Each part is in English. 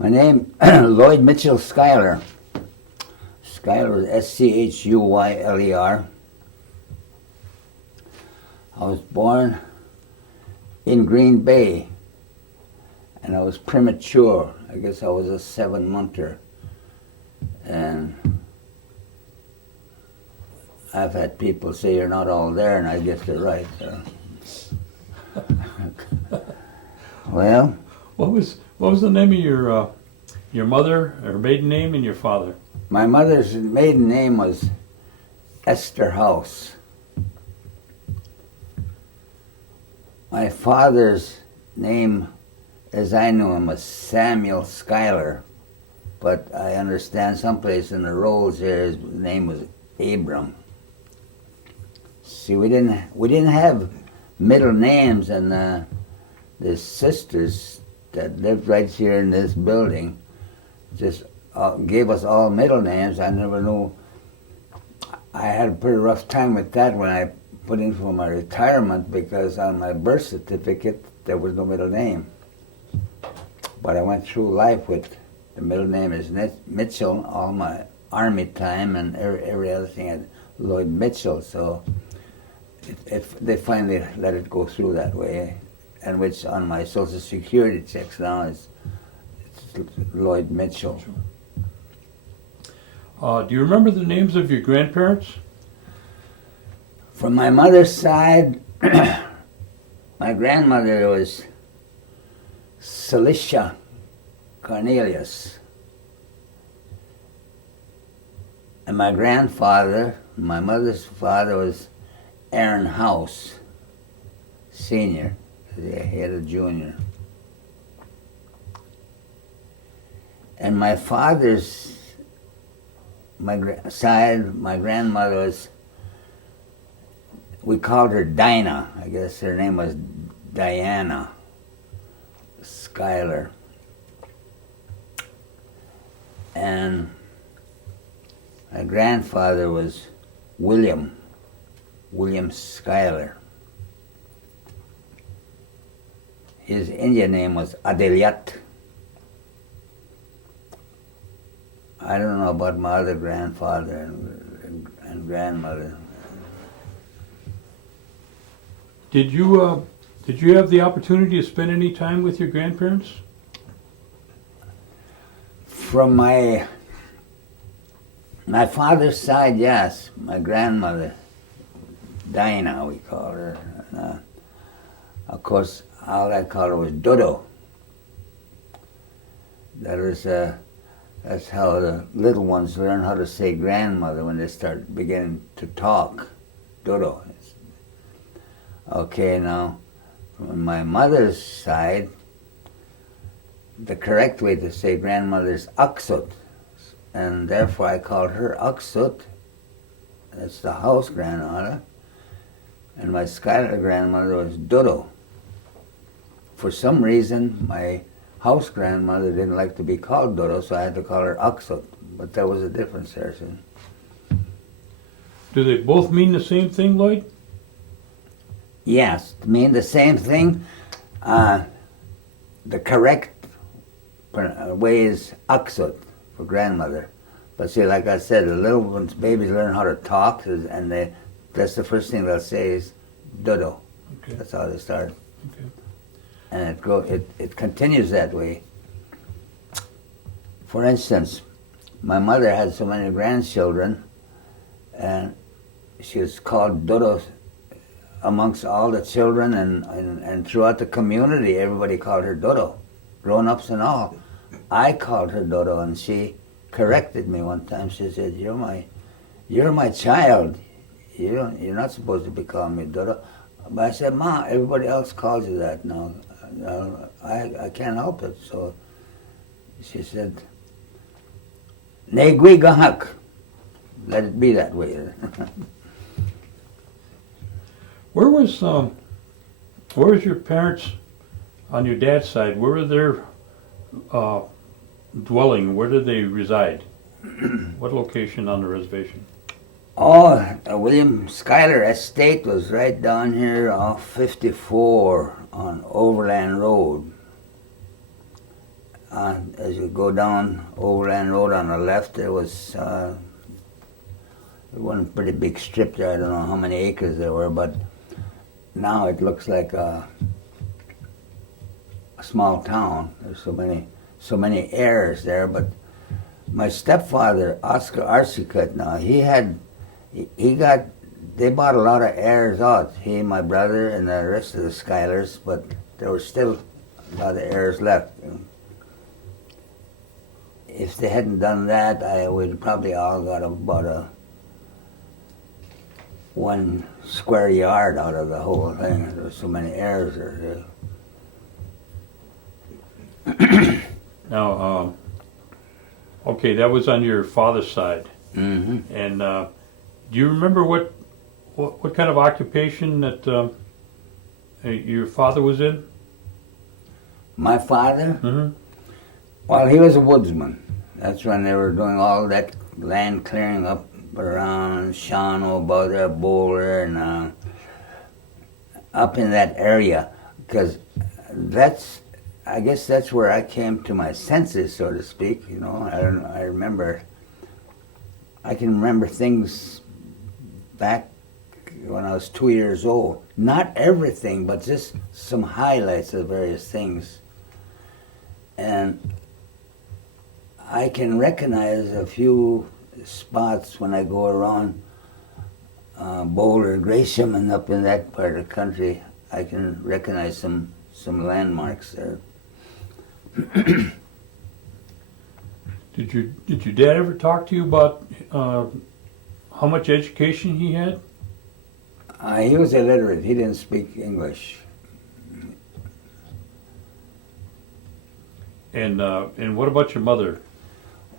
My name, Lloyd Mitchell Schuyler. Schuyler is Schuyler. I was born in Green Bay, and I was premature. I guess I was a 7-monther. And I've had people say you're not all there, and I guess they're right. Well, what was the name of your mother, her maiden name, and your father? My mother's maiden name was Esther House. My father's name, as I knew him, was Samuel Schuyler, but I understand someplace in the rolls here his name was Abram. See, we didn't have middle names, and the sisters that lived right here in this building just gave us all middle names. I never knew. I had a pretty rough time with that when I put in for my retirement, because on my birth certificate there was no middle name. But I went through life with the middle name is Mitchell all my Army time, and every other thing had Lloyd Mitchell. So they finally let it go through that way, and which on my Social Security checks now is Lloyd Mitchell. Do you remember the names of your grandparents? From my mother's side, my grandmother was Celicia Cornelius. And my grandfather, my mother's father, was Aaron House, Senior. He had a junior. And my father's side, my grandmother was, we called her Dinah. I guess her name was Diana Schuyler. And my grandfather was William Schuyler. His Indian name was Adeliat. I don't know about my other grandfather and grandmother. Did you have the opportunity to spend any time with your grandparents? From my father's side, yes. My grandmother, Dinah, we called her. Of course, all I called her was Dodo. That's how the little ones learn how to say grandmother when they start beginning to talk. Dodo. Okay, now, from my mother's side, the correct way to say grandmother is Aksut, and therefore I called her Aksut. That's the house grandmother. And my Schuyler grandmother was Dodo. For some reason, my house grandmother didn't like to be called Dodo, so I had to call her Aksut. But there was a difference there. So. Do they both mean the same thing, Lloyd? Yes, mean the same thing. The correct way is Aksut for grandmother. But see, like I said, the little ones, babies learn how to talk, and that's the first thing they'll say is Dodo. Okay. That's how they start. Okay. And it continues that way. For instance, my mother had so many grandchildren, and she was called Dodo amongst all the children, and throughout the community, everybody called her Dodo, grown-ups and all. I called her Dodo, and she corrected me one time. She said, "You're my child. You're not supposed to be calling me Dodo." But I said, "Ma, everybody else calls you that now. I can't help it." So she said, "Negui gahak." Let it be that way. Where was your parents on your dad's side? Where were their dwelling? Where did they reside? What location on the reservation? Oh, William Schuyler Estate was right down here off 54 on Overland Road. as you go down Overland Road on the left, there was one pretty big strip there. I don't know how many acres there were, but now it looks like a small town. There's so many heirs there. But my stepfather, Oscar Arsicut, now they bought a lot of heirs out. He, my brother, and the rest of the Schuylers, but there were still a lot of heirs left. If they hadn't done that, I would probably all got about 1 square yard out of the whole thing. There were so many heirs there. Now, okay, that was on your father's side. Mm-hmm. And do you remember what kind of occupation that your father was in? My father? Mm-hmm. Well, he was a woodsman. That's when they were doing all that land clearing up around Shawano, about there, Boulder, and up in that area. Because I guess that's where I came to my senses, so to speak. You know, I can remember things back when I was 2 years old. Not everything, but just some highlights of various things. And I can recognize a few spots when I go around Boulder, Gresham, and up in that part of the country. I can recognize some landmarks there. Did your dad ever talk to you about how much education he had? He was illiterate. He didn't speak English. And what about your mother?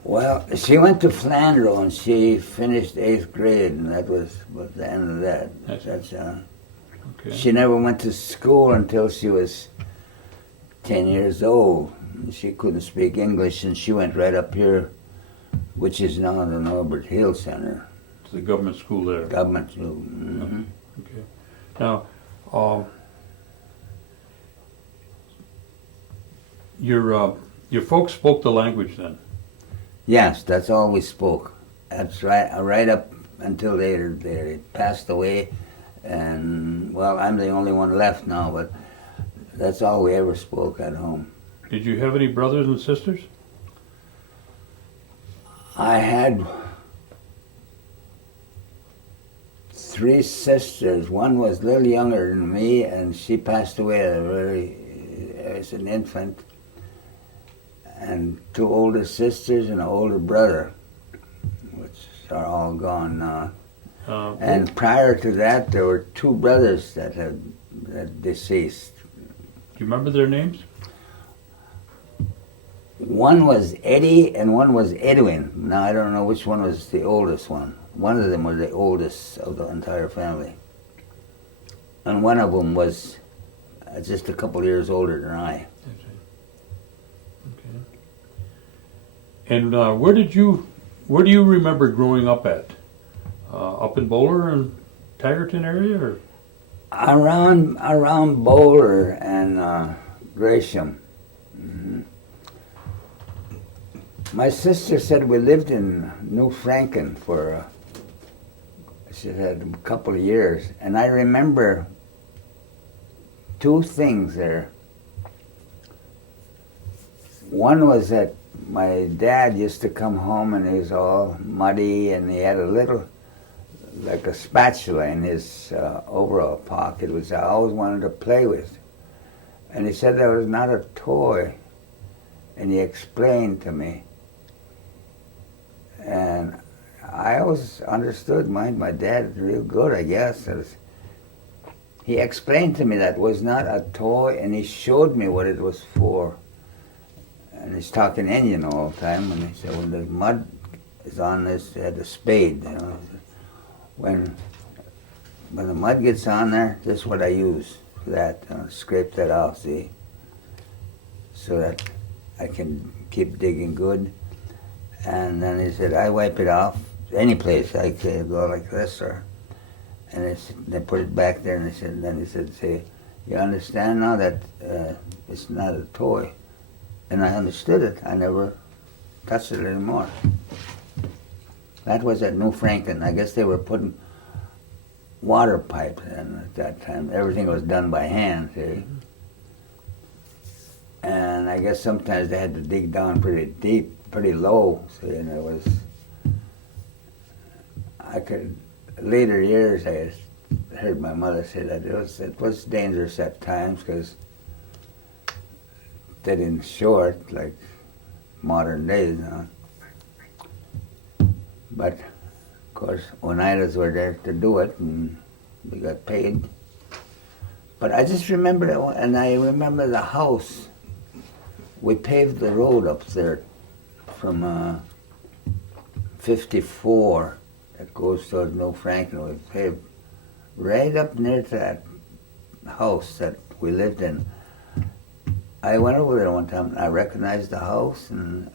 Well, she went to Flandreau and she finished 8th grade, and that was the end of that. Okay. She never went to school until she was 10 years old. She couldn't speak English, and she went right up here, which is now the Norbert Hill Center. To the government school there. Government school. Mm-hmm. Okay. Now, your folks spoke the language then? Yes, that's all we spoke. That's right up until they passed away. And, well, I'm the only one left now, but that's all we ever spoke at home. Did you have any brothers and sisters? I had 3 sisters. One was a little younger than me, and she passed away as an infant. And 2 older sisters and an older brother, which are all gone now. And prior to that, there were 2 brothers that had deceased. Do you remember their names? One was Eddie and one was Edwin. Now, I don't know which one was the oldest one. One of them was the oldest of the entire family. And one of them was just a couple years older than I. Okay. And where do you remember growing up at? Up in Boulder and Tigerton area, or? Around Boulder and Gresham. Mm-hmm. My sister said we lived in New Franken for she had a couple of years, and I remember 2 things there. One was that my dad used to come home and he was all muddy, and he had a little, like a spatula in his overall pocket, which I always wanted to play with. And he said that was not a toy, and he explained to me. And I always understood my dad real good, I guess. He explained to me that was not a toy, and he showed me what it was for. And he's talking Indian all the time, and he said, when the mud is on this, they had a spade, you know. When the mud gets on there, this is what I use for that, scrape that off, see? So that I can keep digging good. And then he said, I wipe it off any place. I could go like this, and they put it back there, and he said, say, you understand now that it's not a toy. and I understood it. I never touched it anymore. That was at New Franklin. I guess they were putting water pipes in at that time. Everything was done by hand, see? And I guess sometimes they had to dig down pretty deep, pretty low, see, and it was, later years I heard my mother say that it was dangerous at times because they didn't show it like modern days, you know. But of course, Oneidas were there to do it, and we got paid. But I just remember that, and I remember the house. We paved the road up there from 54 that goes towards New Franklin. We paved right up near to that house that we lived in. I went over there one time and I recognized the house and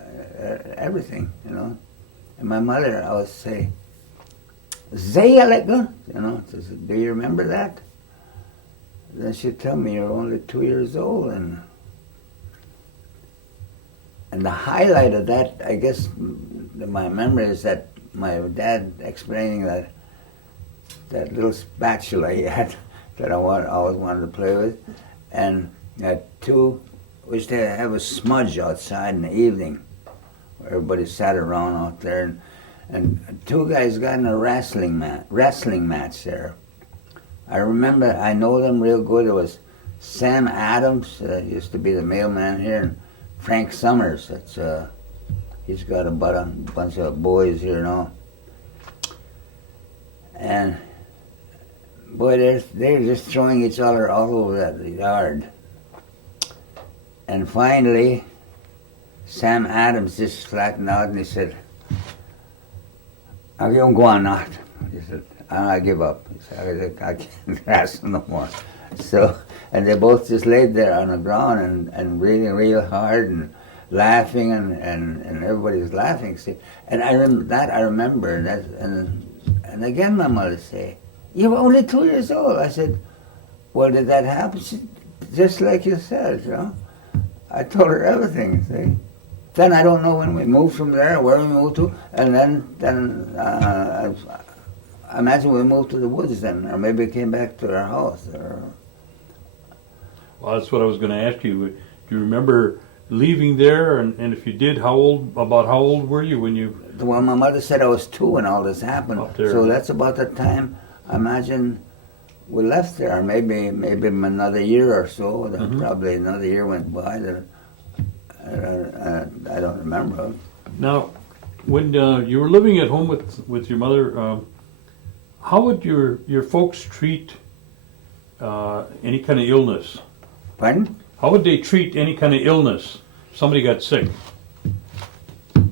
everything, you know. And my mother, I would say, Zayaleka, you know, says, do you remember that? Then she'd tell me, you're only 2 years old. And the highlight of that, I guess, my memory is that my dad explaining that little spatula he had that I always wanted to play with, and which they have a smudge outside in the evening. Everybody sat around out there, and two guys got in a wrestling match there. I remember, I know them real good. It was Sam Adams, used to be the mailman here, and Frank Summers. He's got a bunch of boys here now. And boy, they're just throwing each other all over that yard. And finally, Sam Adams just flattened out and he said, I don't go on that. He said, I give up. He said, I can't wrestle no more. So, and they both just laid there on the ground and breathing real hard and laughing and everybody's laughing. See, and I remember that. And again, my mother say, you were only 2 years old. I said, well, did that happen? She, just like you said, you know. I told her everything, see. Then I don't know when we moved from there, where we moved to, and then I imagine we moved to the woods then, or maybe came back to our house. Well, that's what I was going to ask you. Do you remember leaving there, and if you did, about how old were you when you... Well, my mother said I was 2 when all this happened, so that's about the time, I imagine, we left there. Maybe another year or so. Probably another year went by. I don't remember. Now, when you were living at home with your mother, how would your folks treat any kind of illness? Pardon? How would they treat any kind of illness? Somebody got sick.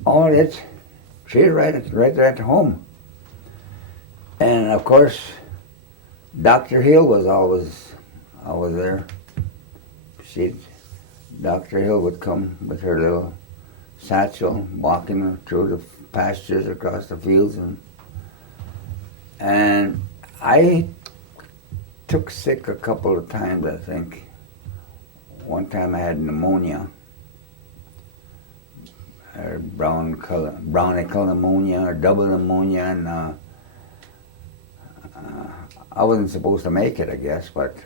Oh, it's treated right there at home. And of course, Dr. Hill was always there. Dr. Hill would come with her little satchel, walking through the pastures across the fields, and I took sick a couple of times, I think. One time I had pneumonia, or brownical pneumonia, or double pneumonia, and I wasn't supposed to make it, I guess, but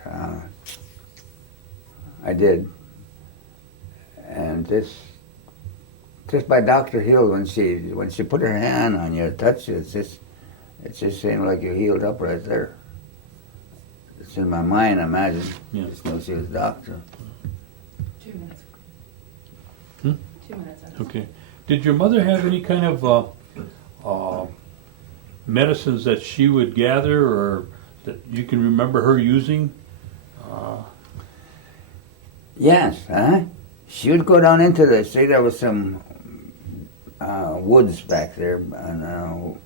I did. And just by Dr. Hill, when she put her hand on you, touch you, it's just saying like you healed up right there. It's in my mind, I imagine. Yeah. Just know she was a doctor. 2 minutes. 2 minutes. Okay. Did your mother have any kind of medicines that she would gather, or that you can remember her using? Yes, she would go down into there was some woods back there, and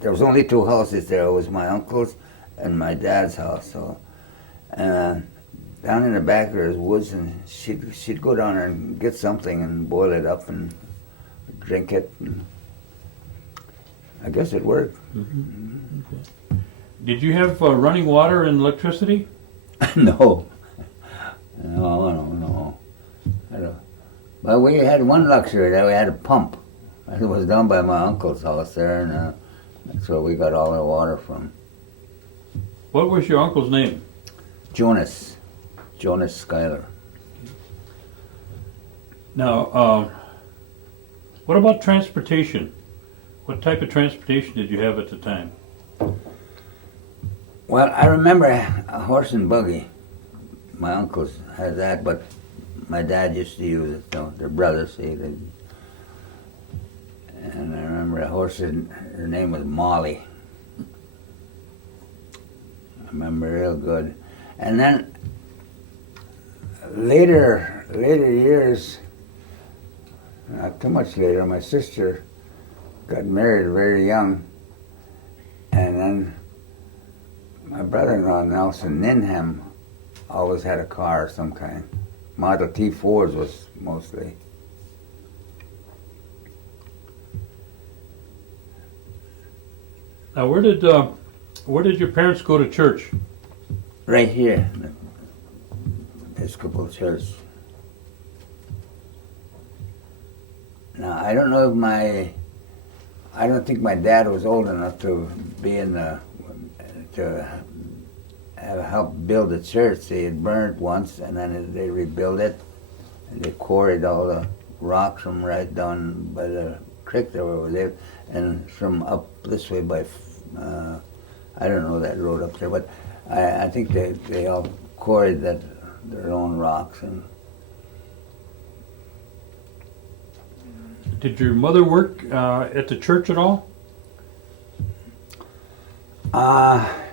there was only 2 houses there. It was my uncle's and my dad's house. So down in the back there's woods, and she'd go down there and get something and boil it up and drink it. And I guess it worked. Mm-hmm. Okay. Did you have running water and electricity? No. But we had one luxury that we had a pump. It was down by my uncle's house there, and that's where we got all our water from. What was your uncle's name? Jonas Schuyler. Now, what about transportation? What type of transportation did you have at the time? Well, I remember a horse and buggy. My uncles had that, but my dad used to use it. So their brothers, see. And I remember a horse. Her name was Molly. I remember real good. And then later years, not too much later, my sister got married very young, and then my brother-in-law Nelson Ninham always had a car of some kind. Model T Fords was mostly. Now, where did your parents go to church? Right here, the Episcopal Church. Now, I don't know if I don't think my dad was old enough to be to have helped build the church. They had burned it once, and then they rebuilt it, and they quarried all the rocks from right down by the creek there where we lived, and from up this way by, I don't know that road up there, but I think they all quarried their own rocks. And did your mother work at the church at all?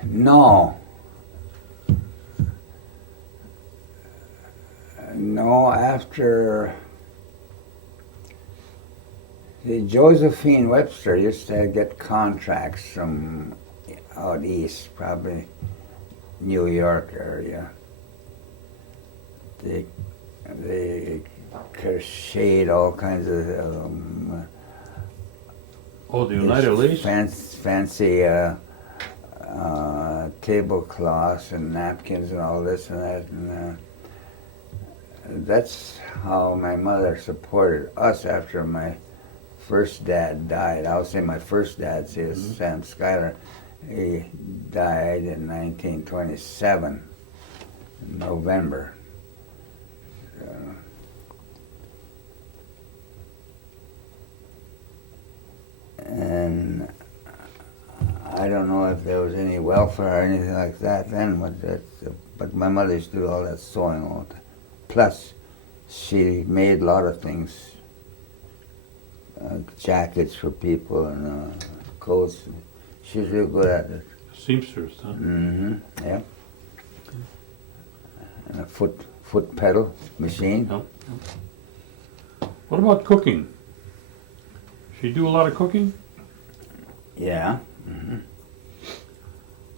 No. No, after Josephine Webster used to get contracts from out east, probably New York area. They crocheted all kinds of The Oneida lace? fancy tablecloths and napkins and all this and that, and that's how my mother supported us after my first dad died. I would say my first dad, Sam Schuyler. He died in 1927, in November. And I don't know if there was any welfare or anything like that then, but my mother used to do all that sewing all the time. Plus, she made a lot of things, jackets for people and clothes. She was real good at it. Seamstress, huh? Mm-hmm, yeah. And a foot pedal machine. No. What about cooking? She do a lot of cooking? Yeah. Mm-hmm.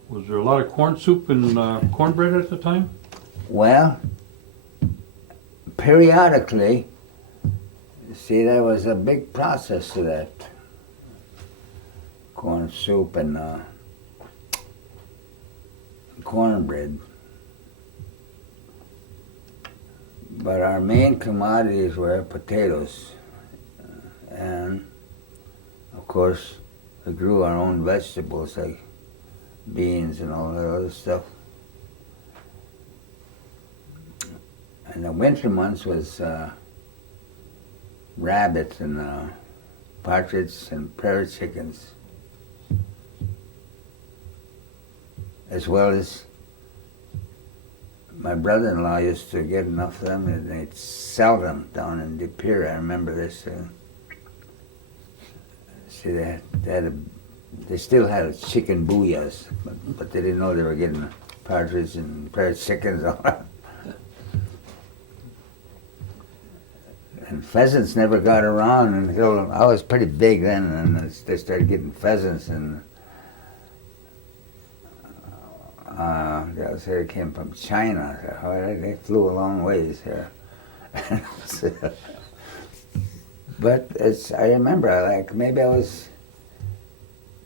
Was there a lot of corn soup and cornbread at the time? Well, periodically, see, there was a big process to that. Corn soup and cornbread. But our main commodities were potatoes. And, of course, we grew our own vegetables like beans and all that other stuff. And the winter months was rabbits and partridge and prairie chickens, as well as my brother-in-law used to get enough of them and they'd sell them down in De Pere. I remember this. See, they still had chicken booyahs, but they didn't know they were getting partridge and prairie chickens. And pheasants never got around until I was pretty big then, and they started getting pheasants, and the other side came from China. So they flew a long ways here. But I remember, like maybe I was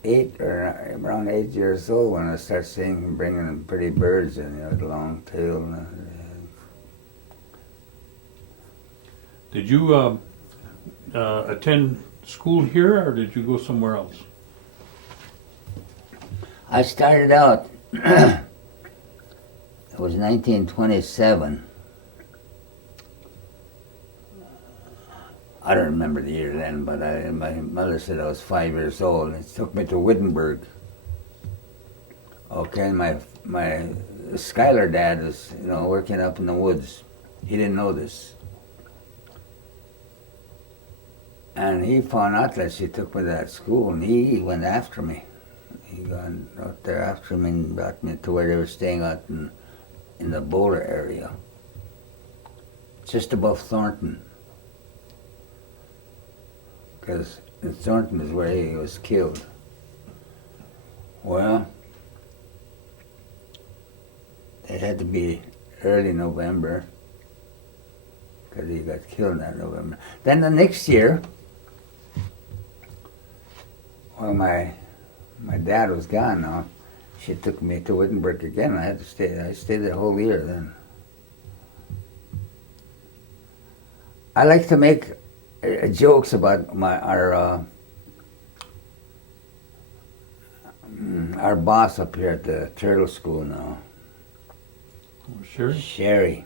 around 8 years old when I started seeing them bringing in pretty birds and the long tail. Did you attend school here, or did you go somewhere else? I started out, it was 1927. I don't remember the year then, but my mother said I was 5 years old. It took me to Wittenberg. Okay, my Schuyler dad was, working up in the woods. He didn't know this. And he found out that she took me to that school, and he went after me. He got out there after me and brought me to where they were staying out in the Boulder area, just above Thornton. Because Thornton is where he was killed. Well, it had to be early November, because he got killed in that November. Then the next year, well, my dad was gone now. She took me to Wittenberg again. I had to stay. I stayed there a whole year then. I like to make jokes about our boss up here at the Turtle School now. Oh, Sherry? Sherry.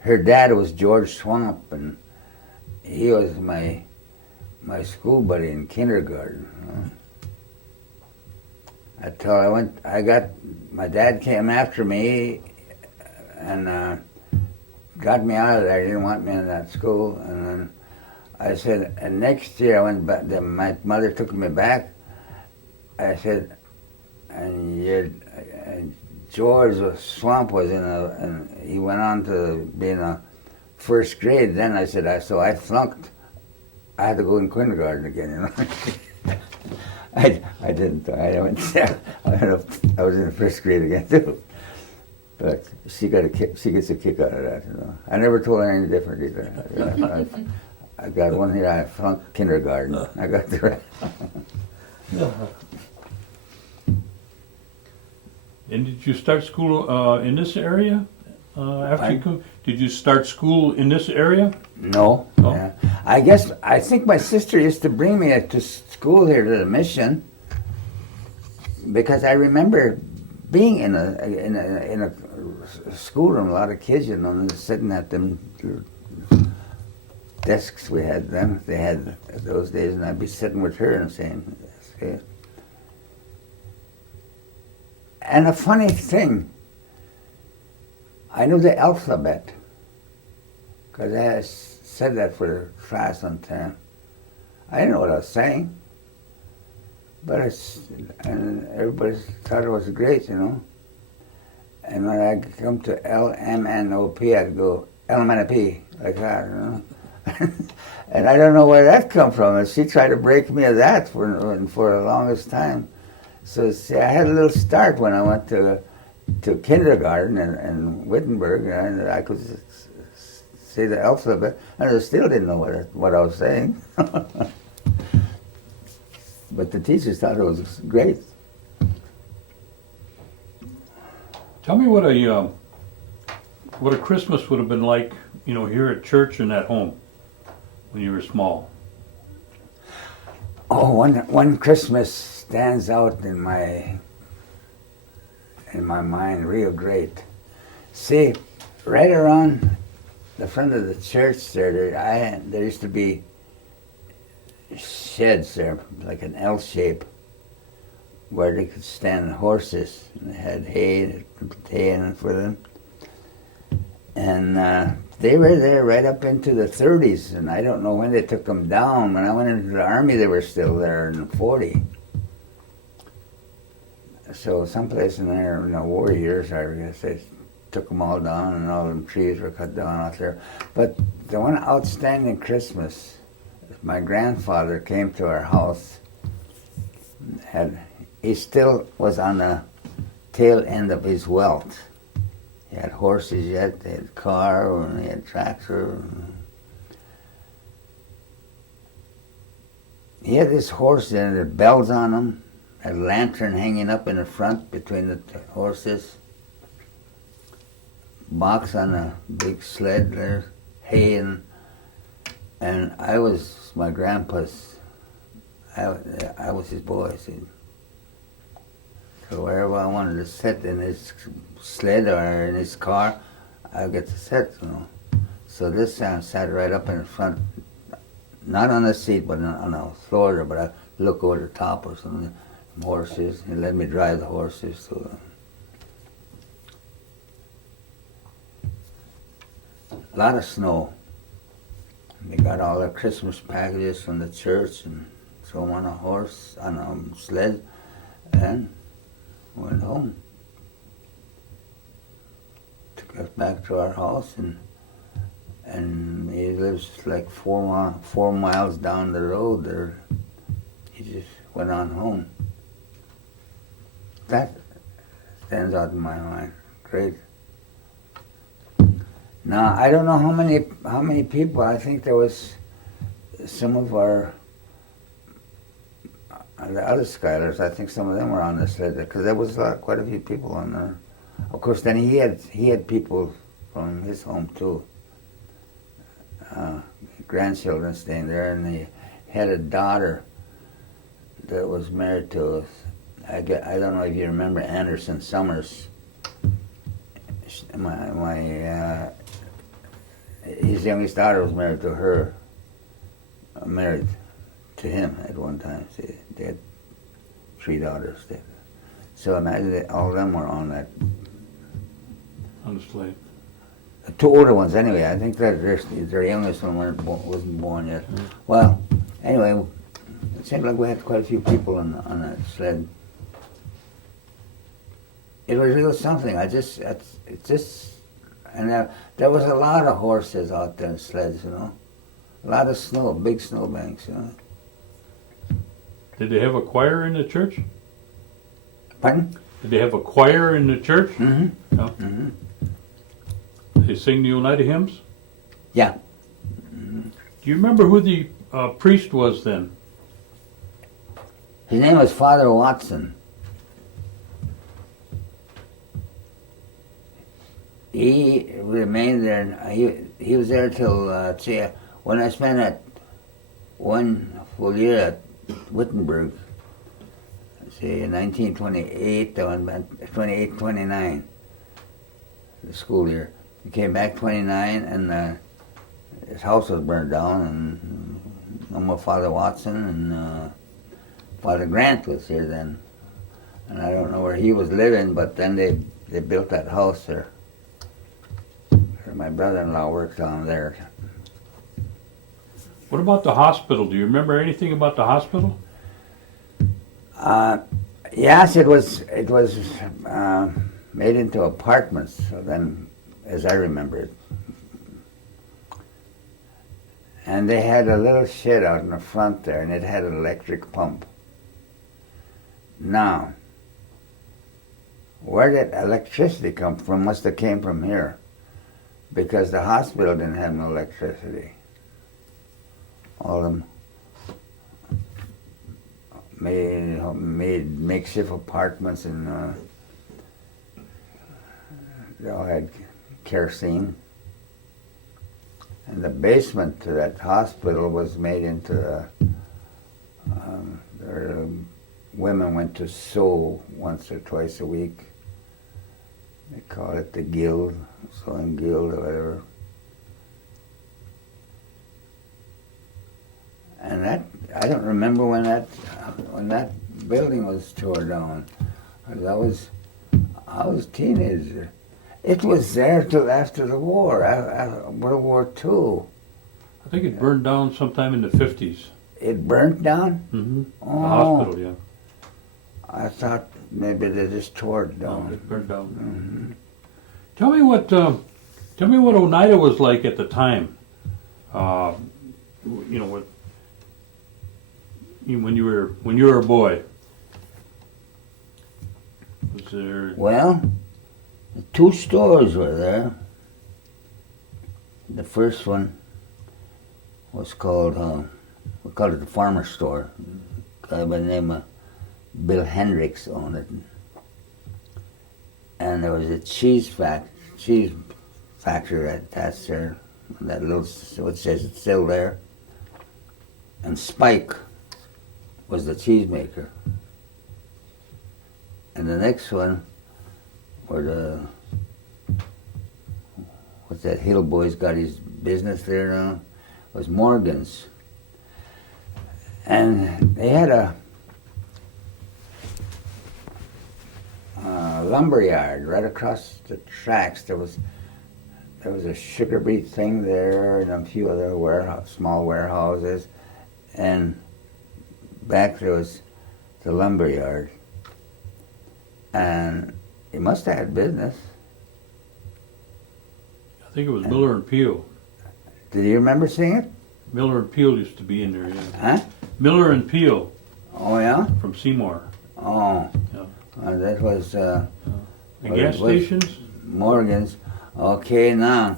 Her dad was George Swamp, and he was my school buddy in kindergarten. My dad came after me and got me out of there. He didn't want me in that school. And then I said, and next year I went back, my mother took me back. I said, and George Swamp was and he went on to be in a first grade. Then I said, so I flunked. I had to go in kindergarten again, I didn't. I went there. I was in the first grade again too. But she gets a kick out of that. I never told her any different either. I got one here. I flunked kindergarten. I got the rest. And did you start school in this area? Did you start school in this area? No. Oh. Yeah. I think my sister used to bring me to school here to the mission, because I remember being in a schoolroom, a lot of kids, sitting at them desks we had then. They had those days, and I'd be sitting with her and saying, okay. And a funny thing, I knew the alphabet, because I had said that for the class one time. I didn't know what I was saying, but and everybody thought it was great, And when I come to LMNOP, I'd go LMNOP, like that, And I don't know where that come from. And she tried to break me of that for the longest time. So see, I had a little start when I went to kindergarten in Wittenberg, and I could say the alphabet, and I still didn't know what I was saying. But the teachers thought it was great. Tell me what a Christmas would have been like, here at church and at home when you were small. Oh, one Christmas stands out in my mind real great. See, right around the front of the church there used to be sheds there, like an L shape, where they could stand horses. And they had hay in it for them. And they were there right up into the 30s, and I don't know when they took them down. When I went into the Army, they were still there in the 40. So someplace in there, in the war years, I guess they took them all down, and all them trees were cut down out there. But the one outstanding Christmas, my grandfather came to our house. He still was on the tail end of his wealth. He had horses yet, he had a car, and he had a tractor. He had this horse that had bells on him, a lantern hanging up in the front between the horses, box on a big sled there, hay and And I was my grandpa's, I was his boy, see. So wherever I wanted to sit in his sled or in his car, I get to sit, you know. So this time I sat right up in the front, not on the seat, but on the floor, but I look over the top or something. Horses, he let me drive the horses. So. A lot of snow. They got all their Christmas packages from the church and threw them on a horse, on a sled, and went home. Took us back to our house, and he lives like 4 miles down the road there. He just went on home. That stands out in my mind. Great. Now I don't know how many people. I think there was some of the other Schuylers. I think some of them were on the sled because there was quite a few people on there. Of course, then he had people from his home too. Grandchildren staying there, and he had a daughter that was married to. I don't know if you remember Anderson Summers. His youngest daughter was married to her. Married to him at one time. See, they had 3 daughters. So imagine that all of them were on that. On the sled. The 2 older ones, anyway. I think that their youngest one wasn't born yet. Mm-hmm. Well, anyway, it seemed like we had quite a few people on that sled. It was real something. And there was a lot of horses out there in sleds, you know. A lot of snow, big snowbanks, you know. Did they have a choir in the church? Pardon? Did they have a choir in the church? Mm-hmm. No? Mm-hmm. Did they sing the Oneida hymns? Yeah. Mm-hmm. Do you remember who the priest was then? His name was Father Watson. He remained there, and he was there till, when I spent 1 full year at Wittenberg, in 1928, 29, the school year. He came back 29, and his house was burned down, and no more Father Watson, and Father Grant was here then. And I don't know where he was living, but then they built that house there. My brother-in-law worked on there. What about the hospital? Do you remember anything about the hospital? Yes, it was made into apartments. So then, as I remember it, and they had a little shed out in the front there, and it had an electric pump. Now, where did electricity come from? Must have came from here. Because the hospital didn't have no electricity. All of them made makeshift apartments, and they all had kerosene. And the basement to that hospital was made into women went to sew once or twice a week. They call it the guild, sewing guild or whatever. And that, I don't remember when that building was torn down. I was a teenager. It was there till after the war, World War II. I think it burned down sometime in the 50s. It burnt down? Mm-hmm. Oh, the hospital, yeah. I thought maybe they just tore it down. No, it burned down. Mm-hmm. Tell me what Oneida was like at the time. You know, when you were a boy. Was there? Well, 2 stores were there. The first one was called, we called it the farmer store. A guy by the name of Bill Hendricks owned it. And there was a cheese factory attached there. That little, what says it's still there. and Spike was the cheesemaker. And the next one were the, what's that Hill boy's got his business there now, was Morgan's. And they had a lumber yard right across the tracks. There was a sugar beet thing there and a few other small warehouses, and back there was the lumber yard. And he must have had business. I think it was Miller and Peel. Did you remember seeing it? Miller and Peel used to be in there, yeah. Huh? Miller and Peel Oh yeah? from Seymour. Oh. Yeah. That was The Well, gas it was- stations? Morgan's. Okay, now.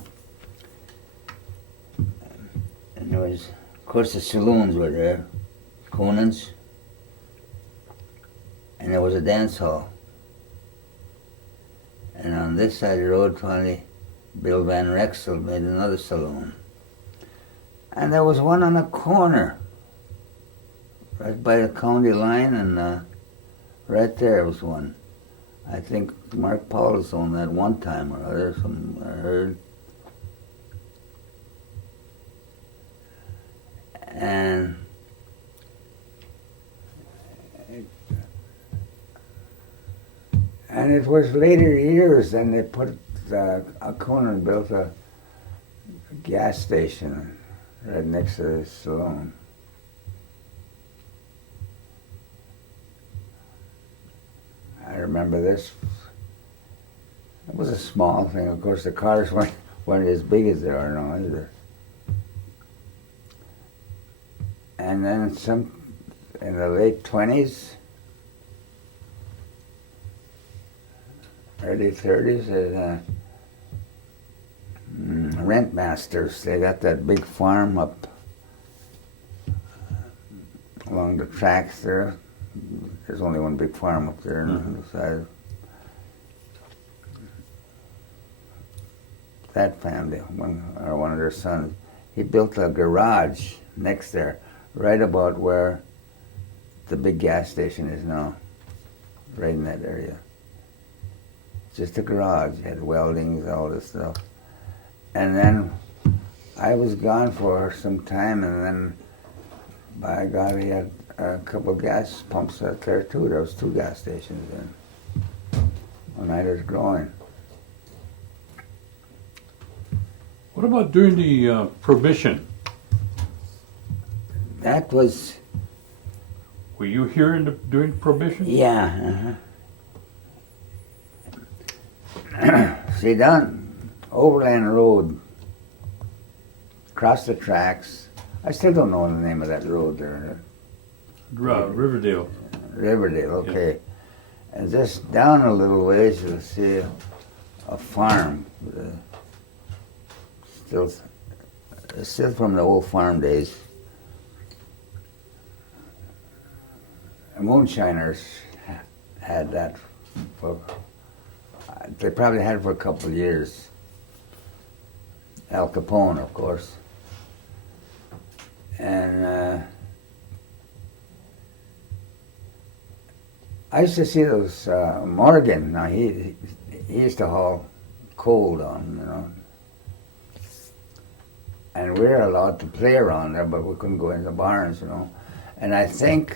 And there was, of course, the saloons were there. Conan's. And there was a dance hall. And on this side of the road, finally, Bill Van Rexel made another saloon. And there was one on a corner, right by the county line, and right there was one. I think Mark Paulus owned that one time or other, some I heard. And it was later years, and they put, Conan built a gas station right next to the saloon. I remember this. It was a small thing. Of course, the cars weren't as big as they are now either. And then in the late 20s, early 30s, there's rent masters. They got that big farm up along the tracks there. There's only one big farm up there on the side. That family, one of their sons, he built a garage next there, right about where the big gas station is now, right in that area. Just a garage, had weldings, all this stuff. And then I was gone for some time, and then by God, he had a couple of gas pumps out there too. There was 2 gas stations then, when I was growing. What about during the Prohibition? That was, Were you here during Prohibition? yeah. See, down Overland Road, across the tracks, I still don't know the name of that road there. Riverdale. Riverdale, okay. And just down a little ways, you'll see a farm. Still from the old farm days. The moonshiners had that for, they probably had it for a couple of years. Al Capone, of course. And I used to see those, Morgan, now he used to haul coal on, you know. And we were allowed to play around there, but we couldn't go in the barns, you know. And I think,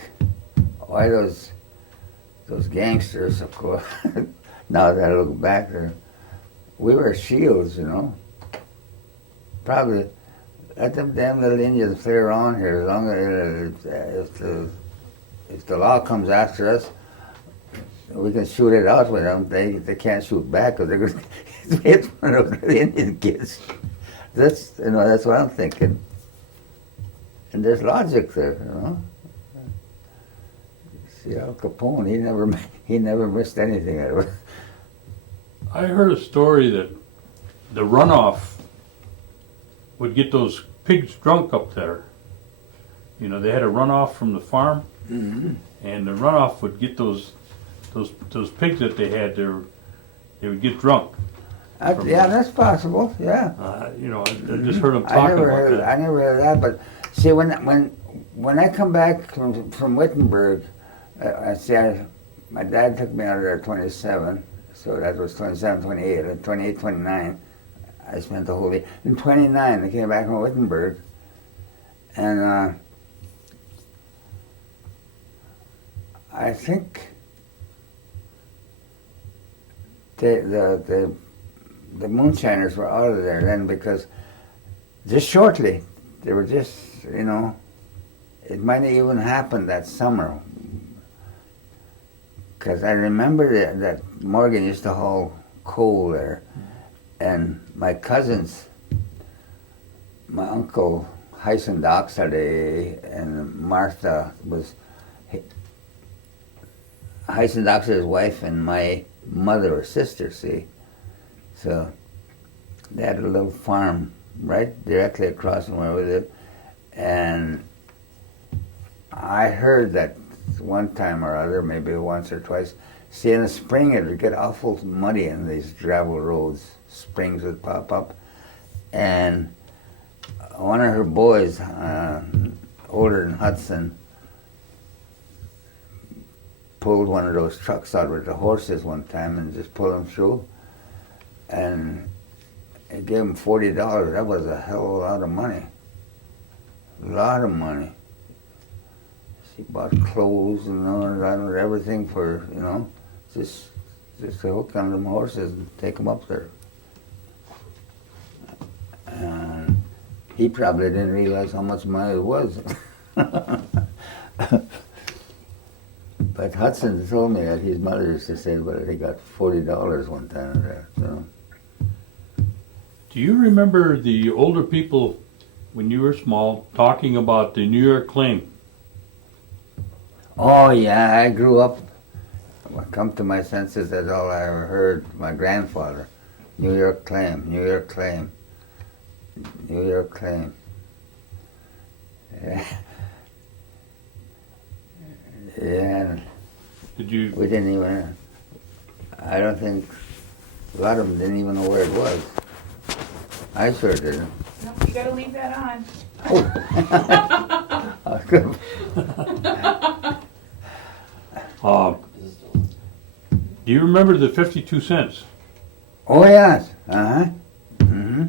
why those gangsters, of course, now that I look back there, we were shields, you know. Probably let them damn little Indians play around here, as long as if the law comes after us, we can shoot it out with them. They can't shoot back because they're going to hit one of the Indian kids. That's that's what I'm thinking. And there's logic there, you know. See, Al Capone, he never missed anything out of it. I heard a story that the runoff would get those pigs drunk up there. You know, they had a runoff from the farm, and the runoff would get those pigs that they had there. They would get drunk. Yeah, that's possible. Yeah. You know, I just heard them talking about that. I never heard that, but see, when when I come back from Wittenberg, my dad took me out of there at 27, so that was 27, 28, and 28, 29. I spent the whole day. In 29, I came back from Wittenberg, and I think the moonshiners were out of there then, because just shortly, they were just, it might have even happened that summer. Because I remember that Morgan used to haul coal there, and my cousins, my uncle Hyson Doxley and Martha was Hyson Doxley's wife, and my mother or sister, see. So they had a little farm right directly across from where we lived, and I heard that one time or other, maybe once or twice, see, in the spring it would get awful muddy in these gravel roads. Springs would pop up, and one of her boys, older than Hudson, pulled one of those trucks out with the horses one time and just pulled them through, and it gave him $40. That was a hell of a lot of money. A lot of money. She bought clothes and everything for, just to hook on them horses and take them up there. And he probably didn't realize how much money it was. But Hudson told me that his mother used to say, well, he got $40 one time there. So. Do you remember the older people, when you were small, talking about the New York claim? Oh, yeah, I grew up. I come to my senses, that's all I ever heard. My grandfather, New York claim, New York claim, New York claim. Yeah. Yeah. Did you? We didn't even, I don't think, a lot of them didn't even know where it was. I sure didn't. Nope, you gotta leave that on. Oh, good. Do you remember the 52 cents? Oh, yes. Uh-huh. Mm-hmm.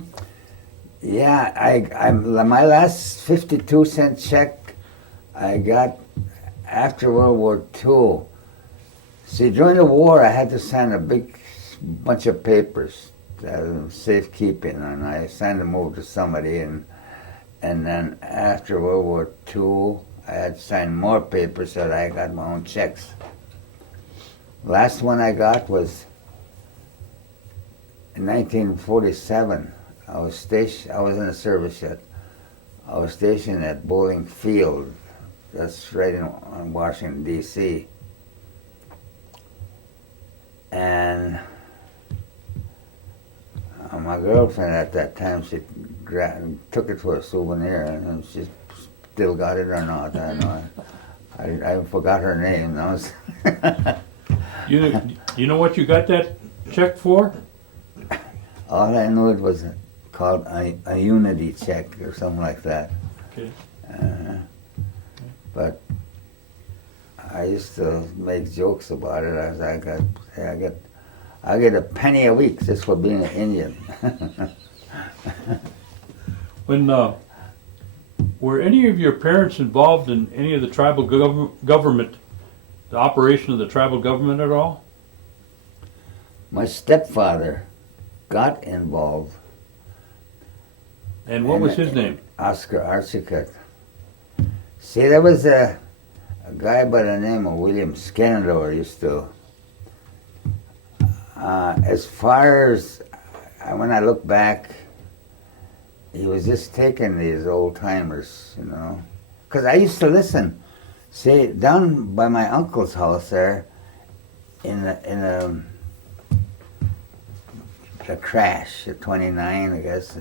Yeah, my last 52-cent check I got after World War II. See, during the war, I had to sign a big bunch of papers, safekeeping, and I signed them over to somebody, and then after World War II, I had to sign more papers so that I got my own checks. Last one I got was in 1947. I was in the service yet. I was stationed at Bowling Field. That's right in Washington, D.C. And my girlfriend at that time, she took it for a souvenir, and she still got it or not. I know. I forgot her name. You know what you got that check for? All I knew it was called a unity check or something like that. Okay. But I used to make jokes about it as I get a penny a week just for being an Indian. When were any of your parents involved in any of the tribal government, the operation of the tribal government at all? My stepfather got involved. And what was his name? Oscar Archicot. See, there was a guy by the name of William Scanlor used to, as far as, when I look back, he was just taking these old timers, Because I used to listen. See, down by my uncle's house there, in the crash at 29, I guess.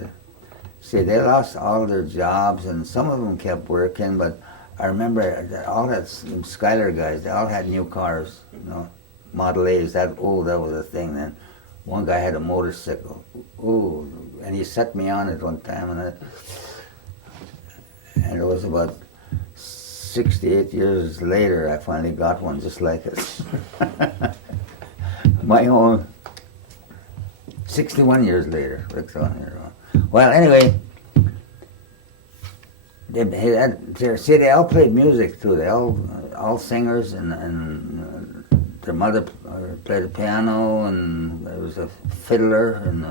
See, they lost all their jobs, and some of them kept working, but I remember that all that Schuyler guys, they all had new cars, Model A's. That was a thing then. One guy had a motorcycle. Ooh, and he set me on it one time, and it was about 68 years later, I finally got one just like it. My own. 61 years later. Rick's on here. Well, anyway, they all played music too. They all singers, and their mother played the piano, and there was a fiddler, and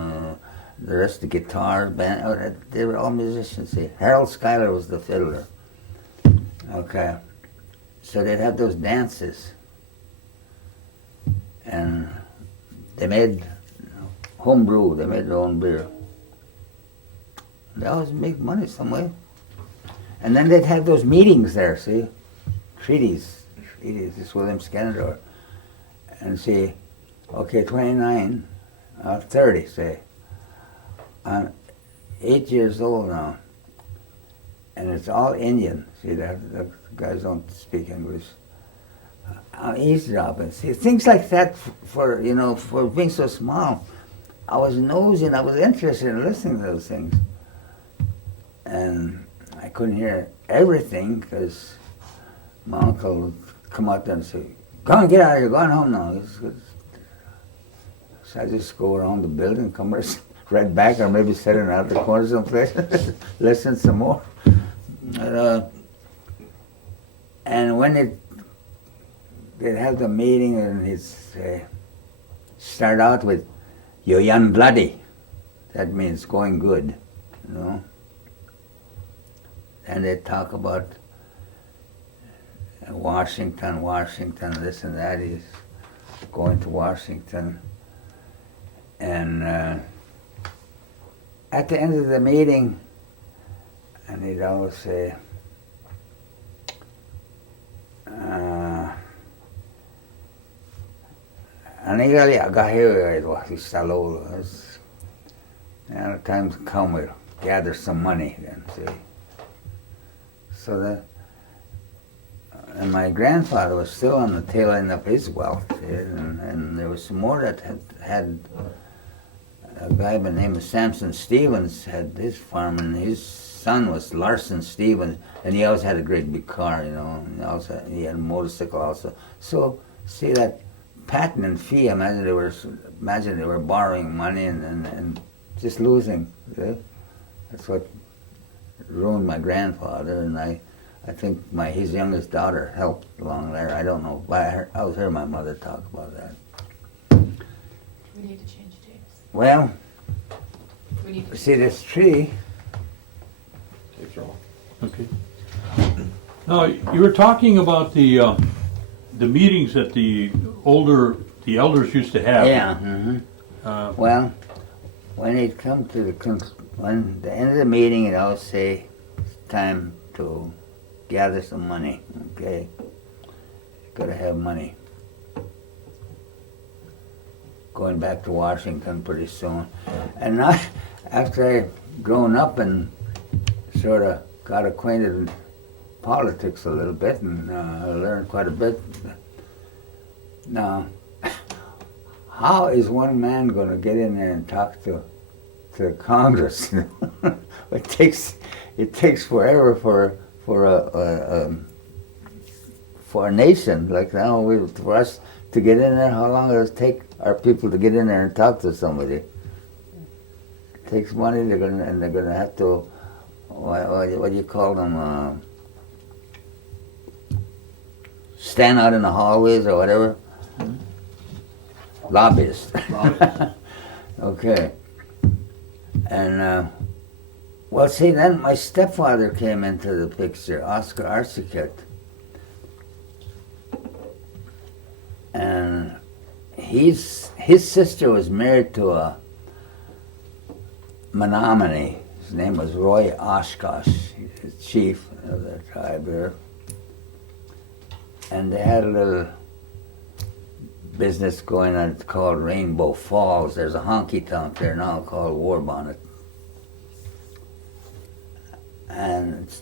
the rest of the guitar band. They were all musicians. See, Harold Schuyler was the fiddler. Okay, so they'd have those dances, and they made home brew. They made their own beer. They always make money some way. And then they'd have those meetings there, see? Treaties, this William Skenner. And see, okay, 29, 30, say. I'm 8 years old now. And it's all Indian. See, the guys don't speak English. I'm eavesdropping. See, things like that for being so small. I was nosing, I was interested in listening to those things. And I couldn't hear everything because my uncle would come out there and say, "Come on, get out of here, going home now." So I just go around the building, come right back, or maybe sit in out the corner someplace, listen some more. And when they'd have the meeting, and he'd say, start out with, "You young bloody." That means going good, you know. And they'd talk about Washington, this and that. He's going to Washington. And at the end of the meeting, and he'd always say, "Anigali agahiyo was salolo." The time's come, we'll gather some money then, see. So and my grandfather was still on the tail end of his wealth, and there was some more that had a guy by the name of Samson Stevens had his farm, and his son was Larson Stevens, and he always had a great big car, you know, and he had a motorcycle also. So, see that patent and fee, imagine they were borrowing money and just losing. See? That's what ruined my grandfather, and I think his youngest daughter helped along there. I don't know, but I was hearing my mother talk about that. We need to change tapes. Well, We need to see this tree. Okay. Now, you were talking about the meetings that the elders used to have. Yeah. Mm-hmm. Well, when it come to when the end of the meeting, it always say it's time to gather some money. Okay, gotta have money. Going back to Washington pretty soon, and now after I grown up and sort of got acquainted with politics a little bit, and I learned quite a bit. Now, how is one man going to get in there and talk to Congress? It takes forever for a nation like now. For us to get in there, how long does it take our people to get in there and talk to somebody? It takes money. They're gonna have to. What do you call them? Stand out in the hallways or whatever. Lobbyists. Okay. And well, see, then my stepfather came into the picture, Oscar Archichet, and his sister was married to a Menominee. His name was Roy Oshkosh, the chief of the tribe here. And they had a little business going on called Rainbow Falls. There's a honky-tonk there now called War Bonnet. And it's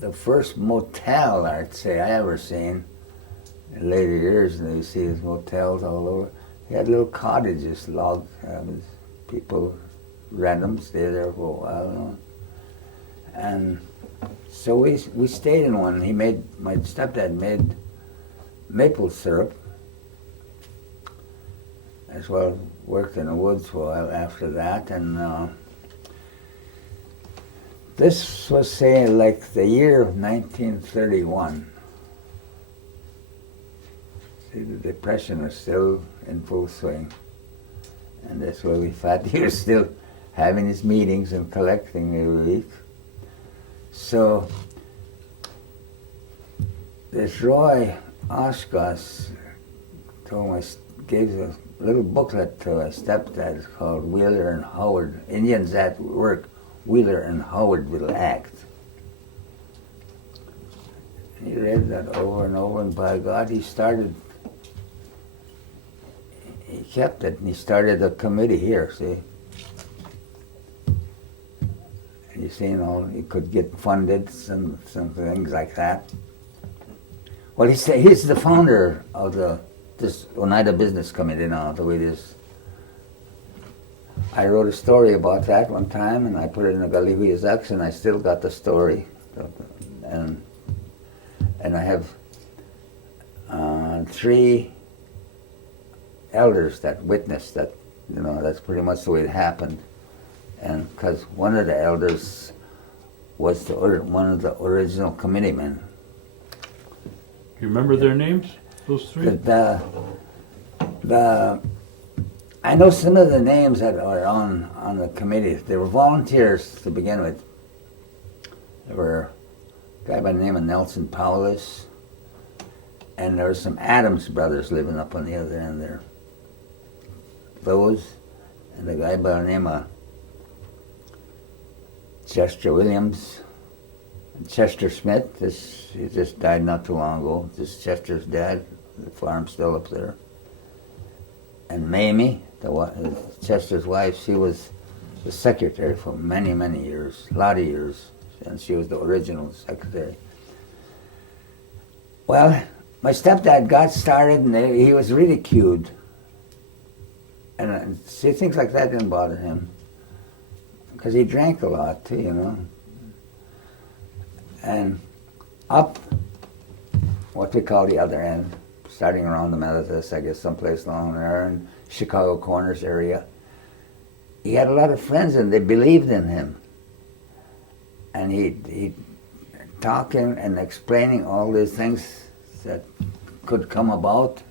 the first motel, I'd say, I ever seen in later years. And you see these motels all over. They had little cottages, log cabins. People rent them, stay there for a while. You know. And So we stayed in one. My stepdad made maple syrup. As well, worked in the woods for a while after that, and this was, say, like the year of 1931. See, the Depression was still in full swing, and that's why we thought he was still having his meetings and collecting every week. So this Roy Oshkosh gave a little booklet to a stepdad called Wheeler and Howard, Indians at Work, Wheeler and Howardville Act. He read that over and over, and by God, he kept it, and he started a committee here, see? And you see, he could get funded, some things like that. Well, he's the founder of this Oneida Business Committee now, the way it is. I wrote a story about that one time, and I put it in the Galihui Zaks, and I still got the story. And I have 3 elders that witnessed that, that's pretty much the way it happened. And because one of the elders was one of the original committeemen. You remember their names, those 3? I know some of the names that are on the committee. They were volunteers to begin with. There were a guy by the name of Nelson Paulus, and there were some Adams brothers living up on the other end there. Those, and the guy by the name of Chester Williams, and Chester Smith. He just died not too long ago. This is Chester's dad. The farm's still up there. And Mamie, Chester's wife, she was the secretary for many, many years, a lot of years, and she was the original secretary. Well, my stepdad got started, and he was ridiculed. And see, things like that didn't bother him, because he drank a lot too, And up what we call the other end, starting around the Methodist, I guess someplace along there in Chicago Corners area, he had a lot of friends, and they believed in him. And he talking and explaining all these things that could come about,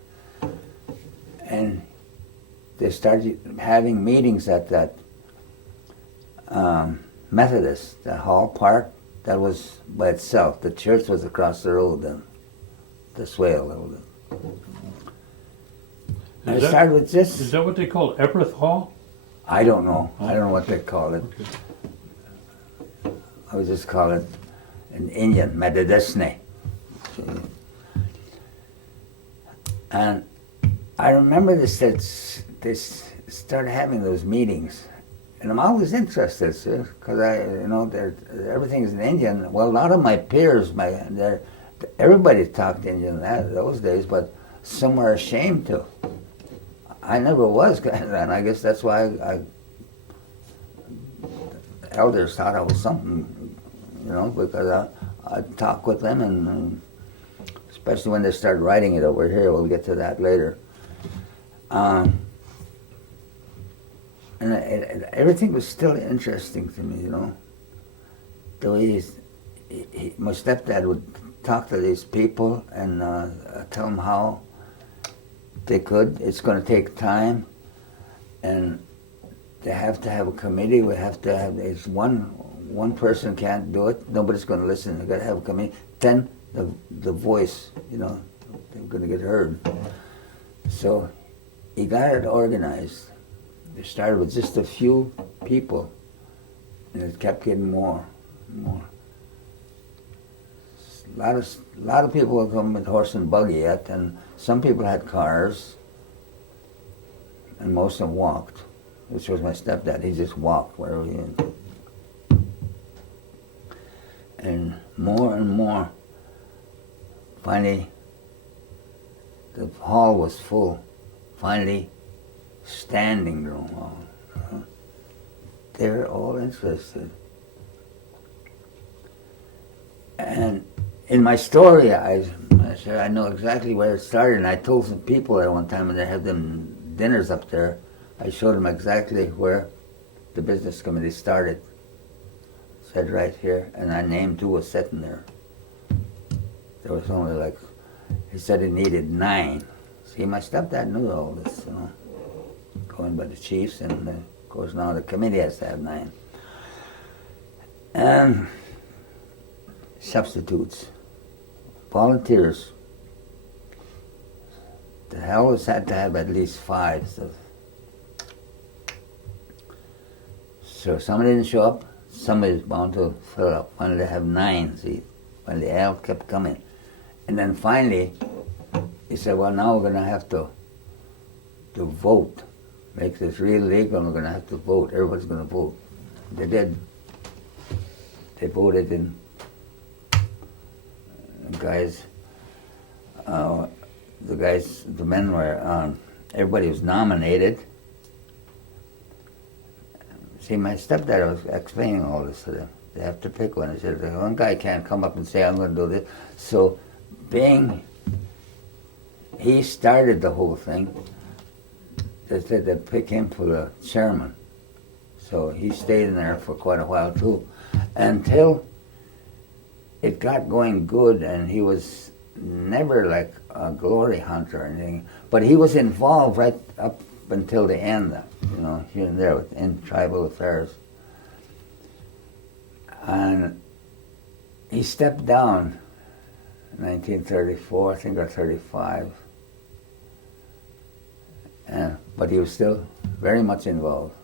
and they started having meetings at that Methodist, the hall part that was by itself. The church was across the road then, the swale. I started with this. Is that what they call Epworth Hall? I don't know. I don't know what they call it. Okay. I would just call it an Indian, Methodistne. And I remember they started having those meetings, and I'm always interested, because everything is in Indian. Well, a lot of my peers, everybody talked Indian those days, but some were ashamed to. I never was, and I guess that's why elders thought I was something, because I'd talk with them, and especially when they started writing it over here. We'll get to that later. And everything was still interesting to me, The way my stepdad would talk to these people and tell them how they could. It's going to take time, and they have to have a committee. We have to have one person can't do it. Nobody's going to listen. They've got to have a committee. Then the voice, they're going to get heard. So he got it organized. They started with just a few people, and it kept getting more and more. A lot of people would come with horse and buggy yet, and some people had cars, and most of them walked, which was my stepdad. He just walked wherever he went. And more, finally, the hall was full. Finally, standing room hall. They were all interested. And in my story, I said I know exactly where it started. And I told some people at one time when they had them dinners up there, I showed them exactly where the business committee started. Said right here, and I named who was sitting there. There was only like, he said he needed 9. See, my stepdad knew all this, you know, going by the chiefs, and of course now the committee has to have 9. And substitutes, volunteers. The Hells had to have at least 5. So if somebody didn't show up, somebody's bound to fill up. Finally, they have 9, see, when the help kept coming. And then finally, he said, well, now we're going to have to vote. Make this real legal, and we're going to have to vote. Everybody's going to vote. They did. They voted in. The men were, everybody was nominated. See, my stepdad was explaining all this to them. They have to pick one. He said, one guy can't come up and say, I'm going to do this. So, he started the whole thing. They said they'd pick him for the chairman. So he stayed in there for quite a while too, until it got going good, and he was never like a glory hunter or anything, but he was involved right up until the end, you know, here and there in tribal affairs. And he stepped down in 1934, I think, or 35. But he was still very much involved.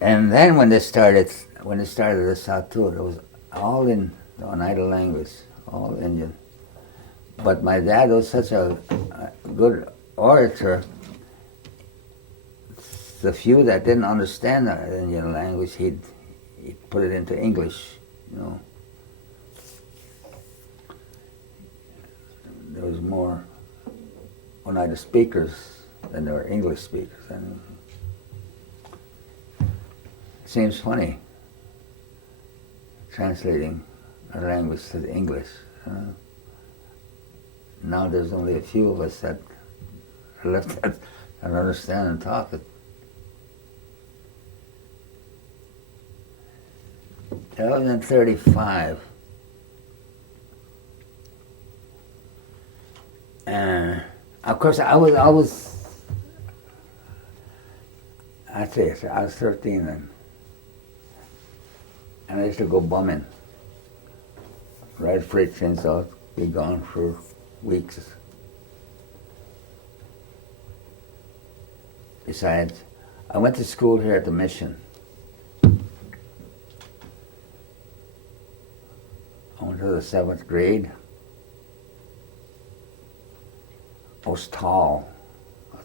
And then when they started the South Tour, it was all in the Oneida language, all Indian. But my dad was such a good orator. The few that didn't understand the Indian language, he'd put it into English, you know. There was more Oneida speakers than there were English speakers. And it seems funny translating our language to the English. Now there's only a few of us that are left that understand and talk it. That was in 35. And of course, I was 13 then. And I used to go bumming. Ride freight trains out, be gone for weeks. Besides, I went to school here at the mission. I went to the 7th grade. I was tall,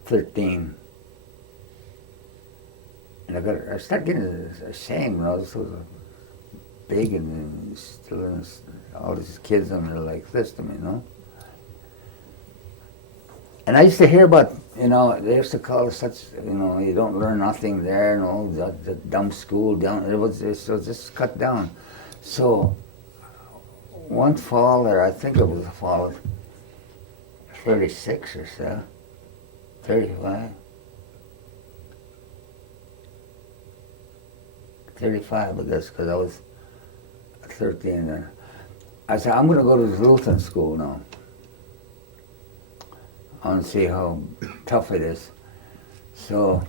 13. And I started getting ashamed when I was so big and still in all these kids and they're like this to me, you know. And I used to hear about, you know, they used to call it such, you know, you don't learn nothing there, you know, the dumb school down. It was just cut down. So one fall there, I think it was the fall of 36 or so, 35. 35, I guess, because I was 13 then. I said, I'm going to go to the Lutheran school now. I want to see how tough it is. So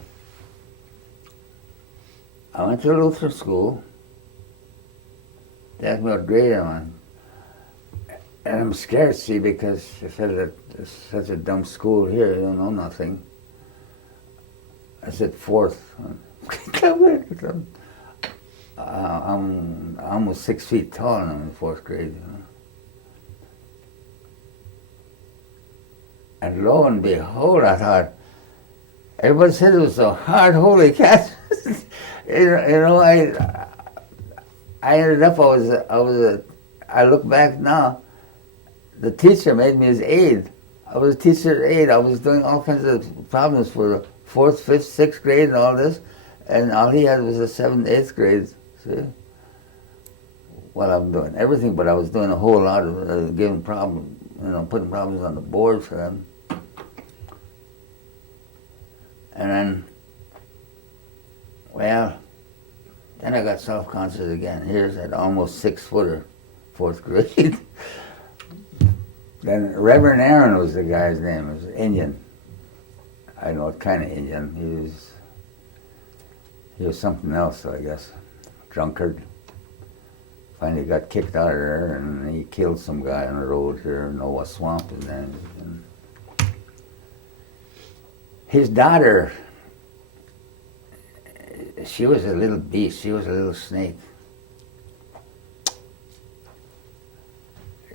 I went to the Lutheran school. They asked me what grade I'm on. And I'm scared, see, because they said that it's such a dumb school here, you don't know nothing. I said 4th. I'm almost 6 feet tall and I'm in 4th grade. You know? And lo and behold, I thought, everybody said it was so hard, holy cat. you know, I ended up, I look back now, the teacher made me his aide. I was a teacher's aide. I was doing all kinds of problems for 4th, 5th, 6th grade and all this, and all he had was a 7th, 8th grade. See? Well, I'm doing everything, but I was doing a whole lot of giving problems, putting problems on the board for them. And then, well, then I got self-conscious again. Here's that almost 6-footer, 4th grade. Then Reverend Aaron was the guy's name. He was Indian. I don't know what kind of Indian. He was something else, I guess. Drunkard. Finally got kicked out of there, and he killed some guy on the road here in Noah Swamp. And then his daughter, she was a little beast. She was a little snake.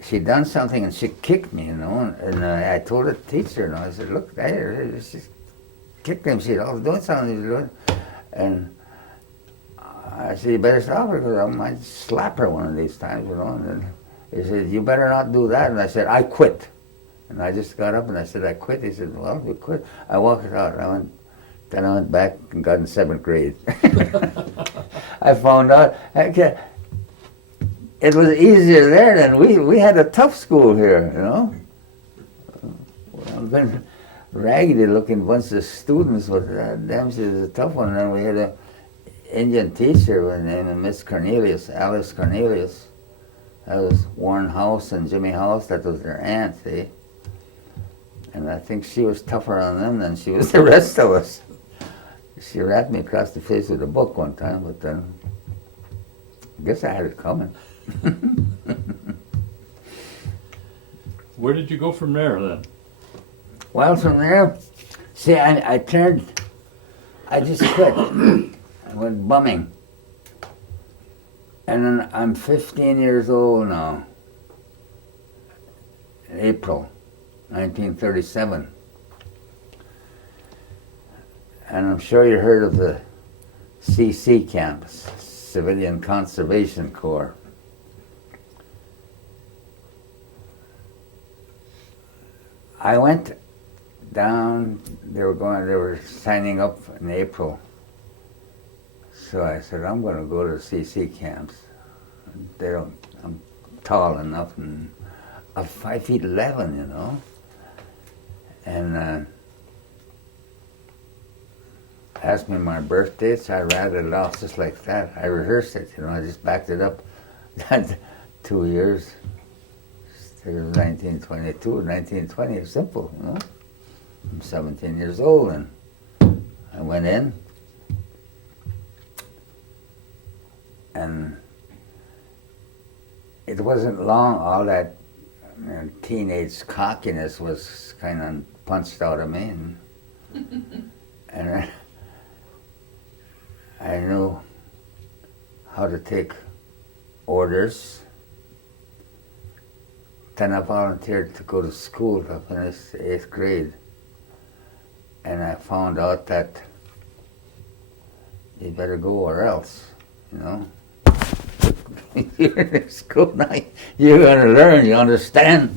She done something and she kicked me, and I told the teacher, I said, look, she kicked him. She was doing something. And I said, you better stop her, because I might slap her one of these times, And then he said, you better not do that. And I said, I quit. And I just got up and I said, I quit. He said, well, you quit. I walked out. Then I went back and got in 7th grade. I found out, it was easier there than we had a tough school here, Well, been raggedy looking bunch of students, but damn, she was a tough one. And then we had a Indian teacher by the name of Miss Cornelius, Alice Cornelius. That was Warren House and Jimmy House. That was their aunt, see? And I think she was tougher on them than she was the rest of us. She rapped me across the face with a book one time, but then I guess I had it coming. Where did you go from there then? Well, from there, see, I just quit. I went bumming. And then I'm 15 years old now. In April 1937. And I'm sure you heard of the CC camps, Civilian Conservation Corps. I went down, they were signing up in April. So I said, I'm going to go to the CC camps. I'm tall enough, and I'm 5'11", And asked me my birth dates, I rattled it off just like that. I rehearsed it, I just backed it up. 2 years. It was 1922, 1920, it's simple, I'm 17 years old, and I went in, and it wasn't long, all that teenage cockiness was kind of punched out of me, and I knew how to take orders. Then I volunteered to go to school to finish the 8th grade. And I found out that you better go or else, You're in school now, you're going to learn, you understand?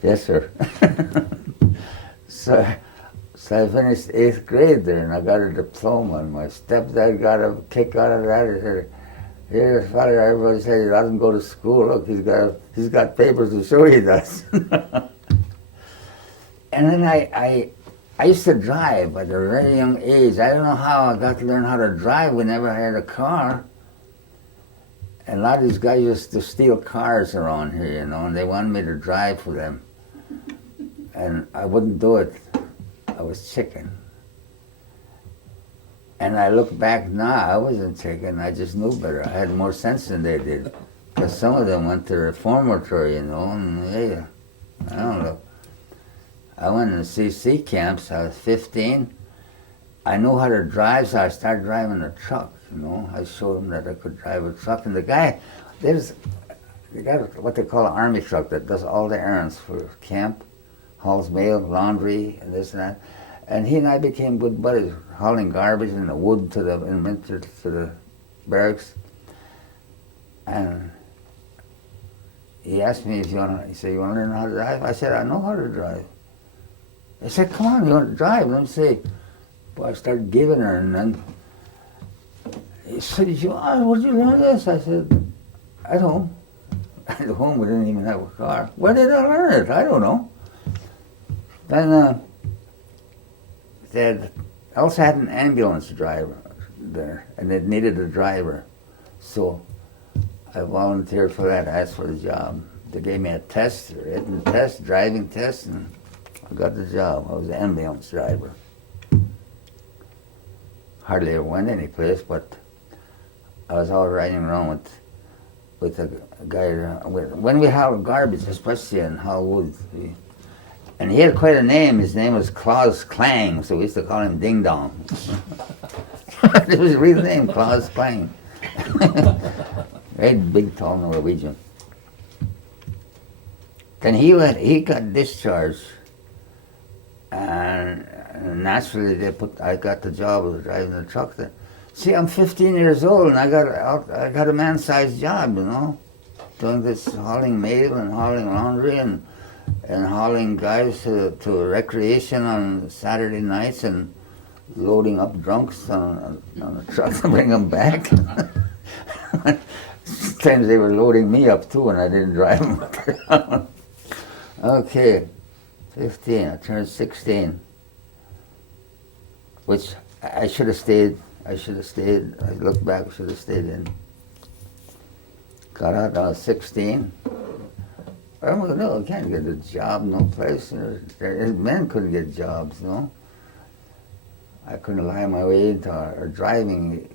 Yes, sir. So I finished 8th grade there, and I got a diploma, and my stepdad got a kick out of that. He said, here, Father, everybody says he doesn't go to school. Look, he's got papers to show he does. And then I used to drive at a very young age. I don't know how I got to learn how to drive. We never had a car. And a lot of these guys used to steal cars around here, and they wanted me to drive for them. And I wouldn't do it. I was chicken. And I look back now, I wasn't chicken, I just knew better. I had more sense than they did. Because some of them went to reformatory, and hey, I don't know. I went to CC camps, I was 15. I knew how to drive, so I started driving a truck, I showed them that I could drive a truck. And the guy, they got what they call an army truck that does all the errands for camp, hauls mail, laundry, and this and that. And he and I became good buddies, hauling garbage in the wood in winter to the barracks. And he asked me he said, you want to learn how to drive? I said, I know how to drive. I said, come on, you want to drive? And I say, well, I started giving her, and then he said, where'd you learn this? I said, at home. At home, we didn't even have a car. Where did I learn it? I don't know. Then they also had an ambulance driver there, and it needed a driver. So I volunteered for that, asked for the job. They gave me a test, a written test, driving test, and I got the job. I was an ambulance driver. Hardly ever went anyplace, but I was all riding around with a guy. When we hauled garbage, especially in Hollywood, and he had quite a name. His name was Claus Klang, so we used to call him Ding Dong. It was his real name, Claus Klang. Very big, tall Norwegian. Then he got discharged, and naturally I got the job of driving the truck. See, I'm 15 years old, and I got a man-sized job, you know, doing this hauling mail and hauling laundry and hauling guys to recreation on Saturday nights and loading up drunks on a truck to bring them back. Sometimes they were loading me up too, and I didn't drive them around. Okay, 15. I turned 16, which I should have stayed. I look back, I should have stayed in. Got out, I was 16. I can't get a job, no place. Men couldn't get jobs, no. I couldn't lie my way into a driving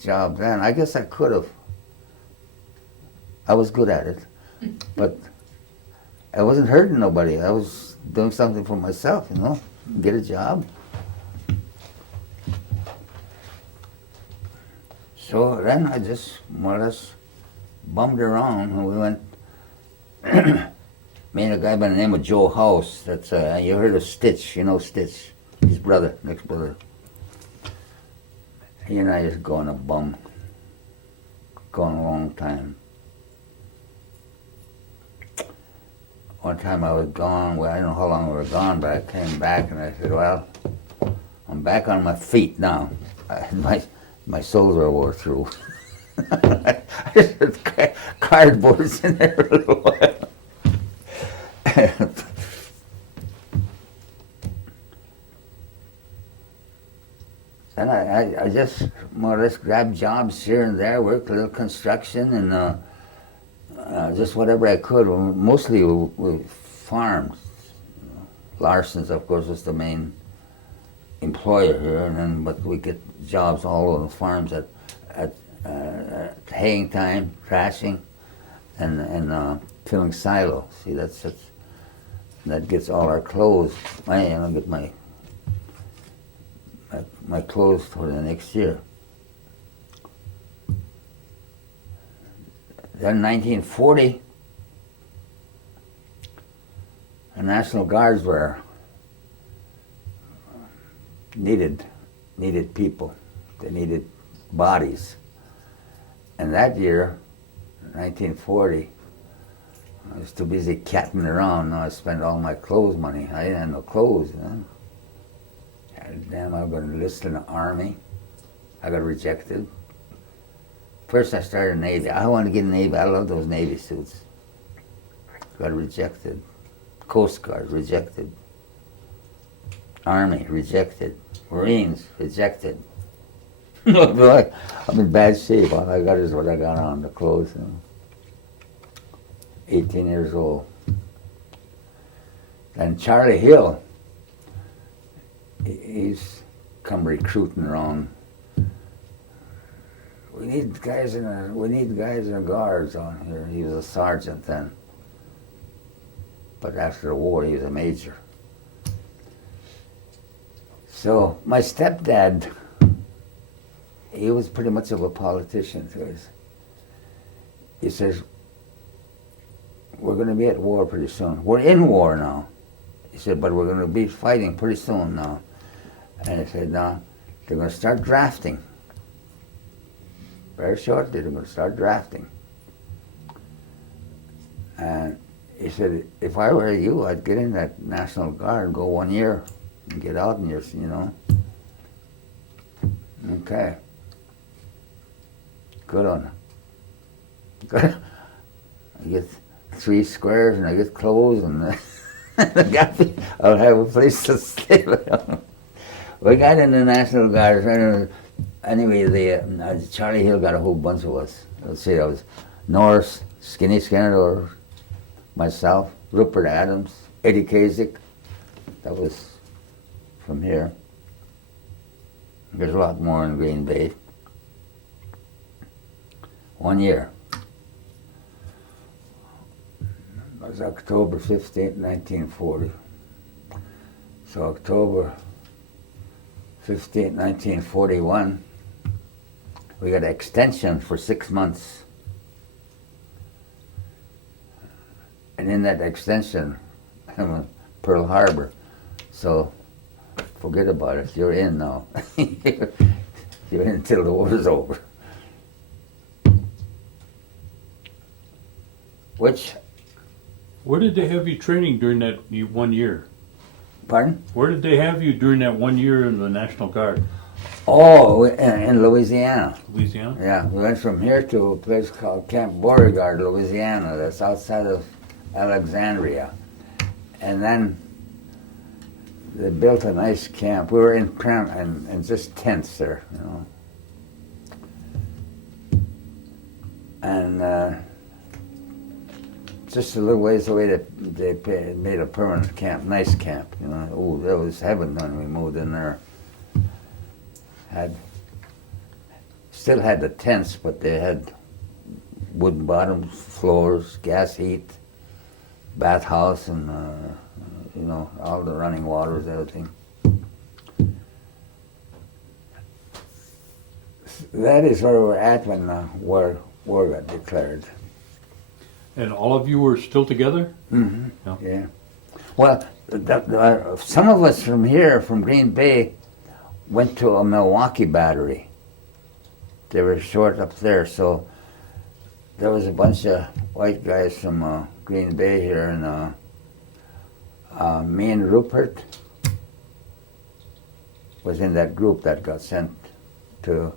job then. I guess I could have. I was good at it, but I wasn't hurting nobody. I was doing something for myself, you know, get a job. So then I just more or less bummed around, and we went, me and a guy by the name of Joe House, that's, you heard of Stitch, you know Stitch, his brother, next brother. He and I just going a bum, going a long time. One time I was gone, well, I don't know how long we were gone, but I came back and I said, well, I'm back on my feet now. My soldier wore through. I just had cardboards in there for a little while. And I just more or less grabbed jobs here and there, worked a little construction and just whatever I could, mostly with farms. Larson's, of course, was the main employer here, but we get jobs all over the farms at haying time, thrashing, and filling silos. See, that gets all our clothes. I get my clothes for the next year. Then 1940, the National Guards were needed people. They needed bodies. And that year, 1940, I was too busy catting around. Now I spent all my clothes money. I didn't have no clothes. Damn, I was going to enlist in the Army. I got rejected. First I started Navy. I wanted to get in the Navy. I love those Navy suits. Got rejected. Coast Guard, rejected. Army, rejected. Marines, rejected. I'm in bad shape. All I got is what I got on, the clothes. 18 years old. And Charlie Hill, he's come recruiting around. We need guys in the guards on here. He was a sergeant then. But after the war, he was a major. So my stepdad, he was pretty much of a politician. He says, we're going to be at war pretty soon. We're in war now. He said, but we're going to be fighting pretty soon now. And he said, no, they're going to start drafting. Very shortly, they're going to start drafting. And he said, if I were you, I'd get in that National Guard, go 1 year, and get out and you're, you know. Okay. Good on it. Good. I get 3 squares and I get clothes and I'll have a place to stay. We got in the National Guard. Anyway, Charlie Hill got a whole bunch of us. Let's see, I was Norris, Skinny Skinner, myself, Rupert Adams, Eddie Kasich. That was from here. There's a lot more in Green Bay. 1 year. It was October 15th, 1940. So October 15th, 1941, we got an extension for 6 months. And in that extension, I'm in Pearl Harbor. So forget about it. You're in now. You're in until the war's over. Where did they have you training during that 1 year? Pardon? Where did they have you during that 1 year in the National Guard? Oh, in Louisiana. Louisiana? Yeah, we went from here to a place called Camp Beauregard, Louisiana. That's outside of Alexandria. And then they built a nice camp. We were in just tents there, you know. And just a little ways away, they made a permanent camp, nice camp, you know. Oh, that was heaven when we moved in there. Still had the tents, but they had wooden bottoms, floors, gas heat, bathhouse, and you know, all the running waters, everything. That is where we're at when war got declared. And all of you were still together? Mm-hmm. Yeah. Yeah. Well, some of us from here, from Green Bay, went to a Milwaukee battery. They were short up there, so there was a bunch of white guys from Green Bay here, and me and Rupert was in that group that got sent to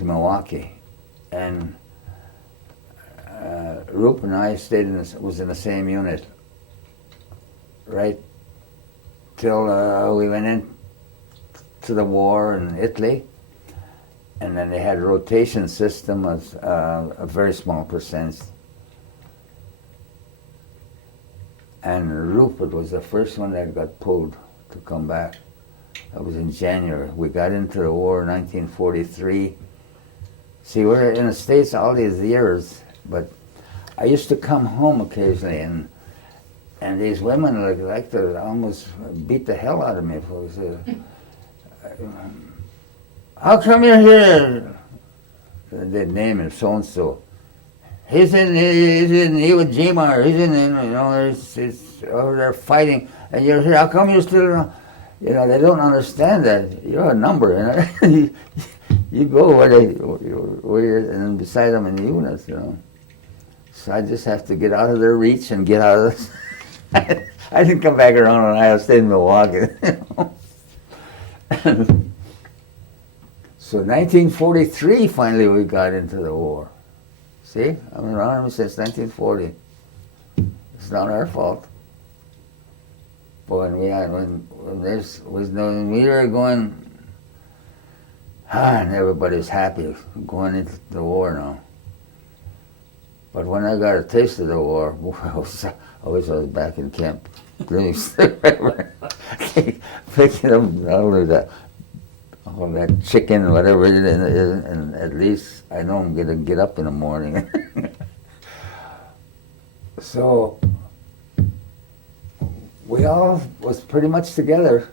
Milwaukee, and Rupert and I was in the same unit right till we went in to the war in Italy, and then they had a rotation system of a very small percentage. And Rupert was the first one that got pulled to come back. That was in January. We got into the war in 1943. See, we're in the States all these years, but I used to come home occasionally, and these women like to almost beat the hell out of me if I was how come you're here? They name him so-and-so. He's in Iwo Jima, he's in, you know, it's over there fighting, and you're here, how come you're still, you know, they don't understand that you're a number, you know. You go where you're, and beside them in the units, you know. So I just have to get out of their reach and get out of this. I didn't come back around when I stayed in Milwaukee. You know? So 1943, finally, we got into the war. See, I've been around since 1940. It's not our fault. But when we were going, and everybody's happy going into the war now. But when I got a taste of the war, boy, I was back in Camp Livingston, picking up all that chicken, whatever it is, and at least I know I'm going to get up in the morning. So we all was pretty much together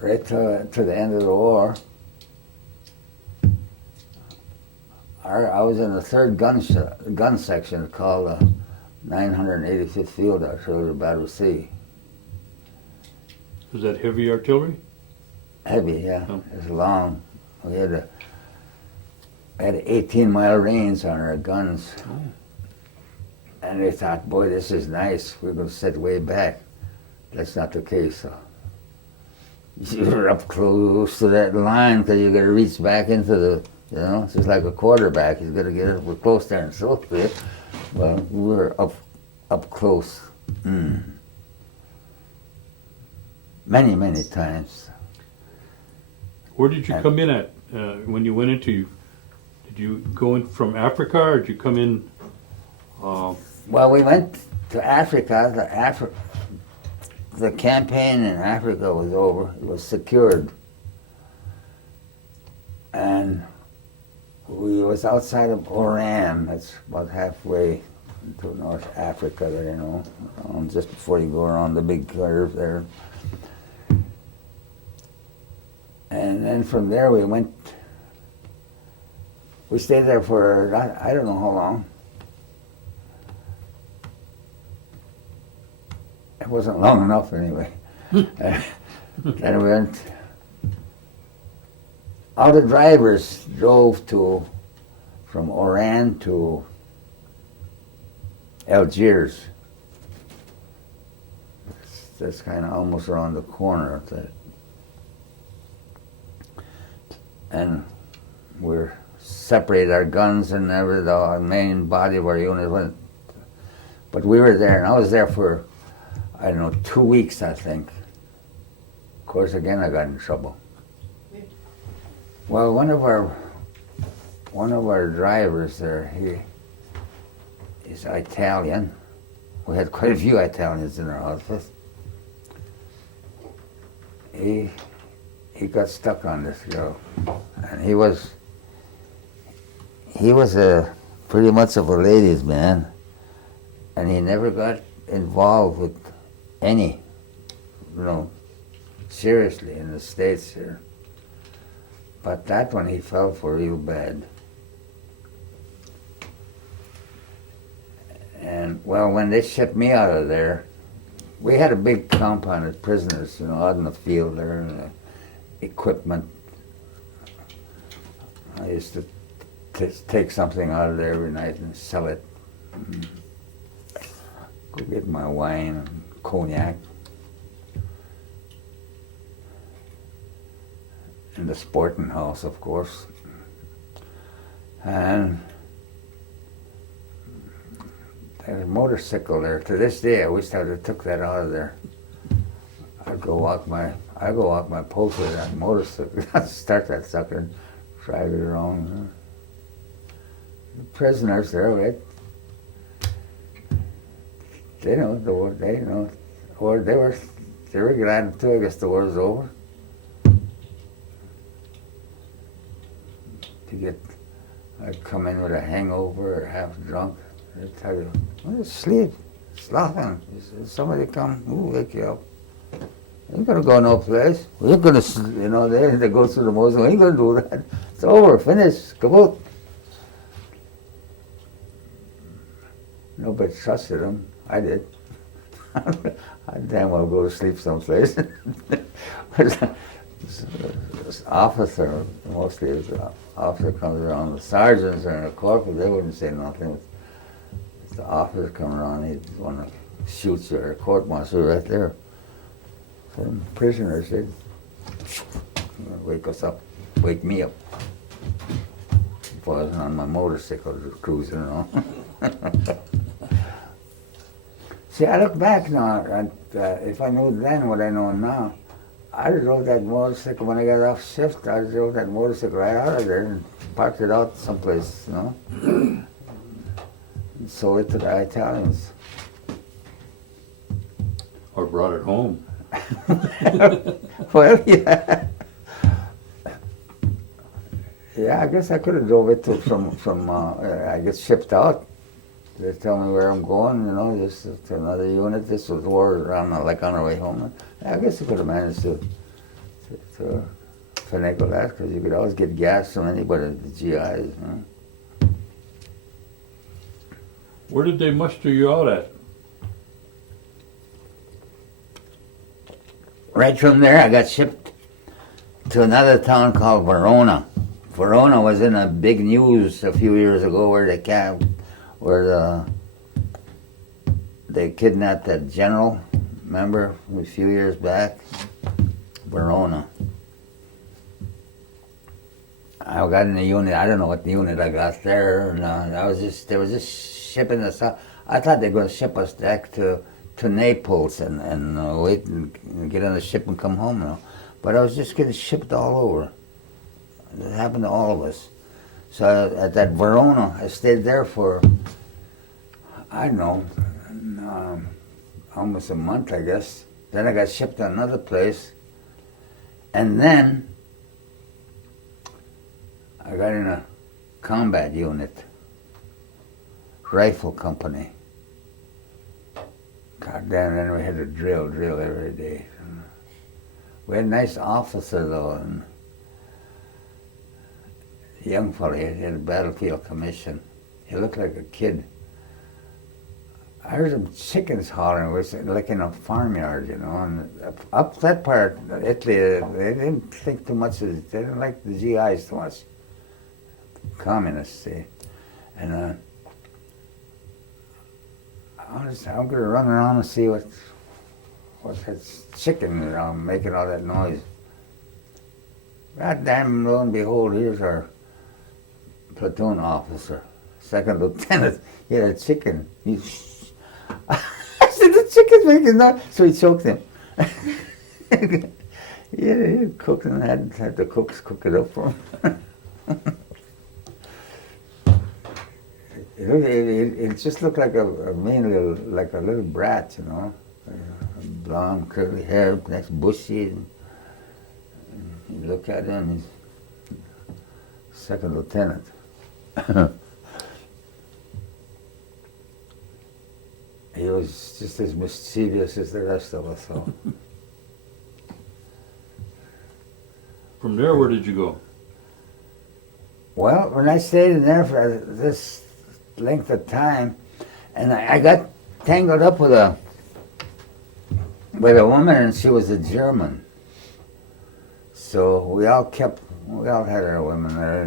right to the end of the war. I was in the 3rd gun section called the 985th Field Artillery Battery C. Was that heavy artillery? Heavy, yeah. Oh. It was long. We had had 18-mile range on our guns. And they thought, boy, this is nice. We're going to sit way back. That's not the case. So you're up close to that line because you got to reach back into the, it's just like a quarterback. He's got to get up close there and throw it. Well, we were up close. Many, many times. Where did you come in at when you went into? Did you go in from Africa, or did you come in? Well, we went to Africa. The campaign in Africa was over. It was secured, and we was outside of Oran. That's about halfway to North Africa there, just before you go around the big curve there. And then from there we stayed there for, I don't know how long. It wasn't long enough anyway. Then we went, all the drivers drove from Oran to Algiers. That's kind of almost around the corner of that. And we separated our guns and everything, the main body of our unit went. But we were there, and I was there for, 2 weeks, I think. Of course, again, I got in trouble. Weird. Well, one of our drivers there, he's Italian. We had quite a few Italians in our office. He got stuck on this girl, and he was pretty much of a ladies' man, and he never got involved with any, seriously in the States here. But that one he fell for real bad. And well, when they shipped me out of there, we had a big compound of prisoners, out in the field there, and equipment. I used to take something out of there every night and sell it. Go get my wine and cognac. In the sporting house, of course. And there's a motorcycle there. To this day, I wish I'd have took that out of there. I go walk my post with that motorcycle. Start that sucker and drive it around. The prisoners there, right? They know the war. They know, or they were glad too. I guess the war's over. I'd come in with a hangover or half drunk. They'd tell you, well, sleep, slothing. Somebody come, we'll wake you up. You ain't gonna go no place. We ain't gonna, they go through the motion. We ain't gonna do that. It's over, finished, kaput. Nobody trusted him. I did. I'd damn well go to sleep someplace. This officer, mostly it was the officer comes around, the sergeants and the corporal, they wouldn't say nothing. If the officer come around, he'd want to shoot you, or a court martial right there. So the prisoners, they'd wake me up. If I wasn't on my motorcycle cruising, See, I look back now, and if I knew then what I know now, I drove that motorcycle when I got off shift. I drove that motorcycle right out of there and parked it out someplace, and sold it to the Italians. Or brought it home. Well, yeah. Yeah, I guess I could have drove it from I get shipped out. They tell me where I'm going, just to another unit. This was war around, like on our way home. I guess I could have managed to finagle that, because you could always get gas from anybody at the GIs. Where did they muster you out at? Right from there, I got shipped to another town called Verona, Verona was in a big news a few years ago where they kidnapped that general, remember, a few years back? Verona. I got in the unit, I don't know what unit I got there, and they were just shipping us out. I thought they were going to ship us back to Naples and wait and get on the ship and come home, But I was just getting shipped all over. It happened to all of us. So at that Verona, I stayed there for, I don't know, almost a month, I guess. Then I got shipped to another place. And then I got in a combat unit, rifle company. God damn, then we had to drill every day. We had a nice officer though, and a young fellow, he had a battlefield commission. He looked like a kid. I heard some chickens hollering. It was like in a farmyard, and up that part of Italy, they didn't think too much of it. They didn't like the GIs too much. Communists, see. And I'm going to run around and see what that chicken making all that noise. God damn, lo and behold, here's our platoon officer, second lieutenant. He had a chicken. I said, the chicken's making noise. So he choked him. He cooked and had the cooks cook it up for him. It just looked like a little brat, blonde, curly hair, nice bushy. And you look at him, he's second lieutenant. He was just as mischievous as the rest of us. So. From there, where did you go? Well, when I stayed in there for this length of time, and I got tangled up with a woman, and she was a German. So we all had our women there,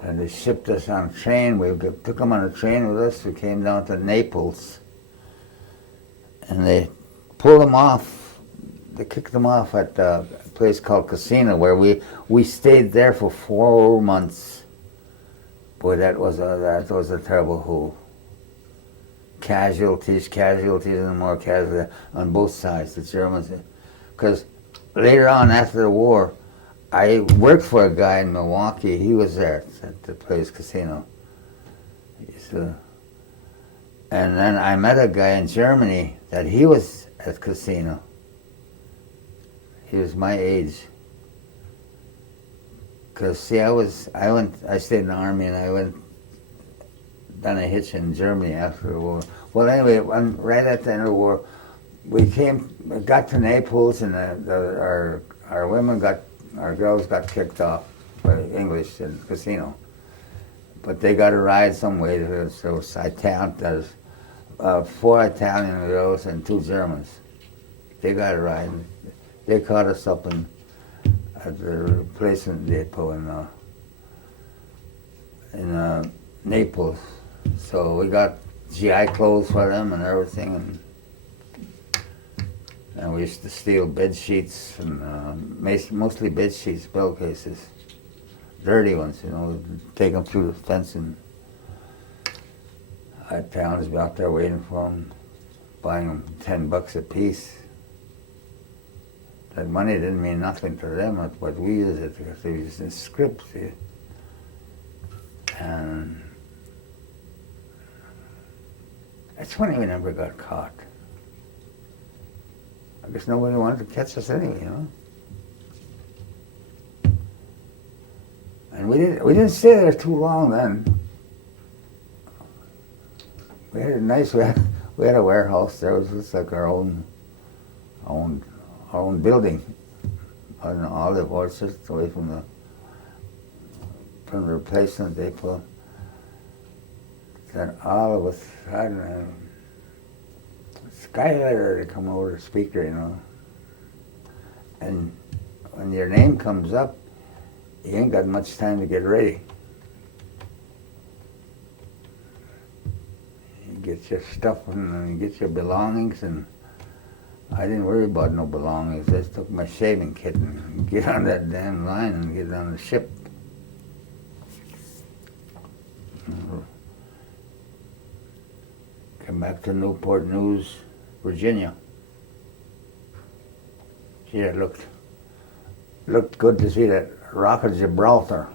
and they shipped us on a train. We took them on a train with us. We came down to Naples, and they pulled them off. They kicked them off at a place called Casino, where we stayed there for 4 months. Boy, that was a terrible hole. Casualties and more casualties on both sides, the Germans. Because later on, after the war, I worked for a guy in Milwaukee. He was there at the place Casino. And then I met a guy in Germany that he was at Casino. He was my age. Because see, I stayed in the army, and I went done a hitch in Germany after the war. Well, anyway, right at the end of the war, we got to Naples, and our girls got kicked off by English in Casino. But they got a ride some way. There's 4 Italian girls and 2 Germans. They got a ride. They caught us up at the replacement depot in Naples. So we got GI clothes for them and everything, and we used to steal bed sheets and mostly bed sheets, pillowcases, dirty ones, take them through the fence, and Italians be out there waiting for them, buying them $10 a piece. That money didn't mean nothing to them, but we used it because they used in script, see. And that's funny we never got caught. I guess nobody wanted to catch us anyway, And we didn't stay there too long then. We had we had a warehouse there. It was just like our own building on the Olive Orchard, away from the replacement depot. Then all of us had Schuyler to come over the speaker, And when your name comes up, you ain't got much time to get ready. You get your stuff and you get your belongings, and I didn't worry about no belongings. I just took my shaving kit and get on that damn line and get on the ship. Come back to Newport News, Virginia. Gee, it looked good to see that Rock of Gibraltar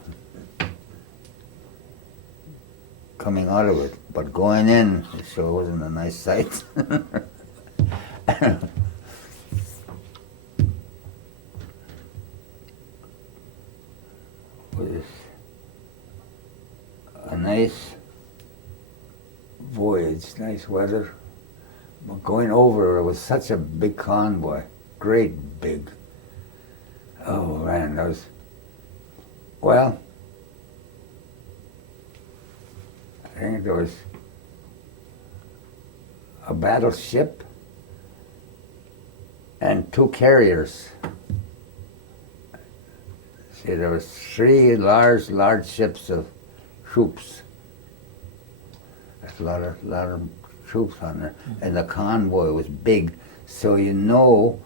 coming out of it, but going in, it sure wasn't a nice sight. It was a nice voyage, nice weather, but going over, it was such a big convoy, great big. Oh man, that was, well, I think there was a battleship and 2 carriers. See, there was 3 large ships of troops. That's a lot of troops on there, and the convoy was big. So you know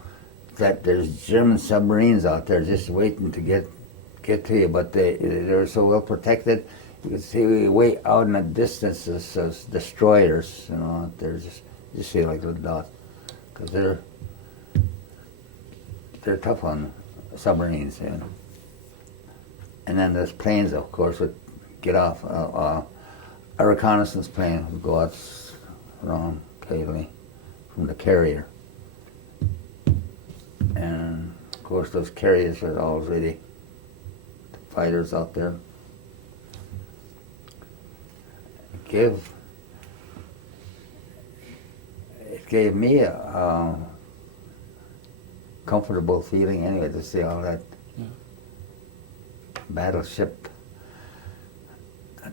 that there's German submarines out there just waiting to get to you, but they were so well protected. You could see way out in the distance as destroyers, you know. They're just see like little dots, because they're tough on submarines, you know. And then there's planes, of course, would get off. A reconnaissance plane would go out around occasionally from the carrier. And of course those carriers are always ready, fighters out there. It gave me a comfortable feeling anyway to see all that battleship.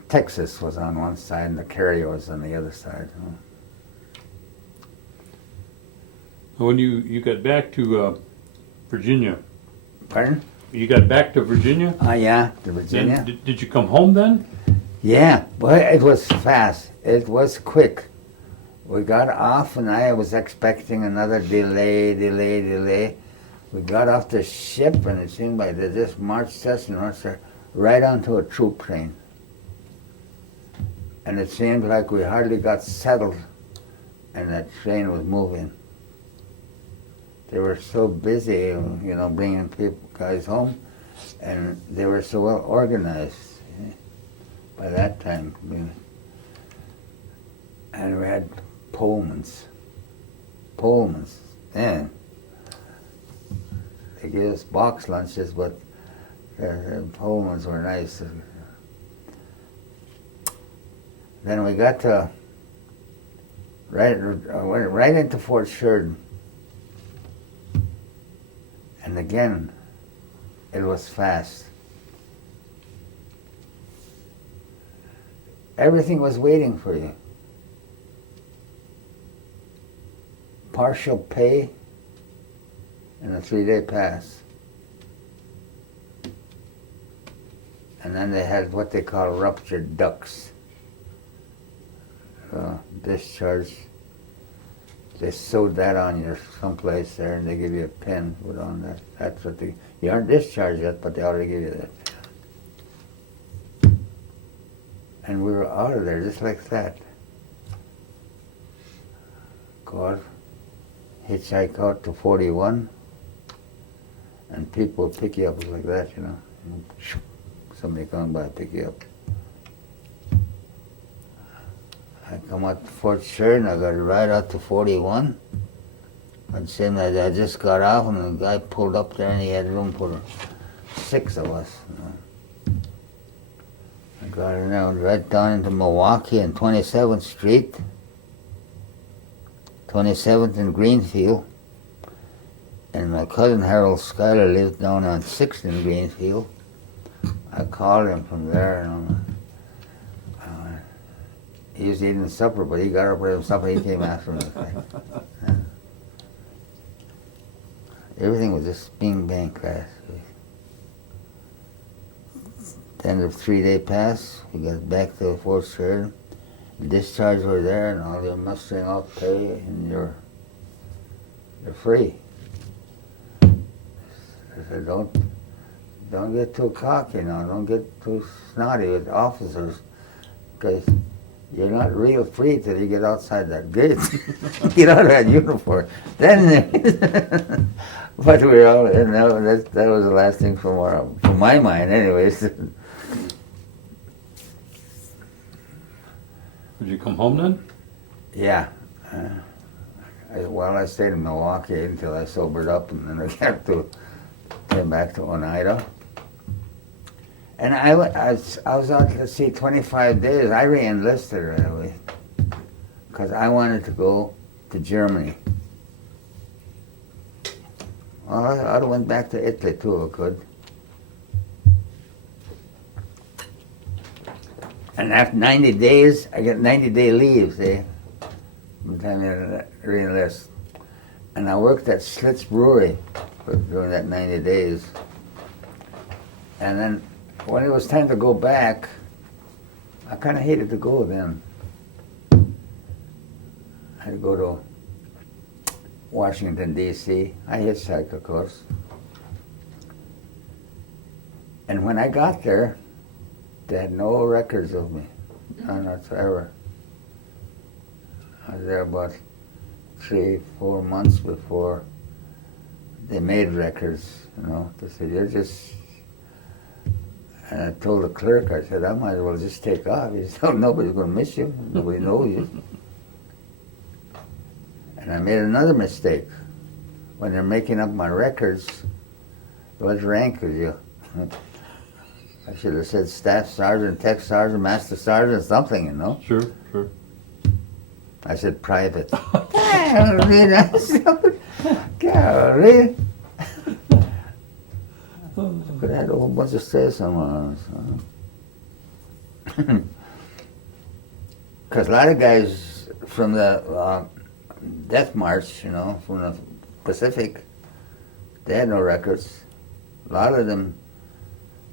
Texas was on one side and the carrier was on the other side. You know. When you got back to Virginia, Pardon? you got back to Virginia? Yeah, to Virginia. Then, did you come home then? Yeah, but it was fast. It was quick. We got off and I was expecting another delay. We got off the ship and it seemed like they just marched us right onto a troop train. And it seemed like we hardly got settled and that train was moving. They were so busy, you know, bringing guys home, and they were so well organized by that time. And we had Pullmans. Man, they gave us box lunches, but the Pullmans were nice. Then we got to went right into Fort Sheridan. And again, it was fast. Everything was waiting for you. Partial pay and a 3-day pass. And then they had what they call ruptured ducts. Discharge. They sewed that on you someplace there, and they give you a pin put on that. That's what you aren't discharged yet, but they already give you that. And we were out of there just like that. Go out, hitchhike out to 41, and people pick you up like that, you know. Somebody coming by pick you up. I come out to Fort Sheridan, I got right out to 41. I'd say that I just got off and the guy pulled up there and he had room for 6 of us. You know. I got around right down into Milwaukee and 27th Street, 27th and Greenfield. And my cousin Harold Schuyler lived down on 6th and Greenfield. I called him from there and he was eating supper, but he got up with him supper, he came after me. Everything was just bing bang fast. Then the 3-day pass, we got back to Fort Sheridan. Discharge were there, and all your mustering off pay, and you're free. I said, don't get too cocky now. Don't get too snotty with officers, because you're not real free till you get outside that gate. Get out of that uniform. Then, but we were all, and that was the last thing from my mind, anyways. Did you come home then? Yeah. I stayed in Milwaukee until I sobered up, and then I came back to Oneida. And I was out, let's see, 25 days. I re-enlisted right away because I wanted to go to Germany. Well, I would have went back to Italy too if I could. And after 90 days, I got 90-day leave, see, by the time I re-enlist. And I worked at Schlitz Brewery during that 90 days. And then when it was time to go back, I kind of hated to go then. I had to go to Washington, D.C. I hitchhiked, of course. And when I got there, they had no records of me, none whatsoever. I was there about 3-4 months before they made records, you know. They said, you're just, and I told the clerk, I said, I might as well just take off. He said, oh, nobody's going to miss you, nobody knows you. And I made another mistake. When they're making up my records, what rank was you? I should have said staff sergeant, tech sergeant, master sergeant, something, you know. Sure. I said private. Golly. Golly. Could have had a whole bunch of stress somewhere else. Because a lot of guys from the Death March, you know, from the Pacific, they had no records. A lot of them,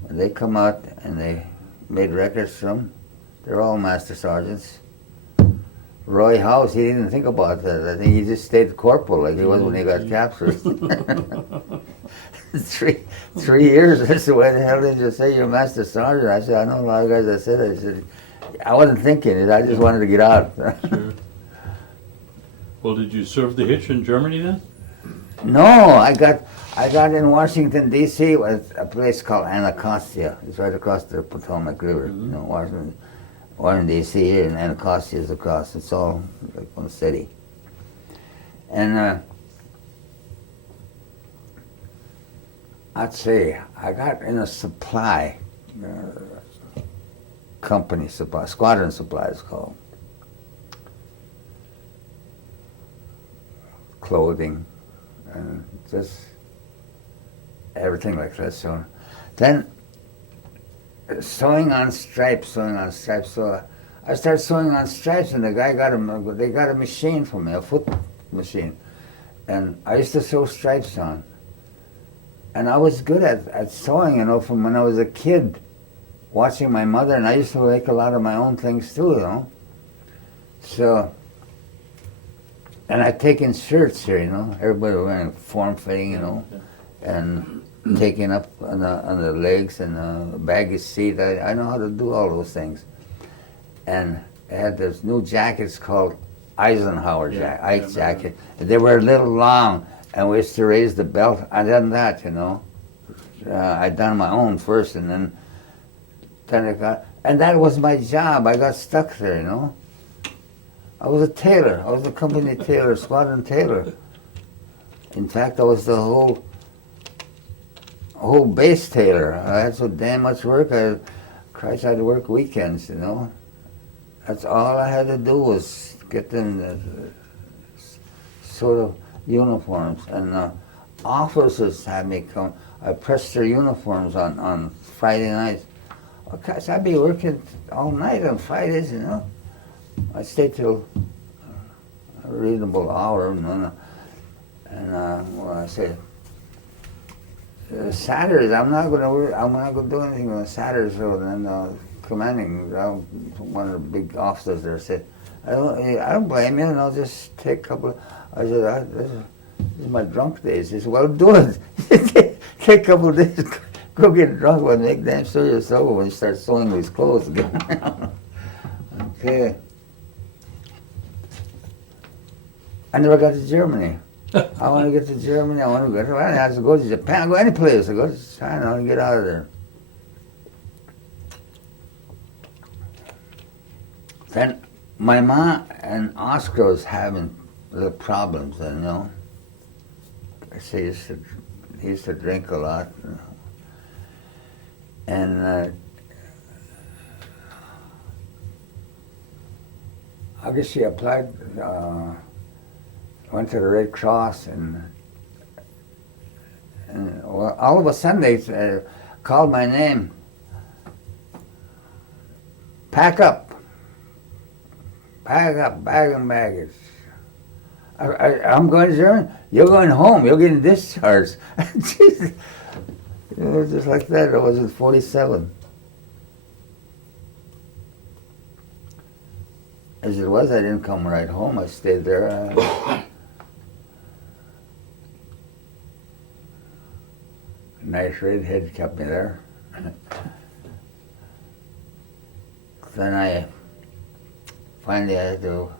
when they come out and they made records for them, they're all master sergeants. Roy House, he didn't think about that. I think he just stayed corporal like he was when he got captured. 3 years. I said, why the hell did you say you're master sergeant? I said, I know a lot of guys that said it. I said, I wasn't thinking it. I just wanted to get out. Sure. Well, did you serve the hitch in Germany then? No, I got in Washington, D.C. with a place called Anacostia. It's right across the Potomac River. You know, Washington, D.C. here, and Anacostia is across. It's all like one city. And I'd say I got in a supply company, squadron supply it's called. Clothing and just everything like that. So then sewing on stripes. So I started sewing on stripes, and the guy they got a machine for me, a foot machine, and I used to sew stripes on. And I was good at sewing, you know, from when I was a kid, watching my mother, and I used to make a lot of my own things too, you know. So, and I'd taken shirts here, you know, everybody wearing form-fitting, you know, and taking up on the legs and the baggy seat. I know how to do all those things. And I had those new jackets called Eisenhower Ice jacket. They were a little long, and we used to raise the belt. I done that, you know. I done my own first, and then and that was my job. I got stuck there, you know. I was a tailor. I was a company tailor, squadron tailor. In fact, I was the whole base tailor. I had so damn much work. I had to work weekends, you know. That's all I had to do was get them the sort of uniforms. And officers had me come. I pressed their uniforms on Friday nights. Because I'd be working all night on Fridays, you know. I'd stay till a reasonable hour, and well, I said, Saturdays, I'm not gonna do anything on Saturdays. So then commanding, one of the big officers there said, I don't blame you, and I'll just take a couple. I said, this is my drunk days. He said, well, do it. Take a couple of days, go get drunk, and make damn sure you're sober when you start sewing these clothes again. Okay. I never got to Germany. I want to get to Germany. I want to go. I have to go to Japan. Go any place. I go to China. I want to get out of there. Then my mom and Oscar was having little problems. You know. He used to drink a lot, you know. And I guess she applied. Went to the Red Cross, and well, all of a sudden they called my name. Pack up, bag and baggage. I'm going to Germany. You're going home. You're getting discharged. Jesus. It was just like that. I was in 47. As it was, I didn't come right home. I stayed there. Nice redhead kept me there. Then I finally had to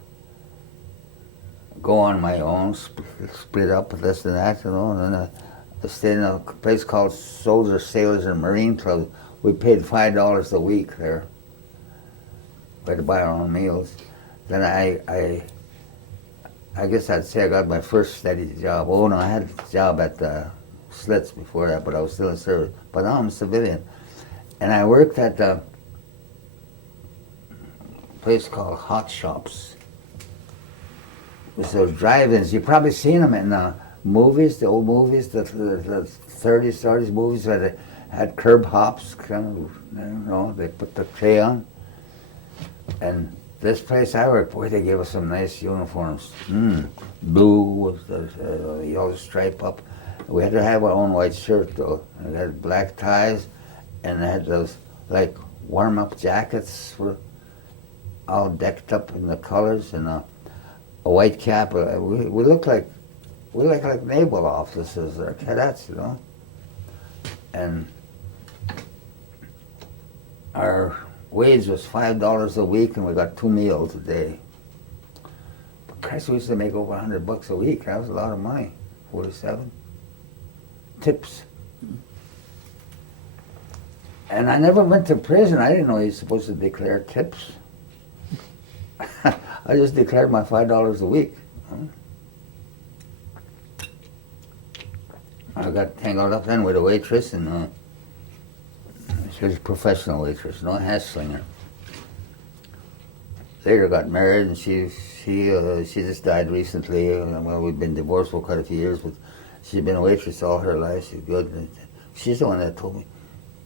go on my own, split up with this and that, you know. And then I stayed in a place called Soldiers, Sailors, and Marine Club. We paid $5 a week there. We had to buy our own meals. Then I guess I'd say I got my first steady job. Oh no, I had a job at Slits before that, but I was still in service. But now I'm a civilian. And I worked at a place called Hot Shops. It was those drive-ins. You've probably seen them in the movies, the old movies, the 30s, 40s movies where they had curb hops, kind of, you know, they put the tray on. And this place I worked, boy, they gave us some nice uniforms. Blue with the yellow stripe up. We had to have our own white shirt though. And we had black ties, and they had those like warm-up jackets were all decked up in the colors, and a white cap. We looked like naval officers or cadets, you know. And our wage was $5 a week, and we got 2 meals a day. But Christ, we used to make over $100 a week. That was a lot of money. 47 tips. And I never went to prison. I didn't know you're supposed to declare tips. I just declared my $5 a week. I got tangled up then with a waitress, and she was a professional waitress, no hash-slinger. Later got married, and she just died recently. Well, we've been divorced for quite a few years, but she's been a waitress all her life. She's good. She's the one that told me,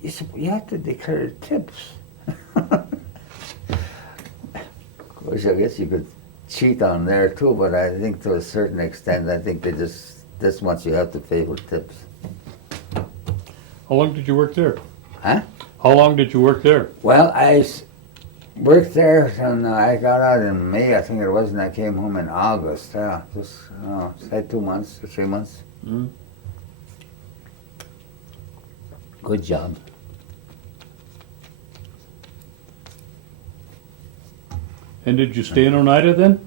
you have to declare tips. Of course, I guess you could cheat on there too, but I think to a certain extent, I think they just, this much you have to pay for tips. How long did you work there? Huh? How long did you work there? Well, I worked there and I got out in May, I think it was, and I came home in August. Yeah, just say 2 months or 3 months. Mm. Good job. And did you stay in Oneida then?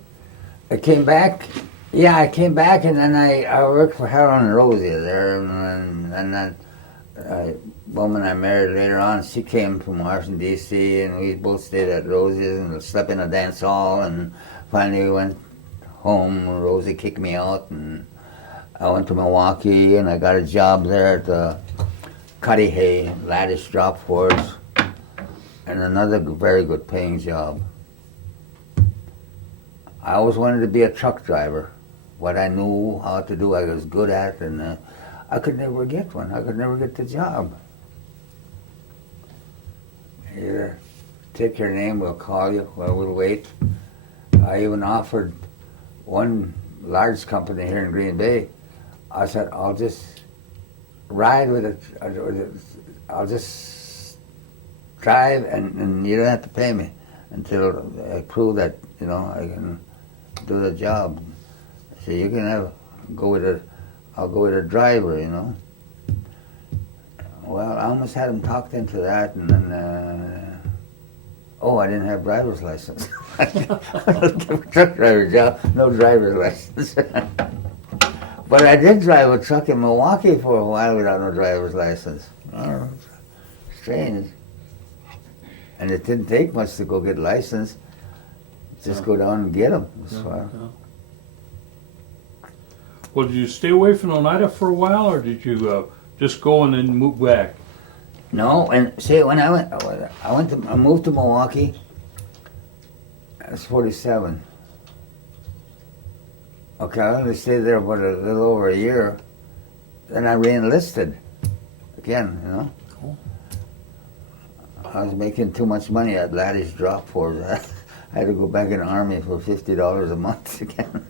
I came back. Yeah, I came back, and then I worked for Harold and Rosie there, and then woman I married later on, she came from Washington, D.C., and we both stayed at Rosie's and slept in a dance hall, and finally we went home. Rosie kicked me out, and I went to Milwaukee, and I got a job there at the Cuddy Hay lattice drop forge, and another very good paying job. I always wanted to be a truck driver. What I knew how to do, I was good at, and I could never get one. I could never get the job. Here, take your name, we'll call you, well, we'll wait. I even offered one large company here in Green Bay. I said, I'll just ride with it. I'll just drive, and you don't have to pay me until I prove that I can do the job. So you can I'll go with a driver. Well, I almost had him talked into that, and then I didn't have driver's license. Truck driver job, no driver's license. But I did drive a truck in Milwaukee for a while without no driver's license. Oh, strange. And it didn't take much to go get licensed. Just go down and get them. Well, did you stay away from Oneida for a while, or did you just go and then move back? No, and see, when I moved to Milwaukee. I was 47. Okay, I only stayed there about a little over a year. Then I re-enlisted again. Cool. I was making too much money at Laddie's Drop Force. I had to go back in the Army for $50 a month again.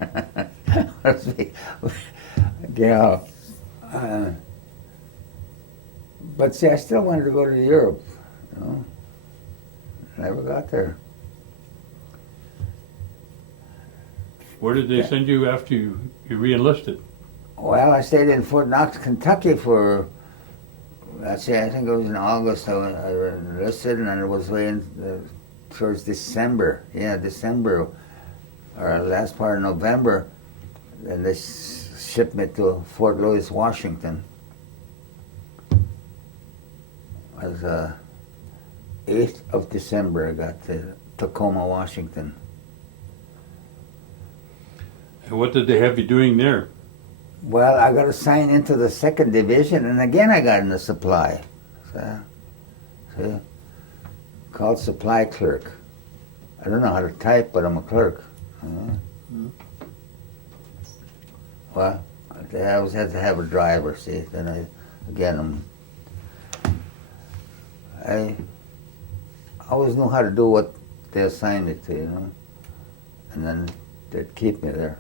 Yeah. But see, I still wanted to go to Europe. Never got there. Where did they send you after you re-enlisted? Well, I stayed in Fort Knox, Kentucky for, I think it was in August I enlisted, and it was towards December. Yeah, December, or last part of November, and they shipped me to Fort Lewis, Washington. It was 8th of December I got to Tacoma, Washington. And what did they have you doing there? Well, I got assigned into the 2nd Division, and again I got in the supply. So, called supply clerk. I don't know how to type, but I'm a clerk. Well, I always had to have a driver, see. Then I always knew how to do what they assigned me to, and then they'd keep me there.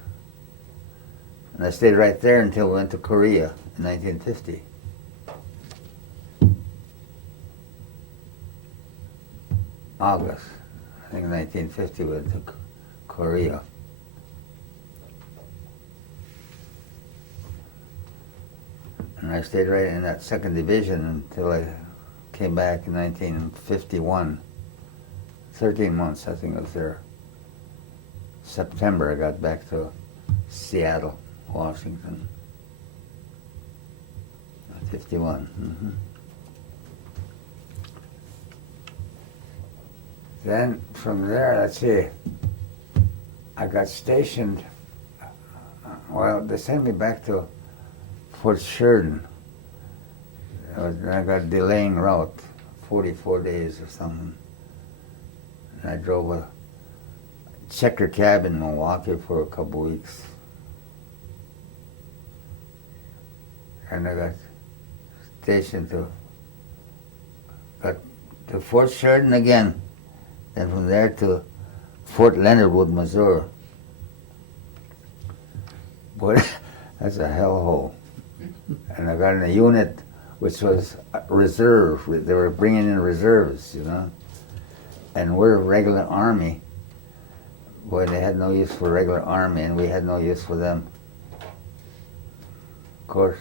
And I stayed right there until we went to Korea in 1950. August, I think 1950 we went to Korea. And I stayed right in that 2nd Division until I came back in 1951. 13 months, I think I was there. September, I got back to Seattle, Washington. 51. Then from there, let's see, I got stationed, well, they sent me back to Fort Sheridan. I got a delaying route, 44 days or something. And I drove a checker cab in Milwaukee for a couple weeks. And I got stationed got to Fort Sheridan again. Then from there to Fort Leonard Wood, Missouri. Boy, that's a hellhole. And I got in a unit which was reserve. They were bringing in reserves, And we're a regular Army. Boy, they had no use for regular Army, and we had no use for them. Of course,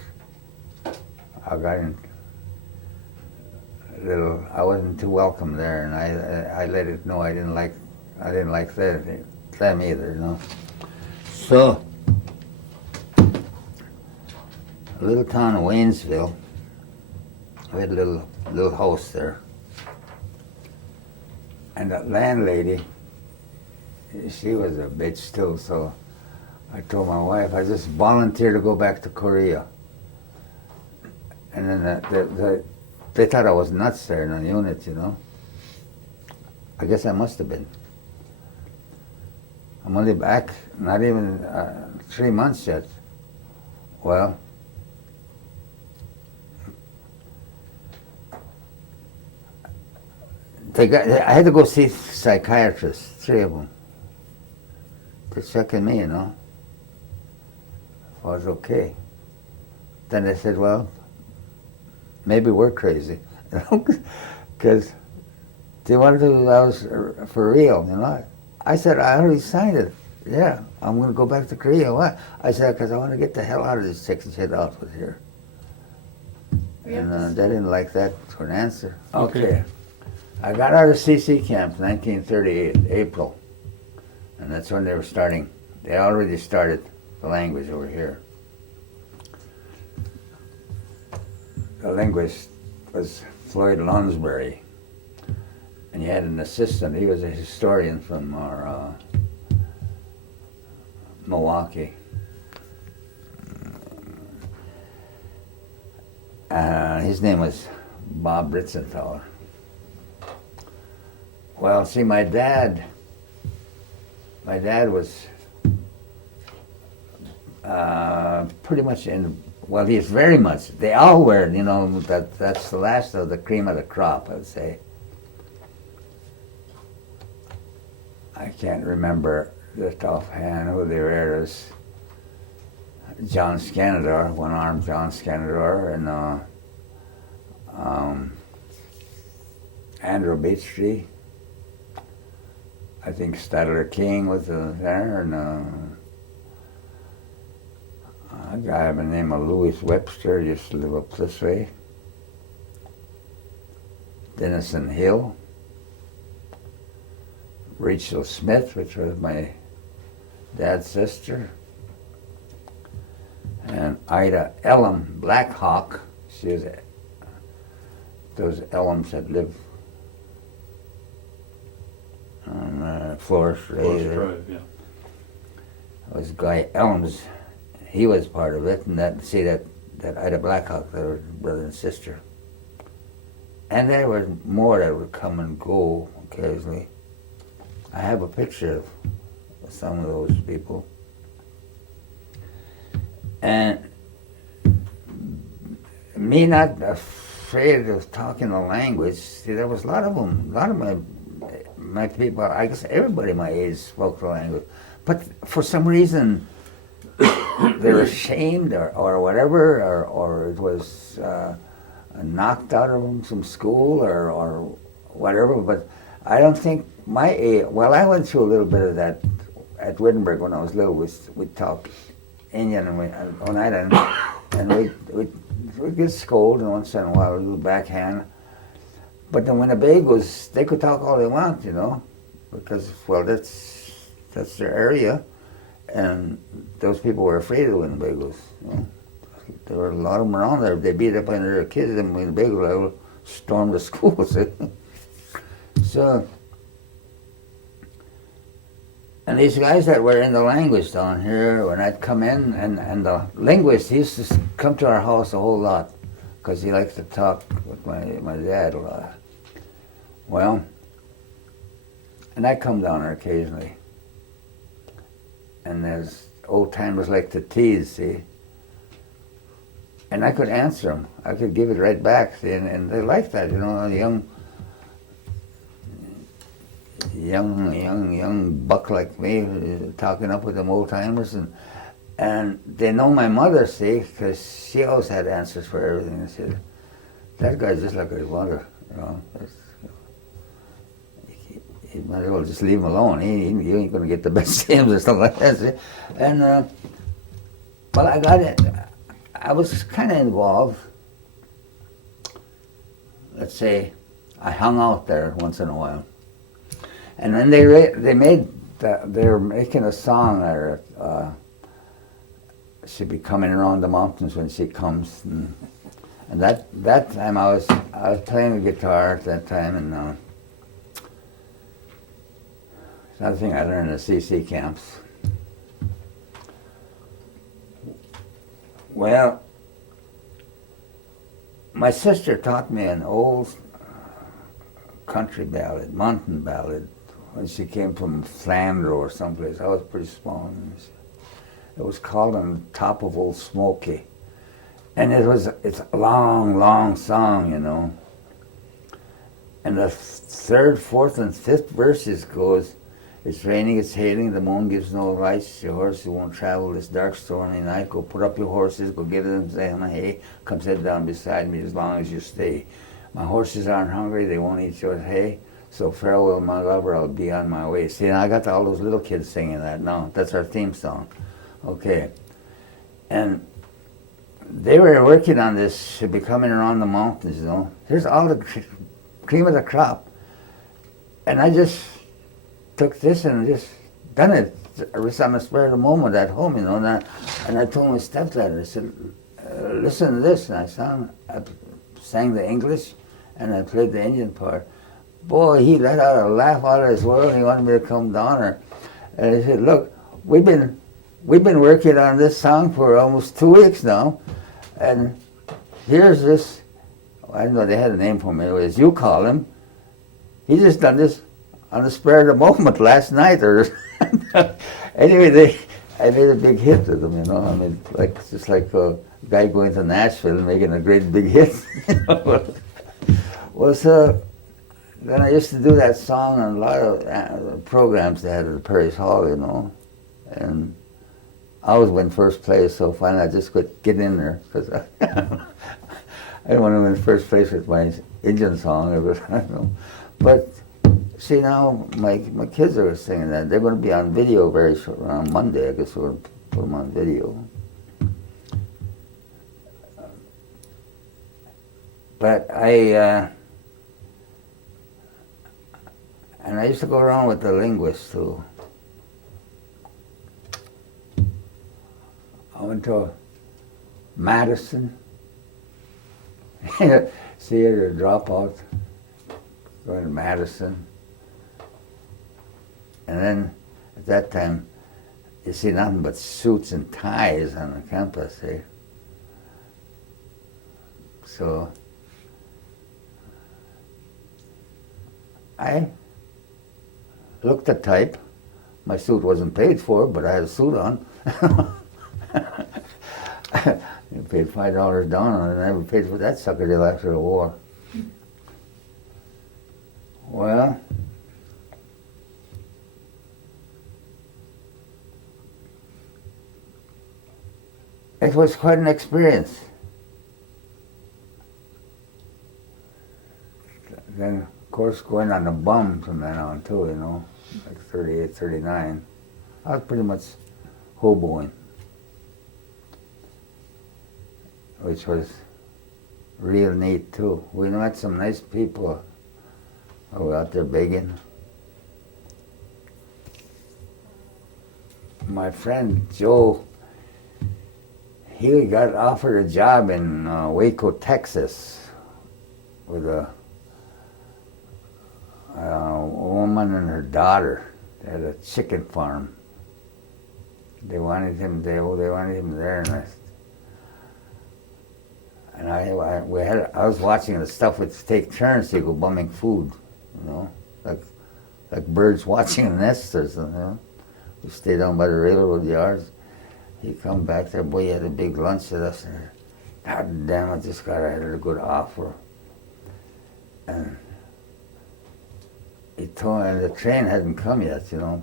I got in I wasn't too welcome there, and I let it know I didn't like them either, So, a little town of Waynesville, we had a little house there. And that landlady, she was a bitch too, so I told my wife, I just volunteered to go back to Korea. And then they thought I was nuts there in the unit, I guess I must have been. I'm only back, not even 3 months yet. Well, I had to go see psychiatrists, 3 of them, to check on me, if I was okay. Then they said, well, maybe we're crazy, because they wanted to do that for real, you know. I said, I already signed it. Yeah, I'm going to go back to Korea. What? I said, because I want to get the hell out of this Texas head outfit here. And they didn't like that for an answer. Okay. I got out of CC camp 1938, April. And that's when they were starting. They already started the language over here. The linguist was Floyd Lonsbury. And he had an assistant. He was a historian from our Milwaukee. His name was Bob Ritzenthaler. Well, see, my dad was pretty much he's very much, they all were, you know, that's the last of the cream of the crop, I would say. I can't remember just offhand who they were. It was John Scanador, one-armed John Scanador, and Andrew Beachtree. I think Stadler King was there, and a guy by the name of Louis Webster used to live up this way. Denison Hill. Rachel Smith, which was my dad's sister. And Ida Elam Blackhawk. She was those Elams that lived on Florist Drive, yeah. It was Guy Elms. He was part of it, and that Ida Blackhawk, they were brother and sister. And there were more that would come and go occasionally. I have a picture of some of those people. And me not afraid of talking the language, see, there was a lot of them, a lot of my people, I guess everybody my age spoke the language. But for some reason, they were ashamed or whatever, or it was knocked out of them from school or whatever. But I don't think my age, well, I went through a little bit of that at Wittenberg when I was little. We'd talk Indian and Oneida, and we'd get scolded once in a while, a little backhand. But the Winnebagos, they could talk all they want, you know, because, well, that's their area, and those people were afraid of the Winnebagos. You know? There were a lot of them around there. They beat up on their kids, and Winnebagos would storm the schools. So, and these guys that were in the language down here, when I'd come in, and the linguist, he used to come to our house a whole lot, because he liked to talk with my dad a lot. Well, and I come down there occasionally, and there's old timers like to tease, see, and I could answer them. I could give it right back, see, and they liked that, you know, young buck like me talking up with them old timers, and they know my mother, see, because she always had answers for everything. They said, that guy's just like his mother, you know. You might as well just leave him alone. He ain't going to get the best names or something like that. See? And, well, I got it. I was kind of involved. Let's say I hung out there once in a while. And then they were making a song there. She'd be coming around the mountains when she comes, and that time I was playing the guitar at that time, and another thing I learned in the CC camps. Well, my sister taught me an old country ballad, mountain ballad, when she came from Flanders or someplace. I was pretty small. It was called On Top of Old Smoky. And it's a long, long song, you know. And the third, fourth, and fifth verses goes, It's raining, it's hailing, the moon gives no lights, your horses won't travel this dark stormy night. Go put up your horses, go get them some hay, come sit down beside me as long as you stay. My horses aren't hungry, they won't eat your hay, so farewell my lover, I'll be on my way. See, now I got all those little kids singing that now. That's our theme song. Okay. And they were working on this, should be coming around the mountains, you know. Here's all the cream of the crop. And I just took this and just done it. It was on the spur of the moment at home, you know. And I told my stepdad, I said, listen to this. And I sang the English and I played the Indian part. Boy, he let out a laugh out of his world. He wanted me to come down there. And I said, look, we've been working on this song for almost 2 weeks now. And here's this, I don't know, they had a name for him anyways, you call him. He just done this on the spur of the moment last night. Or anyway, I made a big hit with them, you know. I mean, like just like a guy going to Nashville and making a great big hit. Well, so then I used to do that song on a lot of programs they had at the Perry's Hall, you know. And I always win first place, so finally I just could get in there because I didn't want to win first place with my Indian song. I don't know. But see, now my kids are singing that. They're going to be on video very short, on Monday. I guess we'll put them on video. But and I used to go around with the linguist too. I went to Madison, theater dropout, going to Madison. And then at that time, you see nothing but suits and ties on the campus, eh? So I looked the type. My suit wasn't paid for, but I had a suit on. I paid $5 down on it, and I never paid for that sucker till after the war. Well, it was quite an experience. Then, of course, going on the bum from then on too, you know, like 38, 39. I was pretty much hoboing, which was real neat too. We met some nice people who were out there begging. My friend Joe, he got offered a job in Waco, Texas, with a woman and her daughter. They had a chicken farm. They wanted him there. They wanted him there, and I was watching the stuff with take turns to go bumming food, you know, like birds watching a nest or something. You know? We stayed down by the railroad yards. He come back there, boy, he had a big lunch with us, and God damn, I just got a good offer. And he told me the train hadn't come yet, you know.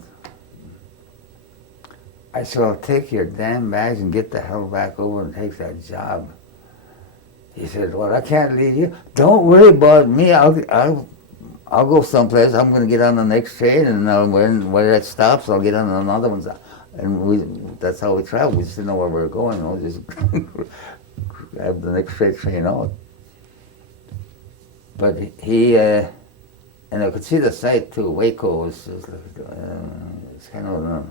I said, well, take your damn bags and get the hell back over and take that job. He said, well, I can't leave you. Don't worry about me. I'll go someplace. I'm going to get on the next train, and where it stops, I'll get on another one. And that's how we travel. We just didn't know where we were going. You know, just grab the next straight train out. But he, and I could see the site too. Waco was it's kind of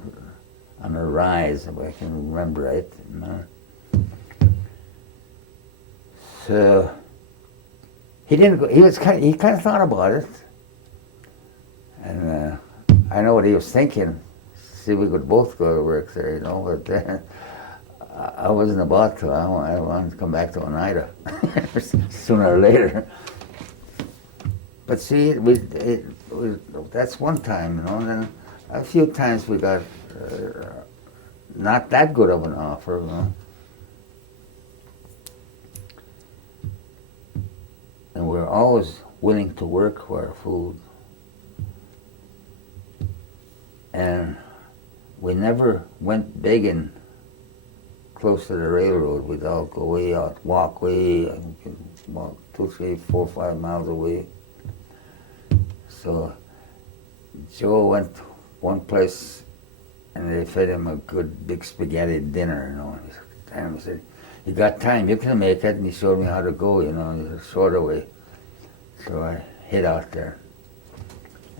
on a rise, if I can remember right. So he didn't go. He kind of thought about it, and I know what he was thinking. See, we could both go to work there, you know. But I wasn't about to. I wanted to come back to Oneida sooner or later. But see, that's one time, you know. And then a few times we got not that good of an offer, you know. And we're always willing to work for our food. we never went begging close to the railroad. We'd all go way out, walk way, walk 2, 3, 4, 5 miles away. So Joe went one place and they fed him a good big spaghetti dinner, you know. He said, "You got time, you can make it," and he showed me how to go, you know, the shorter way. So I hid out there.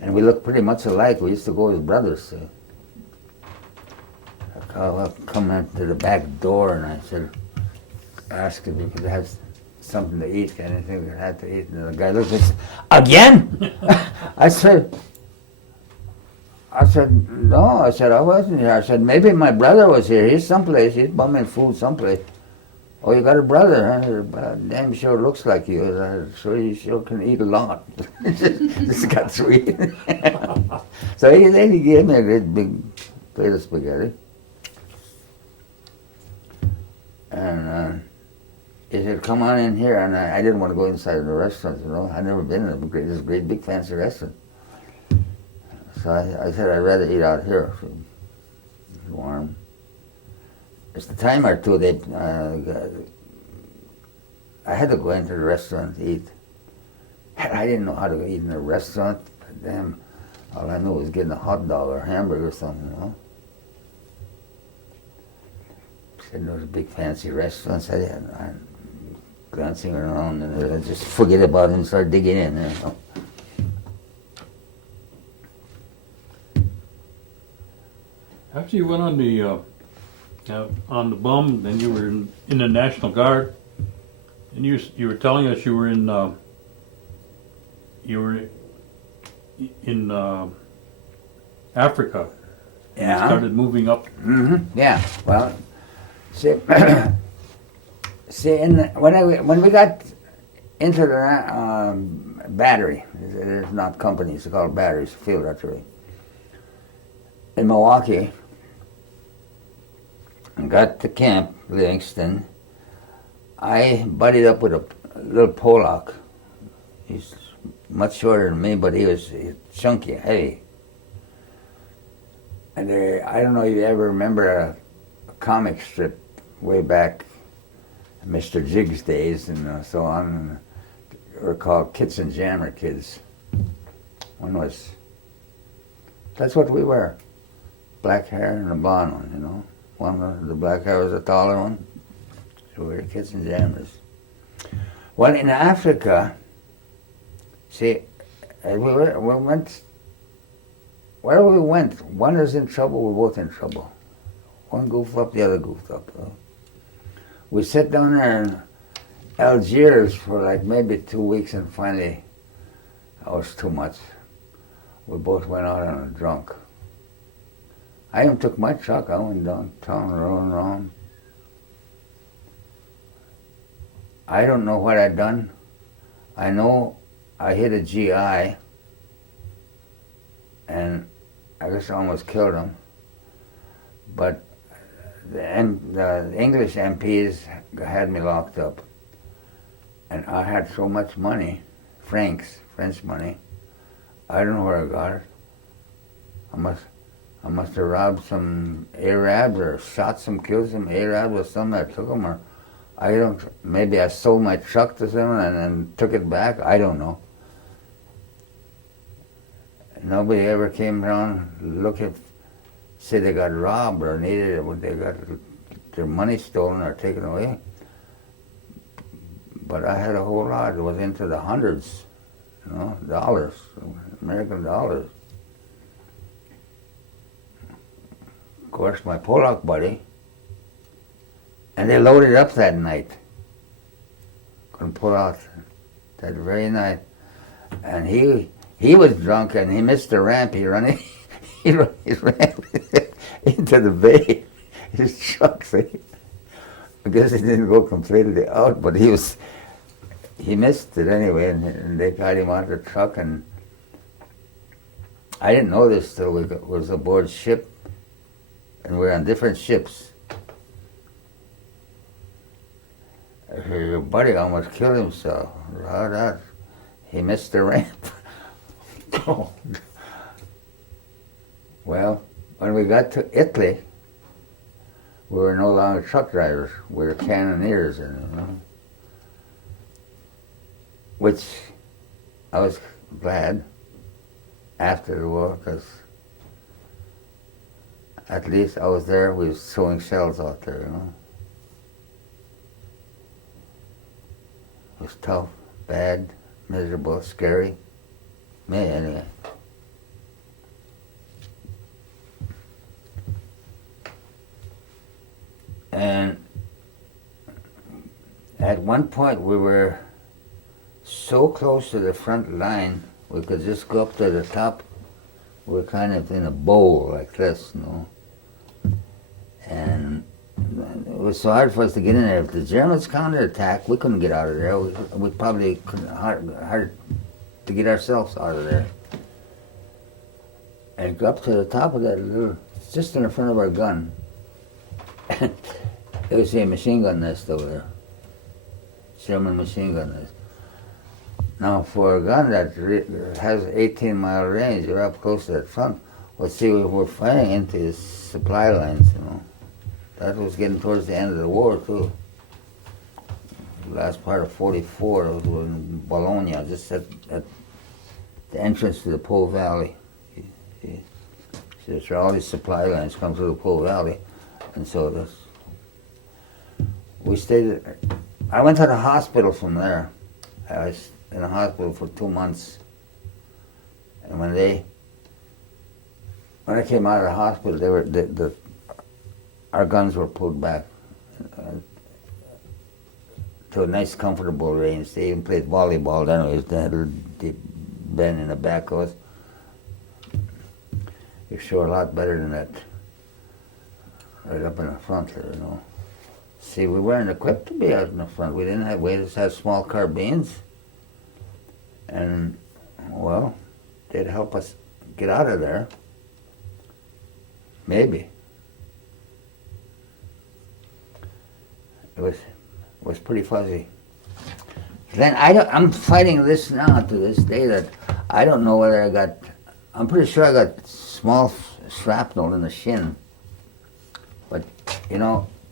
And we looked pretty much alike. We used to go as brothers, see. I come into the back door and I said, asked if we could have something to eat, anything we had to eat. And the guy looked at us, "Again?" I said, "No," I said, "I wasn't here." I said, "Maybe my brother was here. He's someplace. He's bumming food someplace." "Oh, you got a brother, huh? Damn sure looks like you. So he sure can eat a lot." This got sweet. So then he gave me a great big plate of spaghetti. And he said, "Come on in here." And I didn't want to go inside the restaurant, you know. I'd never been in this great big fancy restaurant. So I said, "I'd rather eat out here. It's warm." It's the time or two I had to go into the restaurant to eat. I didn't know how to eat in a restaurant. Damn, all I knew was getting a hot dog or a hamburger or something, you know. Said those big fancy restaurants, I'm glancing around and I just forget about it and start digging in, you know. After you went on the bum, then you were in the National Guard, and you were telling us you were in Africa. Yeah. You started moving up. Mm-hmm. Yeah. Well, see, when we got into the battery, there's not companies, it's called batteries, field artillery, in Milwaukee, and got to Camp Livingston, I buddied up with a little Polak. He's much shorter than me, but he was chunky, heavy. And I don't know if you ever remember a comic strip way back, Mr. Jiggs days and so on. They were called Kits and Jammer Kids. That's what we were. Black hair and a blonde one, you know. The black hair was a taller one. So we were Kits and Jammers. Well, in Africa, see, we went, wherever we went, one is in trouble, we're both in trouble. One goofed up, the other goofed up. We sat down there in Algiers for like maybe 2 weeks, and finally, that was too much. We both went out on a drunk. I even took my truck, I went downtown, rolling around. I don't know what I'd done. I know I hit a GI, and I guess I almost killed him. But the English MPs had me locked up. And I had so much money, French money, I don't know where I got it. I must have robbed some Arabs or shot some, killed some Arabs or something. I took them, or maybe I sold my truck to someone and then took it back. I don't know. Nobody ever came around say they got robbed or needed it when they got their money stolen or taken away. But I had a whole lot. It was into the hundreds, you know, dollars, American dollars. Of course, my Polak buddy, and they loaded up that night. Couldn't pull out that very night. And he was drunk and he missed the ramp. He ran into the bay. His truck, see? I guess he didn't go completely out, but he missed it anyway, and they got him out of the truck. And I didn't know this till we was aboard ship, and we were on different ships. Your buddy almost killed himself. How that? He missed the ramp. Well, when we got to Italy, we were no longer truck drivers. We were cannoneers, which I was glad after the war, because at least I was there. We was throwing shells out there, It was tough, bad, miserable, scary. Me, anyway. And at one point we were so close to the front line, we could just go up to the top. We were kind of in a bowl like this, And it was so hard for us to get in there. If the Germans counterattacked, we couldn't get out of there. We probably couldn't hard to get ourselves out of there. And go up to the top of that little, just in the front of our gun. It was a machine gun nest over there. German machine gun nest. Now, for a gun that has 18-mile range, you're up close to that front. Well, see, we're fighting into his supply lines, That was getting towards the end of the war, too. The last part of 44, it was in Bologna, just at the entrance to the Po Valley. So that's where all these supply lines come through the Po Valley. And so we stayed, I went to the hospital from there. I was in the hospital for 2 months. And when I came out of the hospital, our guns were pulled back to a nice, comfortable range. They even played volleyball then. It was that little deep bend in the back of us. You're sure a lot better than that right up in the front there, See, we weren't equipped to be out in the front. We just had small carbines. And, well, they'd help us get out of there. Maybe. It was pretty fuzzy. Then I'm fighting this now to this day that I don't know whether I'm pretty sure I got small shrapnel in the shin. But,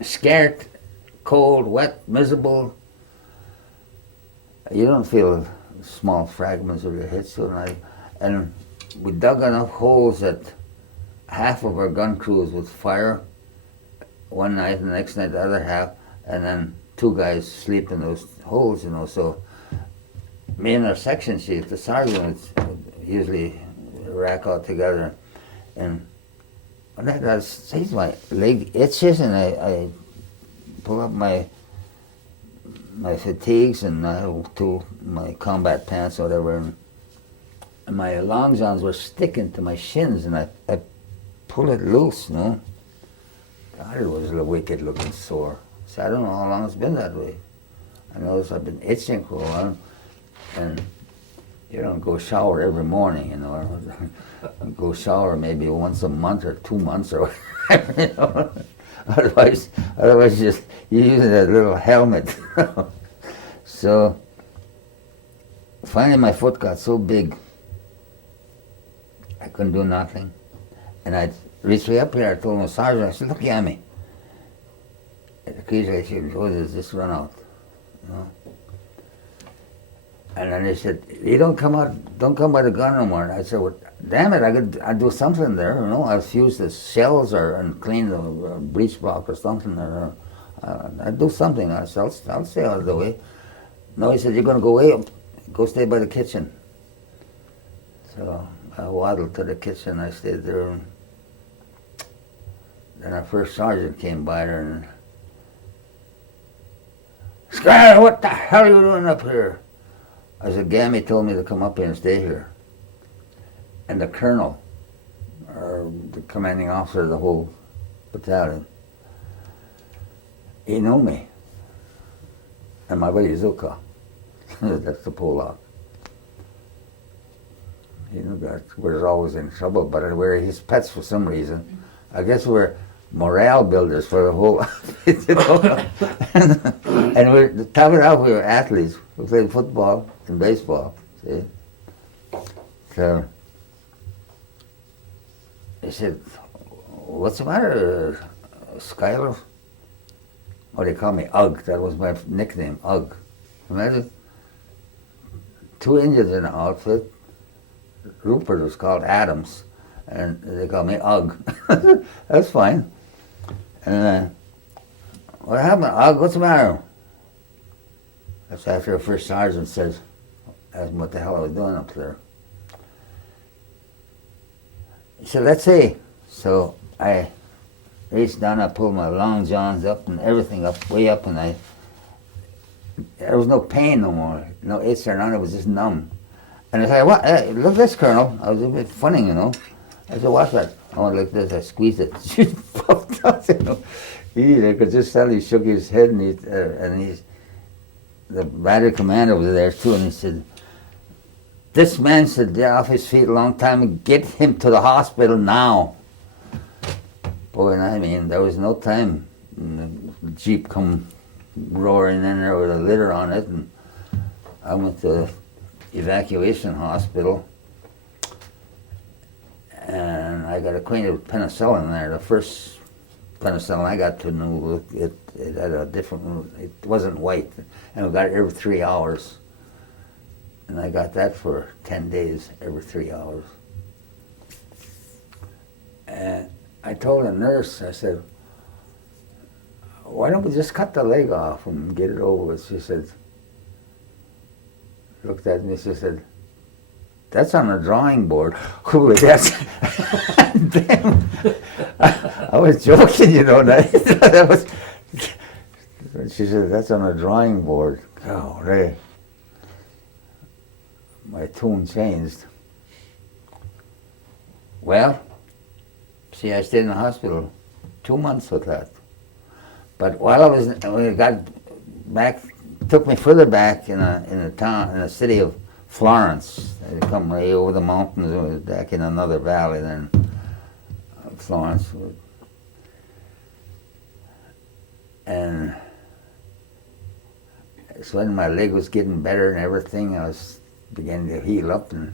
scared, cold, wet, miserable, you don't feel small fragments of your head so nice. And we dug enough holes that half of our gun crews would fire one night, and the next night the other half, and then 2 guys sleep in those holes, So me and our section chief, the sergeant, would usually rack out together. And when that does, my leg itches, and I pull up my fatigues and my combat pants or whatever, and my long johns were sticking to my shins, and I pulled it loose, God, it was a wicked looking sore. So I don't know how long it's been that way. I notice I've been itching for a while, and you don't go shower every morning, Go shower maybe once a month or 2 months or whatever, Otherwise, you use that little helmet. So finally, my foot got so big, I couldn't do nothing. And I reached way up here. I told my sergeant, I said, "Look at me." Occasionally, I said, "Oh, does this run out?" And then they said, "You don't come by the gun no more." And I said, "Well, damn it, I'd do something there, I'll fuse the shells and clean the breech block or something there. I'd do something. I'll stay out of the way." No, he said, "You're going to go away. Go stay by the kitchen." So I waddled to the kitchen. I stayed there. And then our first sergeant came by there and, "Schuyler, what the hell are you doing up here?" I said, "Gammy told me to come up here and stay here." And the colonel, or the commanding officer of the whole battalion, he knew me. And my buddy Zuka, that's the Polak. He knew that we're always in trouble, but we're his pets for some reason. I guess we're morale builders for the whole outfit, And we're, to top it off, we were athletes. We played football and baseball, see? So he said, what's the matter, Schuyler? Oh, they call me Ugg. That was my nickname, Ugg. Imagine 2 Indians in the outfit. Rupert was called Adams, and they call me Ugg. That's fine. And what happened, Ugg? What's the matter? That's after the first sergeant says, asked me what the hell I was doing up there. He said, let's see. So I reached down, I pulled my long johns up and everything up, way up, and there was no pain no more, no itch or none, it was just numb. And I said, what? Hey, look at this, Colonel. I was a bit funny, you know. I said, what's that? Oh, like this, I squeezed it. She popped out, you know. I could just tell he shook his head, and the battery commander was there too, and he said, this man should be off his feet a long time and get him to the hospital now. Boy, and I mean, there was no time. And the Jeep come roaring in there with a litter on it, and I went to the evacuation hospital, and I got acquainted with penicillin there. The first penicillin I got to know, it had a different, it wasn't white, and we got it every 3 hours. And I got that for 10 days, every 3 hours. And I told the nurse, I said, why don't we just cut the leg off and get it over with? She said, looked at me, she said, that's on the drawing board. Ooh, that's, damn. I was joking, you know. That was, she said, that's on the drawing board. Oh, Ray. My tune changed. Well, see, I stayed in the hospital 2 months with that. But while when I got back, took me further back in the city of Florence. I come way over the mountains, it was back in another valley than Florence. And so when my leg was getting better and everything, I was beginning to heal up, and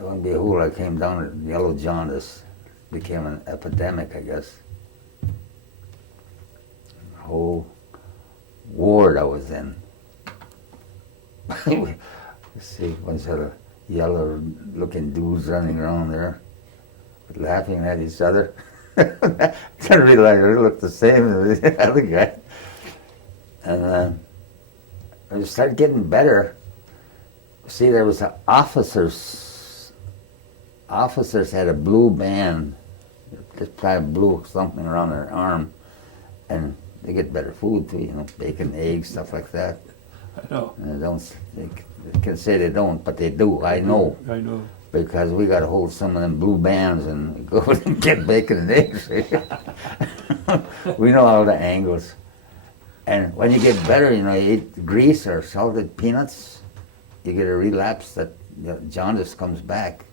lo and behold, I came down with yellow jaundice. Became an epidemic, I guess. The whole ward I was in. See, a bunch of yellow-looking dudes running around there, laughing at each other. I didn't realize they looked the same as the other guy. And I started getting better. See, there was officers. Officers had a blue band, just probably blue something around their arm, and they get better food too, you know, bacon, eggs, stuff like that. I know. And they can say they don't, but they do. I know. I know. Because we got to hold some of them blue bands and go and get bacon and eggs. We know all the angles. And when you get better, you know, you eat grease or salted peanuts, you get a relapse that jaundice comes back.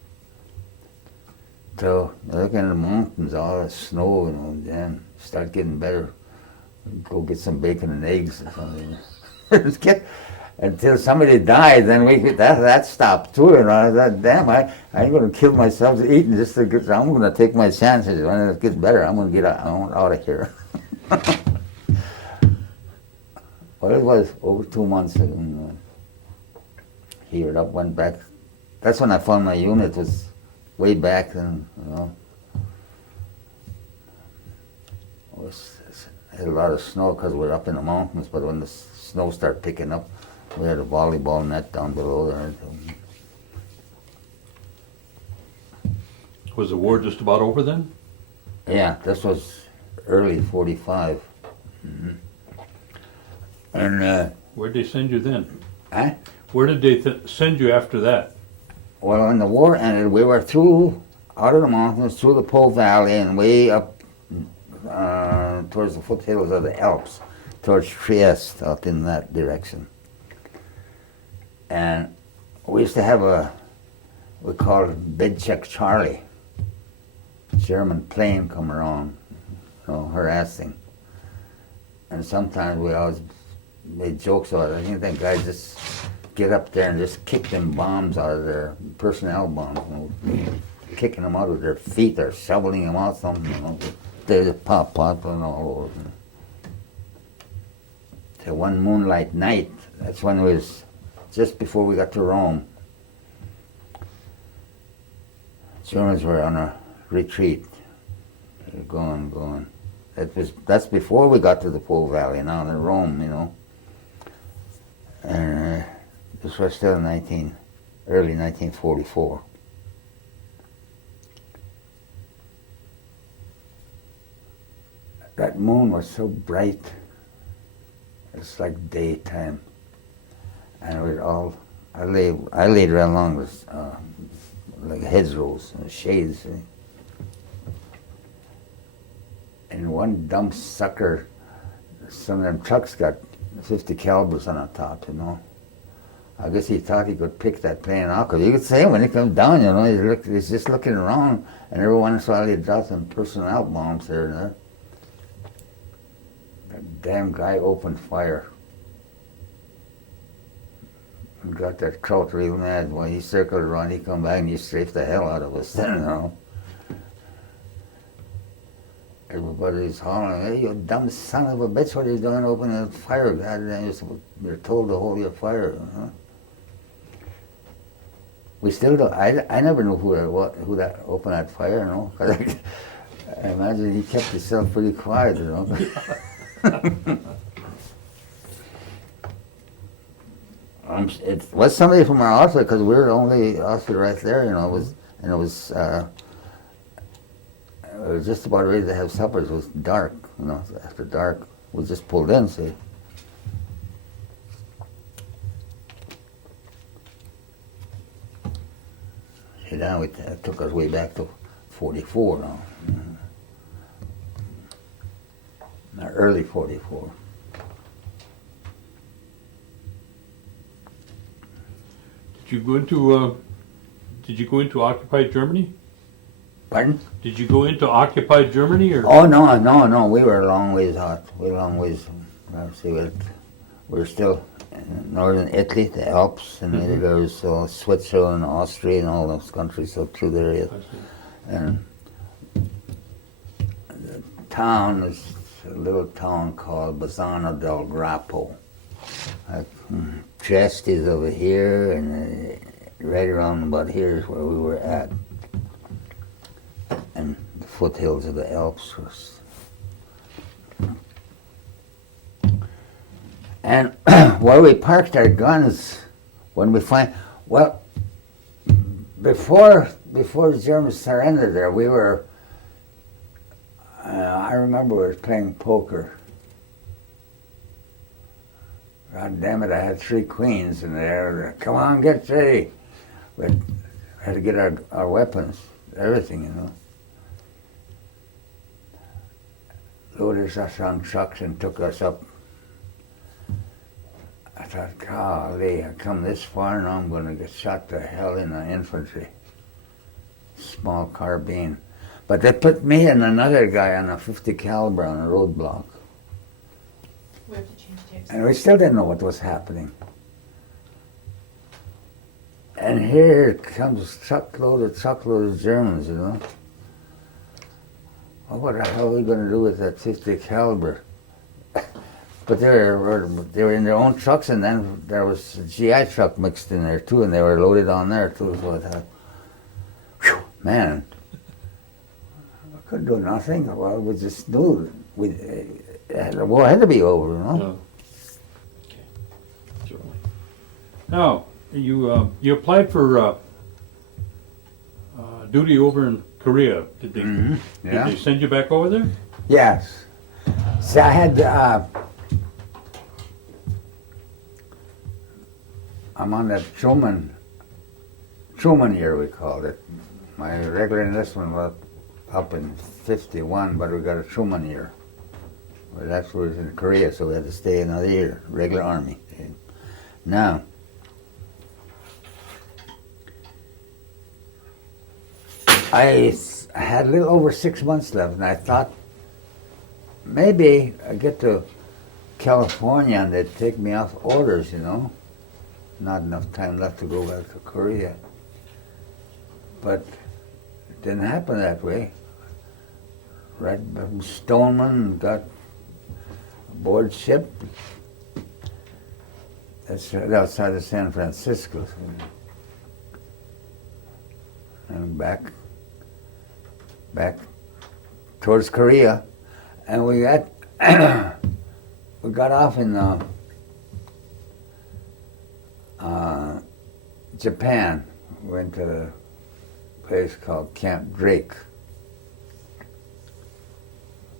So looking at the mountains, all the snow, you know, then start getting better. Go get some bacon and eggs or something. Until somebody died, then that stopped too. And I thought, damn, I ain't gonna kill myself eating just to get. I'm gonna take my chances. When it gets better, I'm gonna get out of here. Well, it was over 2 months and healed up, went back. That's when I found my unit was way back, and you know, I had a lot of snow because we're up in the mountains. But when the snow started picking up, we had a volleyball net down below there. Was the war just about over then? Yeah, this was early 45. Mm-hmm. And where'd they send you then? huh? Where did they send you after that? Well, when the war ended, we were through, out of the mountains, through the Po Valley, and way up towards the foothills of the Alps, towards Trieste, out in that direction. And we used to have we called it Bed Check Charlie. German plane come around, you know, harassing. And sometimes we always made jokes about it. I think that guys just get up there and just kick them bombs out of there, personnel bombs, you know, kicking them out with their feet or shoveling them out something, you know. They just pop and all over. So one moonlight night, that's when it was just before we got to Rome. Germans were on a retreat. They were going. That's before we got to the Po Valley, now in Rome, you know. And this was still early 1944. That moon was so bright, it's like daytime. And it was all, I laid right along with like hedgerows and shades. And one dumb sucker, some of them trucks got 50 calibers on the top, you know. I guess he thought he could pick that plane out, because you could say when he comes down, you know, he's just looking around, and every once in a while he'd drop some personnel bombs there and there. That damn guy opened fire. And got that Kraut real mad. When he circled around, he come back and he strafed the hell out of us, you know. Everybody's hollering, "Hey, you dumb son of a bitch, what are you doing opening a fire? God, you're told to hold your fire." We still don't, I never knew who that opened that fire, you know. I imagine he kept himself pretty quiet, you know. It was somebody from our outfit, because we were the only outfit right there, you know. It was just about ready to have supper. It was dark, you know. After dark, we just pulled in, see. Now it took us way back to 44 now. Early 44. Did you go into occupied Germany? Pardon? Did you go into occupied Germany, or? Oh no, we were a long ways out. We were a long ways. See, we're still in northern Italy, the Alps, and there was Switzerland, Austria, and all those countries up through the area. And the town is a little town called Bazzano del Grappo. Trieste is over here, and right around about here is where we were at. And the foothills of the Alps was. And where we parked our guns, when we before the Germans surrendered there, we were, I remember we were playing poker. God damn it, I had 3 queens in there. Come on, get ready. We had to get our weapons, everything, you know. Loaded us on trucks and took us up. I thought, golly, I come this far now, I'm going to get shot to hell in the infantry. Small carbine. But they put me and another guy on a 50 caliber on a roadblock. We have to change tapes. And we still didn't know what was happening. And here comes truckload of Germans, you know. Oh, what the hell are we going to do with that 50 caliber? But they were in their own trucks, and then there was a GI truck mixed in there too, and they were loaded on there too. So I thought, whew, man, I couldn't do nothing. Well, we just knew the war had to be over, you know. No. Okay. Certainly. Now, you applied for duty over in Korea. Did they? Mm-hmm. Yeah. Did they send you back over there? Yes. See, I had. I'm on that Truman year, we called it. My regular enlistment was up in 51, but we got a Truman year. Well, that's where it was in Korea, so we had to stay another year, regular army. Now, I had a little over 6 months left, and I thought maybe I'd get to California and they'd take me off orders, you know. Not enough time left to go back to Korea. But didn't happen that way. Right from Stoneman, got aboard ship. That's right outside of San Francisco. And back towards Korea. And we got we got off in Japan. Went to a place called Camp Drake.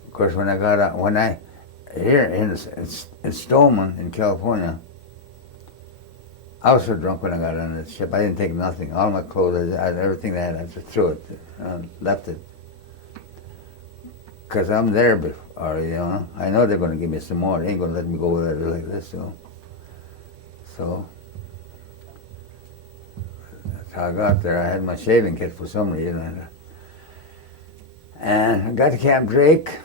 Of course, when I here in Stoneman in California, I was so drunk when I got on the ship. I didn't take nothing. All my clothes, everything I had, I just threw it, left it. Because I'm there before, you know. I know they're going to give me some more. They ain't going to let me go there like this, so that's how I got there. I had my shaving kit for some reason. And I got to Camp Drake.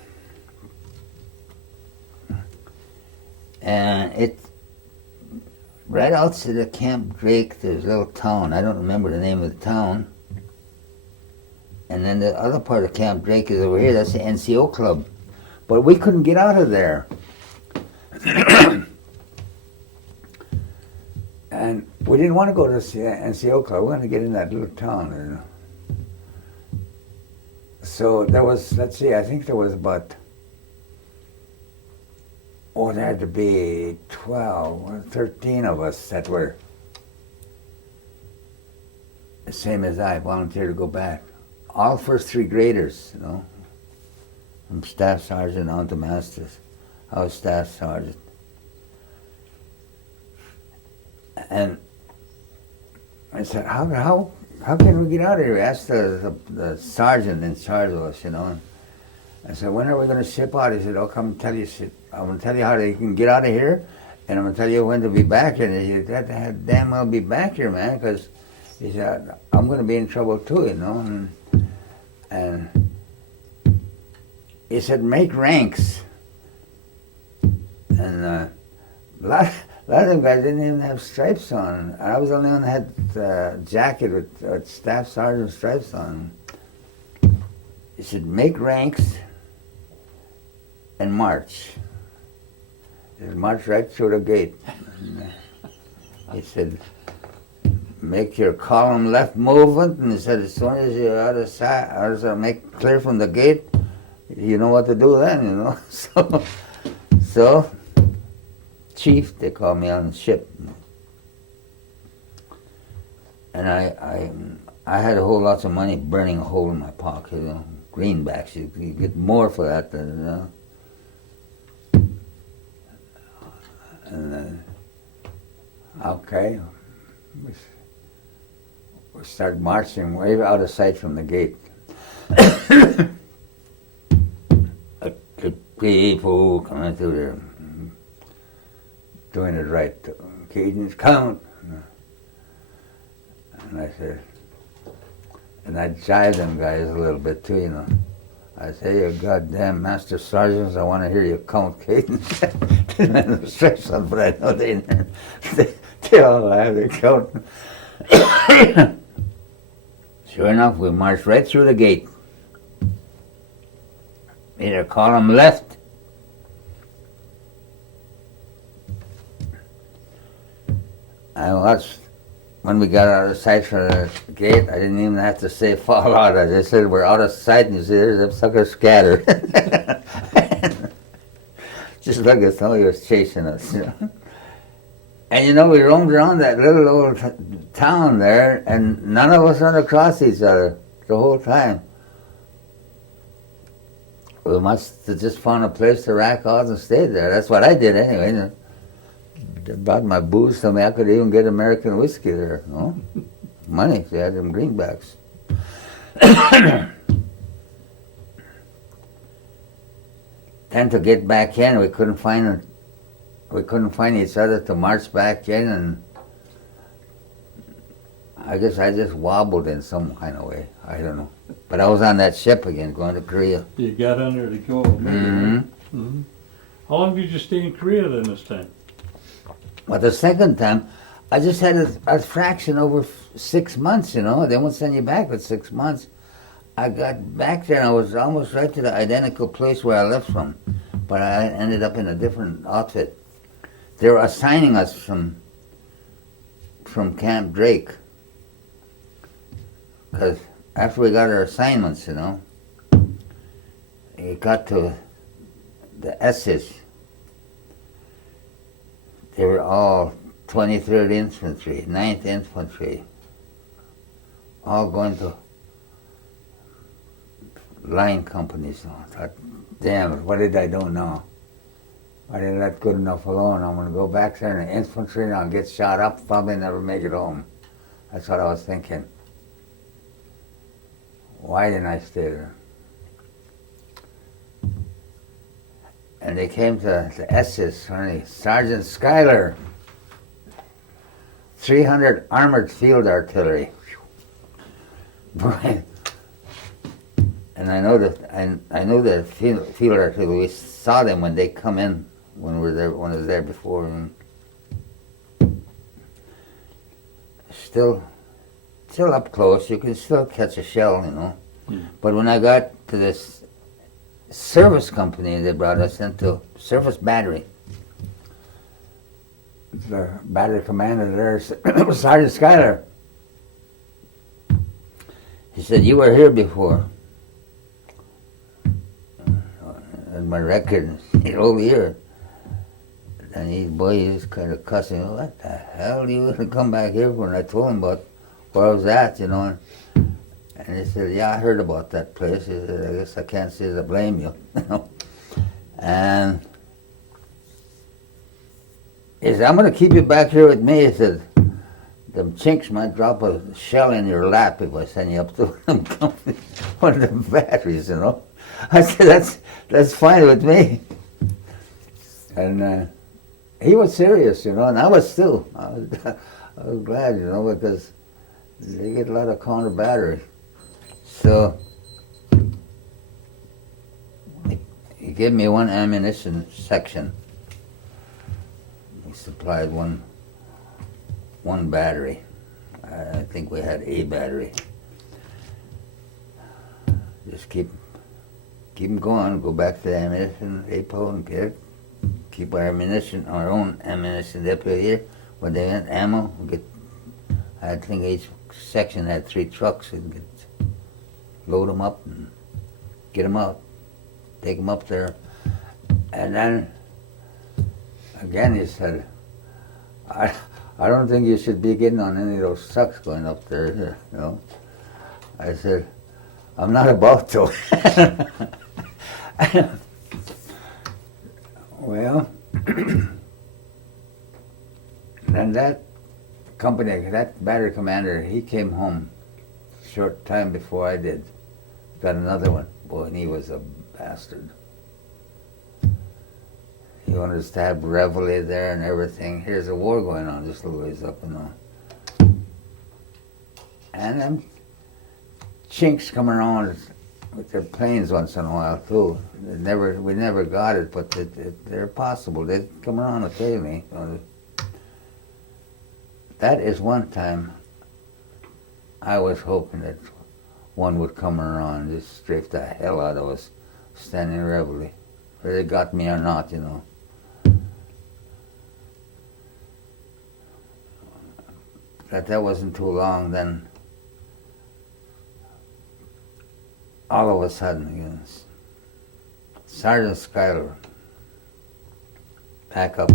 And right outside of Camp Drake, there's a little town. I don't remember the name of the town. And then the other part of Camp Drake is over here. That's the NCO club. But we couldn't get out of there. And we didn't want to go to the NCO club. We wanted to get in that little town. You know. So there was, let's see, I think there was about, there had to be 12 or 13 of us that were the same as I volunteered to go back. All first 3 graders, you know, from staff sergeant on to masters. I was staff sergeant. And I said, how can we get out of here? I asked the sergeant in charge of us, you know. And I said, when are we going to ship out? He said, I'll come tell you. I'm going to tell you how you can get out of here, and I'm going to tell you when to be back here. And he said, damn well be back here, man, because he said, I'm going to be in trouble too, you know. And he said, make ranks. And a lot of them guys didn't even have stripes on. I was the only one that had a jacket with staff sergeant stripes on. He said, make ranks and march. He said, march right through the gate. And he said, make your column left movement, and he said, as soon as you're out of sight, make clear from the gate, you know what to do then, you know. So, chief, they called me on the ship. And I had a whole lots of money burning a hole in my pocket, you know, greenbacks. You get more for that than, you know. And then, okay. We started marching way out of sight from the gate. People coming through there, doing it right. Cajuns count. And I said, and I jived them guys a little bit too, you know. I say, you goddamn master sergeants, I want to hear you count Cajuns. Didn't have no stripes on, but I know they all have their count. Sure enough, we marched right through the gate. Made our column left. I watched when we got out of sight from the gate. I didn't even have to say fall out. I just said we're out of sight, and you see there's them suckers scattered. Just look at somebody was chasing us, you know. And you know, we roamed around that little old town there, and none of us run across each other the whole time. We must have just found a place to rack out and stayed there. That's what I did anyway. You know. They brought my booze to me. I could even get American whiskey there. No? Money, if they had them greenbacks. Then to get back in, we couldn't find each other to march back in, and I guess I just wobbled in some kind of way. I don't know. But I was on that ship again, going to Korea. You got under to go. Mm-hmm. Mm-hmm. How long did you stay in Korea then this time? But the second time, I just had a fraction over 6 months, you know. They won't send you back with 6 months. I got back there and I was almost right to the identical place where I left from, but I ended up in a different outfit. They were assigning us from Camp Drake, because after we got our assignments, it got to the S's. They were all 23rd Infantry, 9th Infantry, all going to line companies. I thought, damn it, what did I do now? I didn't let good enough alone. I'm going to go back there in the infantry and I'll get shot up, probably never make it home. That's what I was thinking. Why didn't I stay there? And they came to the S's, Sergeant Schuyler, 300 armored field artillery. Boy. And I know the field artillery. We saw them when they come in when we were there. When I was there before, and still up close. You can still catch a shell, But when I got to this service company, they brought us into service battery. The battery commander there was Sergeant Schuyler. He said, "You were here before." And my record, the whole year. And he was kind of cussing, "What the hell do you want to come back here for?" And I told him about where I was at, And he said, "Yeah, I heard about that place." He said, "I guess I can't say that I blame you." And he said, "I'm going to keep you back here with me." He said, "Them chinks might drop a shell in your lap if I send you up to one of them batteries, I said, that's fine with me. And he was serious, and I was too. I was glad, because they get a lot of counter battery. So he gave me one ammunition section. He supplied one battery. I think we had a battery. Just keep them going. Go back to the ammunition depot and keep our own ammunition depot here. When they went ammo, I think each section had 3 trucks. And load them up and get them out, take them up there, and then again he said, I don't think you should be getting on any of those trucks going up there, I said, "I'm not about to." Well, then that company, that battery commander, he came home short time before I did. Got another one. Boy, and he was a bastard. He wanted us to have reveille there and everything. Here's a war going on just a little ways up, And them chinks come around with their planes once in a while too. We never got it, but they're possible. They come around occasionally. That is one time I was hoping that one would come around and just strafe the hell out of us standing reveille. Whether they got me or not, That wasn't too long, then all of a sudden, Sergeant Schuyler, pack up.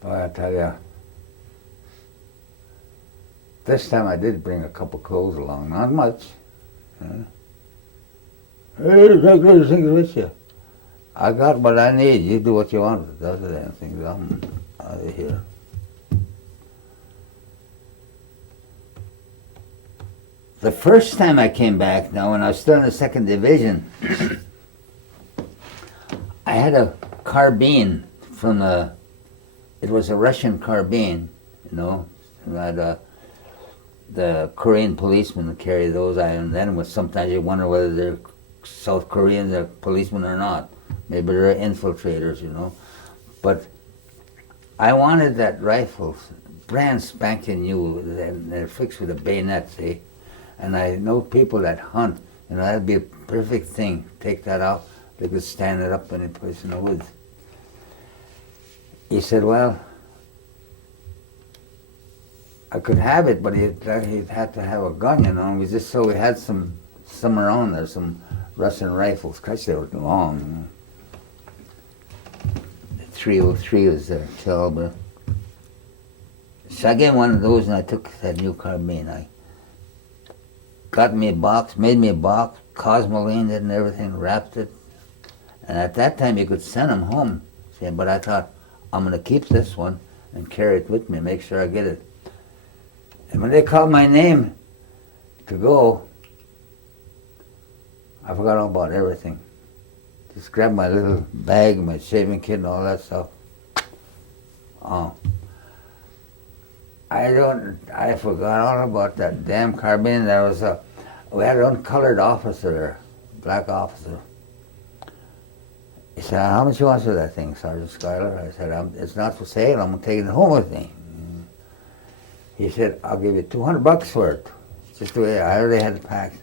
Boy, I tell you, this time I did bring a couple clothes along, not much. Hey, take those things with you. I got what I need. You do what you want with those damn things. I'm out of here. The first time I came back, now when I was still in the 2nd Division, I had a carbine from it was a Russian carbine, and the Korean policemen would carry those, and then sometimes you wonder whether they're South Koreans or policemen or not. Maybe they're infiltrators, But I wanted that rifle brand spanking new, and they're fixed with a bayonet, see? And I know people that hunt, you know, that'd be a perfect thing. Take that out, they could stand it up any place in the woods. He said, well, I could have it, but he'd have to have a gun, you know, and we had some around there, some Russian rifles. Christ, they were long, you know. The 303 was their caliber. So I gave one of those and I took that new carbine. I got me a box, made me a box, cosmolined it and everything, wrapped it. And at that time you could send them home. See, but I thought, I'm going to keep this one and carry it with me, make sure I get it. And when they called my name to go, I forgot all about everything. Just grabbed my little bag, my shaving kit and all that stuff. Oh. I forgot all about that damn carbine. We had an uncolored officer there, black officer. He said, how much you want for that thing, Sergeant Schuyler? I said, it's not for sale, I'm taking it home with me. He said, I'll give you $200 for it. Just the way I already had the packs.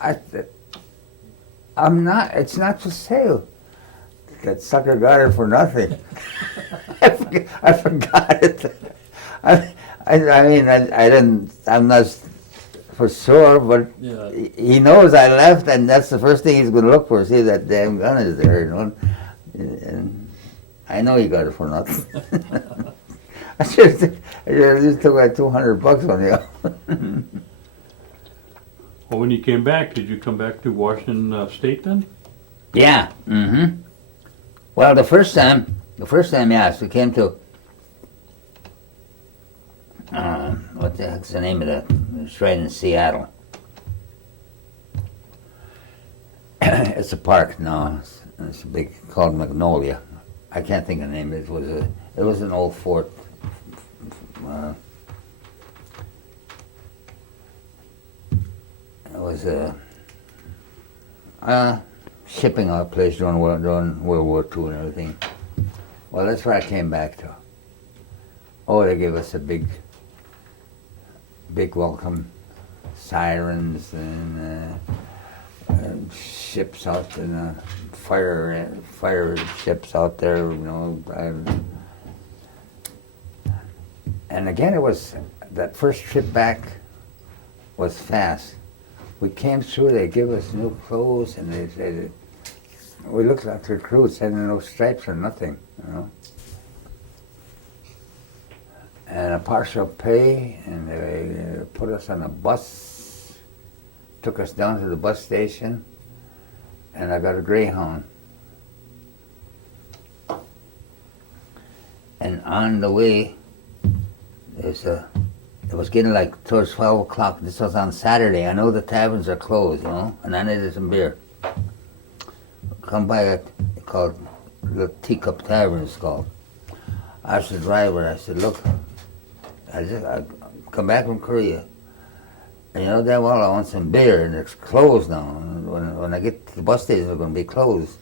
I said, it's not for sale. That sucker got it for nothing. I forgot it. I'm not for sure, but Yeah. he knows I left, and that's the first thing he's going to look for, see that damn gun is there, you know. And I know he got it for nothing. I just took like $200 on you. Well, when you came back, did you come back to Washington State then? Yeah. Mm-hmm. Well, the first time, yes, we came to. What the heck's the name of that? It's right in Seattle. It's a park now. It's big, called Magnolia. I can't think of the name. It was an old fort. It was a shipping out place during World War II and everything. Well, that's where I came back to. Oh, they gave us a big welcome, sirens and ships out and fire ships out there, you know. And again, it was that first trip back was fast. We came through, they gave us new clothes, and they said, we looked like recruits, had no stripes or nothing, you know. And a partial pay, and they put us on a bus, took us down to the bus station, and I got a Greyhound. And on the way, it was getting like towards 12 o'clock. This was on Saturday. I know the taverns are closed, you know, and I needed some beer. Come by a called the Teacup Tavern, it's called. I asked the driver, I said, look, I come back from Korea, and you know damn well I want some beer, and it's closed now. And when I get to the bus station, it's going to be closed.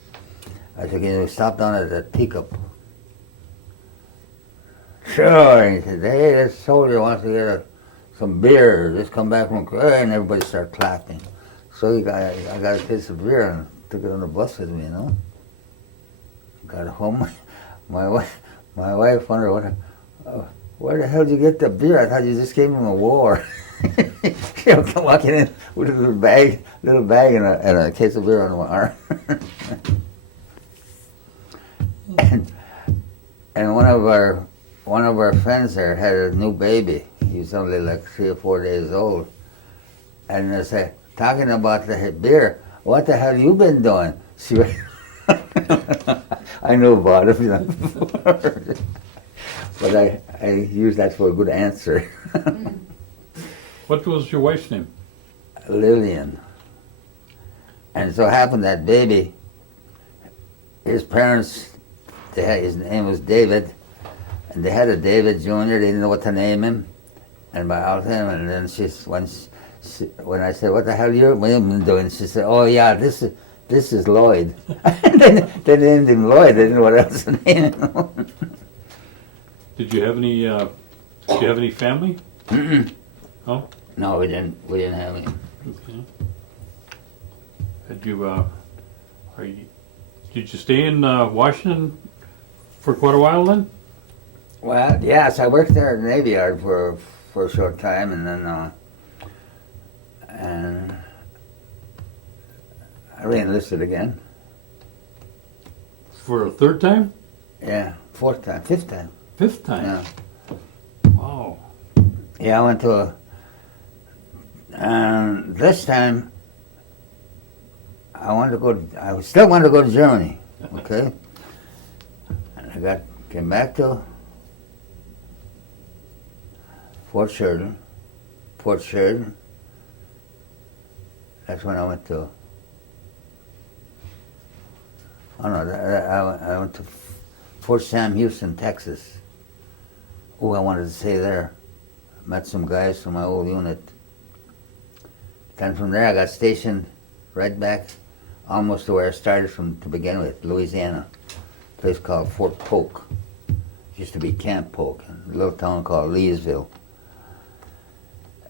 I said, can you stop down at the Teacup? Sure. And he said, hey, this soldier wants to get some beer. Just come back from Korea, and everybody started clapping. So I got a case of beer and took it on the bus with me, you know. Got home. My wife wondered, where the hell did you get the beer? I thought you just came from the war. You know, walking in with a little bag and a case of beer on my arm. And one of our friends there had a new baby. He was only like 3 or 4 days old. And they said, talking about the beer, what the hell you been doing? She went, I knew about it, you know. But I used that for a good answer. What was your wife's name? Lillian. And so happened that baby, his parents, his name was David, and they had a David Jr., they didn't know what to name him, and about him, and then when I said, what the hell you been doing? She said, oh yeah, this is Lloyd. And then they named him Lloyd, they didn't know what else to name him. Did you have any Do you have any family? No? No, we didn't have any. Okay. Had you, did you stay in Washington for quite a while then? Well, yes, I worked there at the Navy Yard for a short time, and then and I re-enlisted again. For a third time? Yeah, fourth time, fifth time. Fifth time? Yeah. Wow. Yeah, I went to this time I still wanted to go to Germany, okay? And I came back to Fort Sheridan. That's when I went to, I went to Fort Sam Houston, Texas. Oh, I wanted to stay there. Met some guys from my old unit. Then from there I got stationed right back almost to where I started from to begin with, Louisiana. A place called Fort Polk. It used to be Camp Polk, in a little town called Leesville.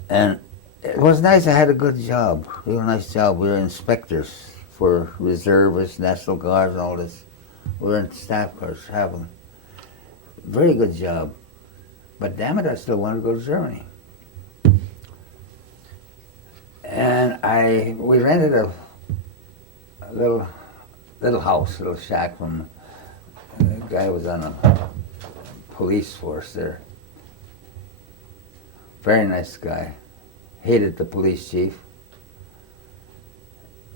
And it was nice. I had a good job, real nice job. We were inspectors for reservists, National Guards, and all this. We were in staff cars traveling. Very good job. But damn it, I still wanted to go to Germany. And we rented a little house, a little shack from a guy who was on a police force there. Very nice guy. Hated the police chief.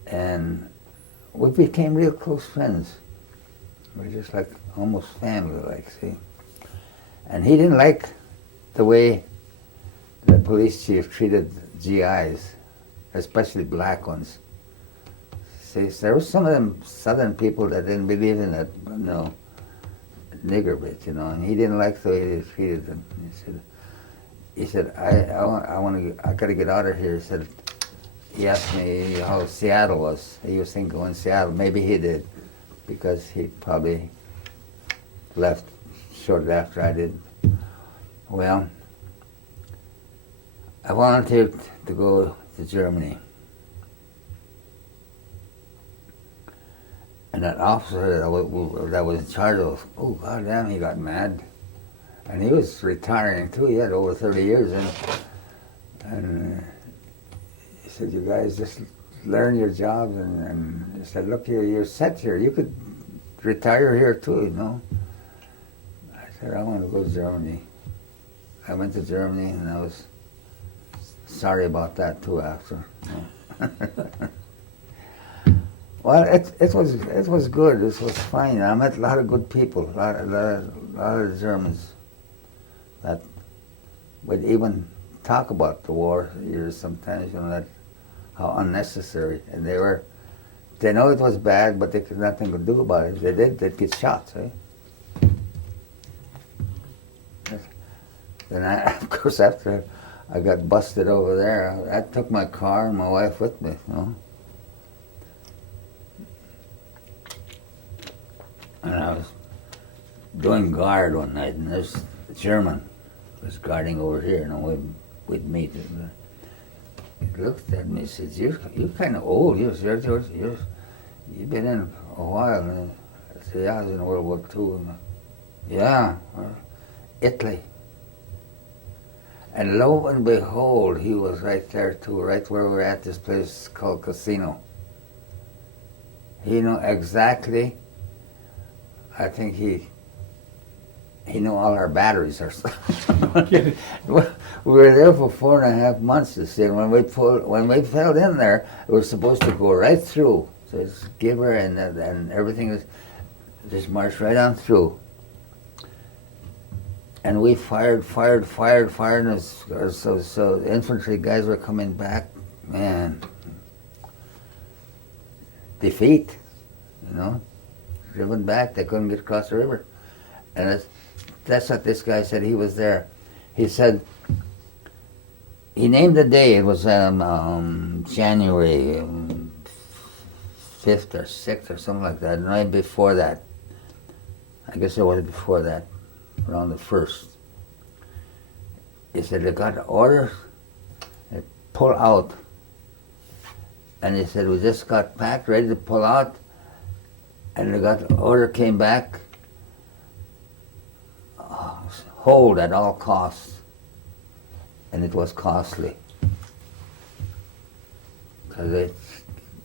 And we became real close friends. We were just like almost family-like, see. And he didn't like the way the police chief treated GIs, especially black ones. See, there was some of them southern people that didn't believe in that, nigger bit, and he didn't like the way they treated them. He said, I gotta get out of here. He asked me how Seattle was. He was thinking going to Seattle. Maybe he did, because he probably left shortly after I did. Well, I volunteered to go to Germany. And that officer that was in charge of, oh goddamn, he got mad. And he was retiring too. He had over 30 years in. And he said, "You guys just learn your jobs." And he said, "Look, you're set here. You could retire here too, I said, "I want to go to Germany." I went to Germany, and I was sorry about that too after. Well, it was good. It was fine. I met a lot of good people, a lot of Germans that would even talk about the war years sometimes, that how unnecessary. And they know it was bad, but they could nothing to do about it. If they did, they'd get shot, eh? Then of course, after I got busted over there, I took my car and my wife with me, And I was doing guard one night, and this German was guarding over here, and we'd meet. And he looked at me and said, "You're kind of old. You've been in a while." And I said, "Yeah, I was in World War II." And, "Yeah, Italy." And lo and behold, he was right there too, right where we're at this place called Casino. He knew exactly. I think he knew all our batteries or something. We were there for 4.5 months, you see, and when we fell in there, we were supposed to go right through. So it's give her and everything is just marched right on through. And we fired, and so the infantry guys were coming back, man. Defeat, driven back. They couldn't get across the river. And that's what this guy said. He was there. He said, he named the day. It was January 5th or 6th or something like that. And right before that, I guess it was before that, around the 1st. he said, they got orders, they pull out. And he said, we just got packed, ready to pull out. And they got the order came back, hold at all costs. And it was costly. Because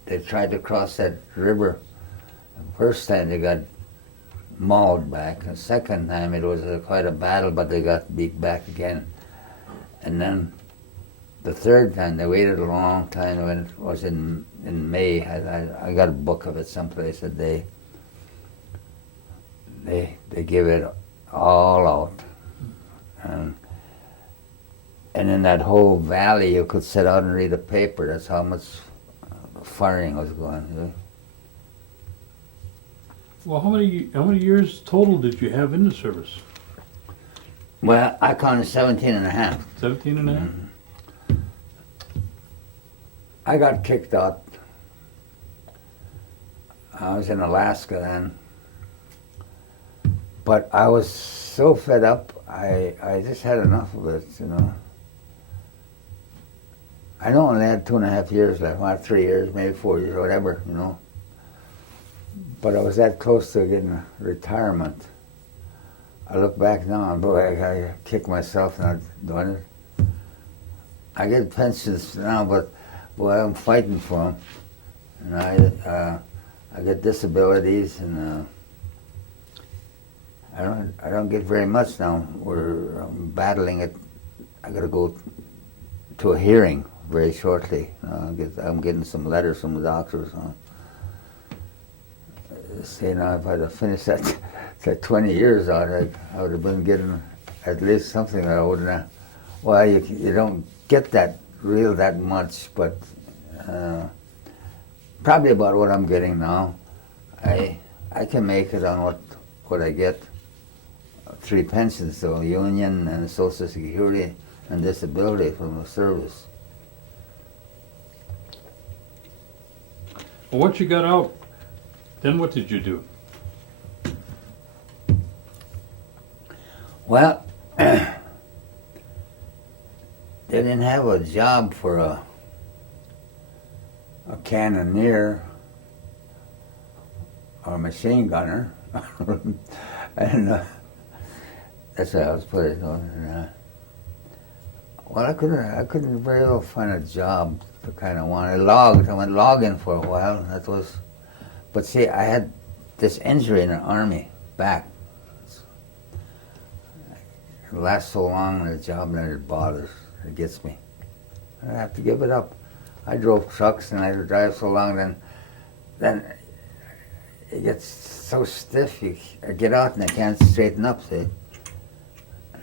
they tried to cross that river. The first time they got mauled back. The second time it was quite a battle, but they got beat back again. And then the third time they waited a long time. When it was in May, I got a book of it someplace that they give it all out. And in that whole valley, you could sit out and read a paper. That's how much firing was going. You know? Well, how many years total did you have in the service? Well, I counted 17 and a half. 17 and a half? I got kicked out. I was in Alaska then. But I was so fed up, I just had enough of it, you know. I only had 2.5 years left, not 3 years, maybe 4 years, or whatever, you know. But I was that close to getting retirement. I look back now and boy, I kick myself not doing it. I get pensions now, but boy, I'm fighting for them. And I get disabilities, and I don't get very much now. I'm battling it. I got to go to a hearing very shortly. I'm getting some letters from the doctors saying if I'd have finished that 20 years out, I would have been getting at least something that I wouldn't have. Well, you don't get that much, but probably about what I'm getting now. I can make it on what I get. 3 pensions, though, union and Social Security and disability from the service. Well, once you got out, then what did you do? Well, they didn't have a job for a cannoneer or a machine gunner. And that's how I was put it on. Well, I couldn't very well find a job to kind of want. I went logging for a while. But see, I had this injury in the Army, back. It lasts so long in a job that it bothers. It gets me. I have to give it up. I drove trucks and I drive so long, then it gets so stiff. I get out and I can't straighten up, see.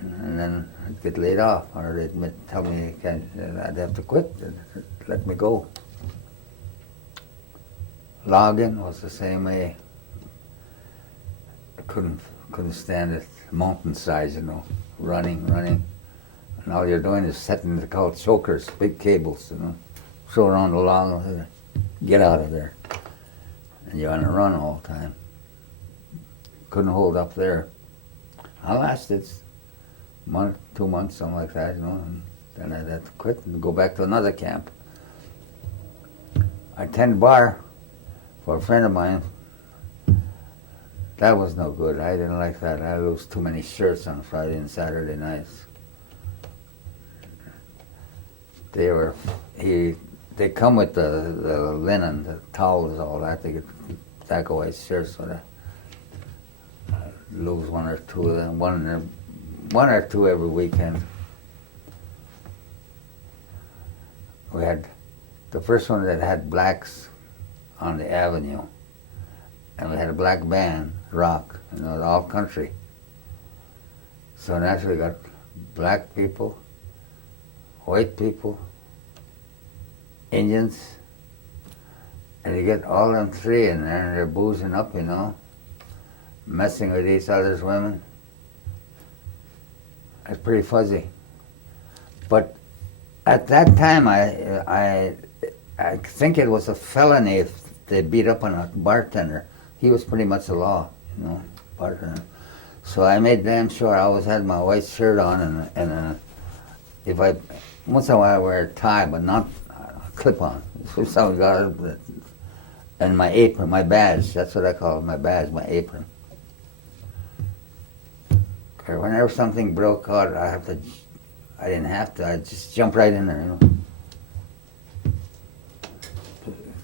And then I'd get laid off, or they'd tell me I'd have to quit, let me go. Logging was the same way. I couldn't stand it. Mountainside, you know, running. And all you're doing is setting the called chokers, big cables, you know, throw around the log, get out of there. And you're on a run all the time. Couldn't hold up there. I lasted a month, 2 months, something like that, you know, and then I'd have to quit and go back to another camp. I tend bar for a friend of mine. That was no good. I didn't like that. I lose too many shirts on Friday and Saturday nights. They come with the linen, the towels, all that. They get tobacco white shirts, so I lose 1 or 2 of them, one or two every weekend. We had the first one that had blacks on the avenue, and we had a black band, rock, you know, all country. So naturally, we got black people, white people, Indians, and you get all them 3 in there, and they're boozing up, you know, messing with each other's women. It's pretty fuzzy. But at that time, I think it was a felony if they beat up on a bartender. He was pretty much the law, you know, bartender. So I made damn sure I always had my white shirt on and if I, once in a while I wear a tie, but not a clip-on. So I got it, and my apron, my badge, that's what I call it, my badge, my apron. Or whenever something broke out, I didn't have to, I just jump right in there, you know.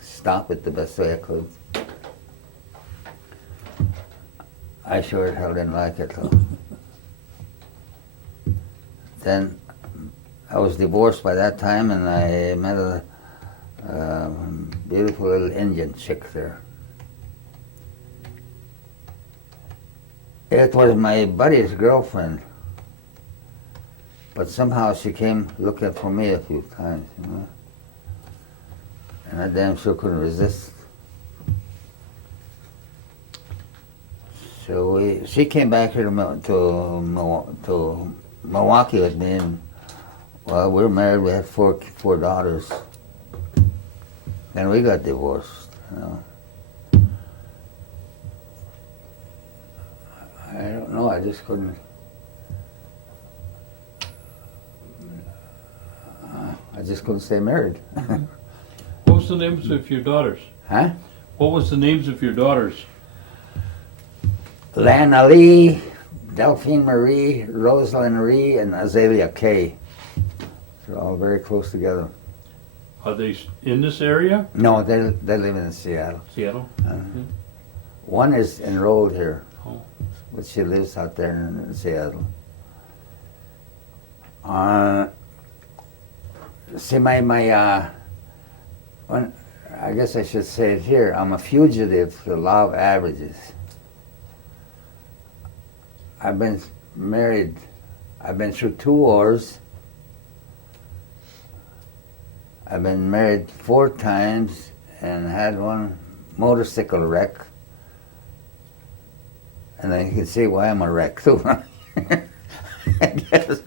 Stop it the best way I could. I sure as hell didn't like it though. Then I was divorced by that time, and I met a beautiful little Indian chick there. It was my buddy's girlfriend, but somehow she came looking for me a few times, you know. And I damn sure couldn't resist. So she came back here to Milwaukee with me, and well, we were married. We had four daughters. Then we got divorced. You know. I don't know. I just couldn't. I just couldn't stay married. What was the names of your daughters? Huh? What was the names of your daughters? Lana Lee, Delphine Marie, Rosalind Marie, and Azalea Kay. They're all very close together. Are they in this area? No, they live in Seattle. Seattle? One is enrolled here, Oh. but she lives out there in Seattle. See, I guess I should say it here, I'm a fugitive to the law of averages. I've been married, I've been through 2 wars. I've been married 4 times and had 1 motorcycle wreck. And then you can see why I'm a wreck too. I guess.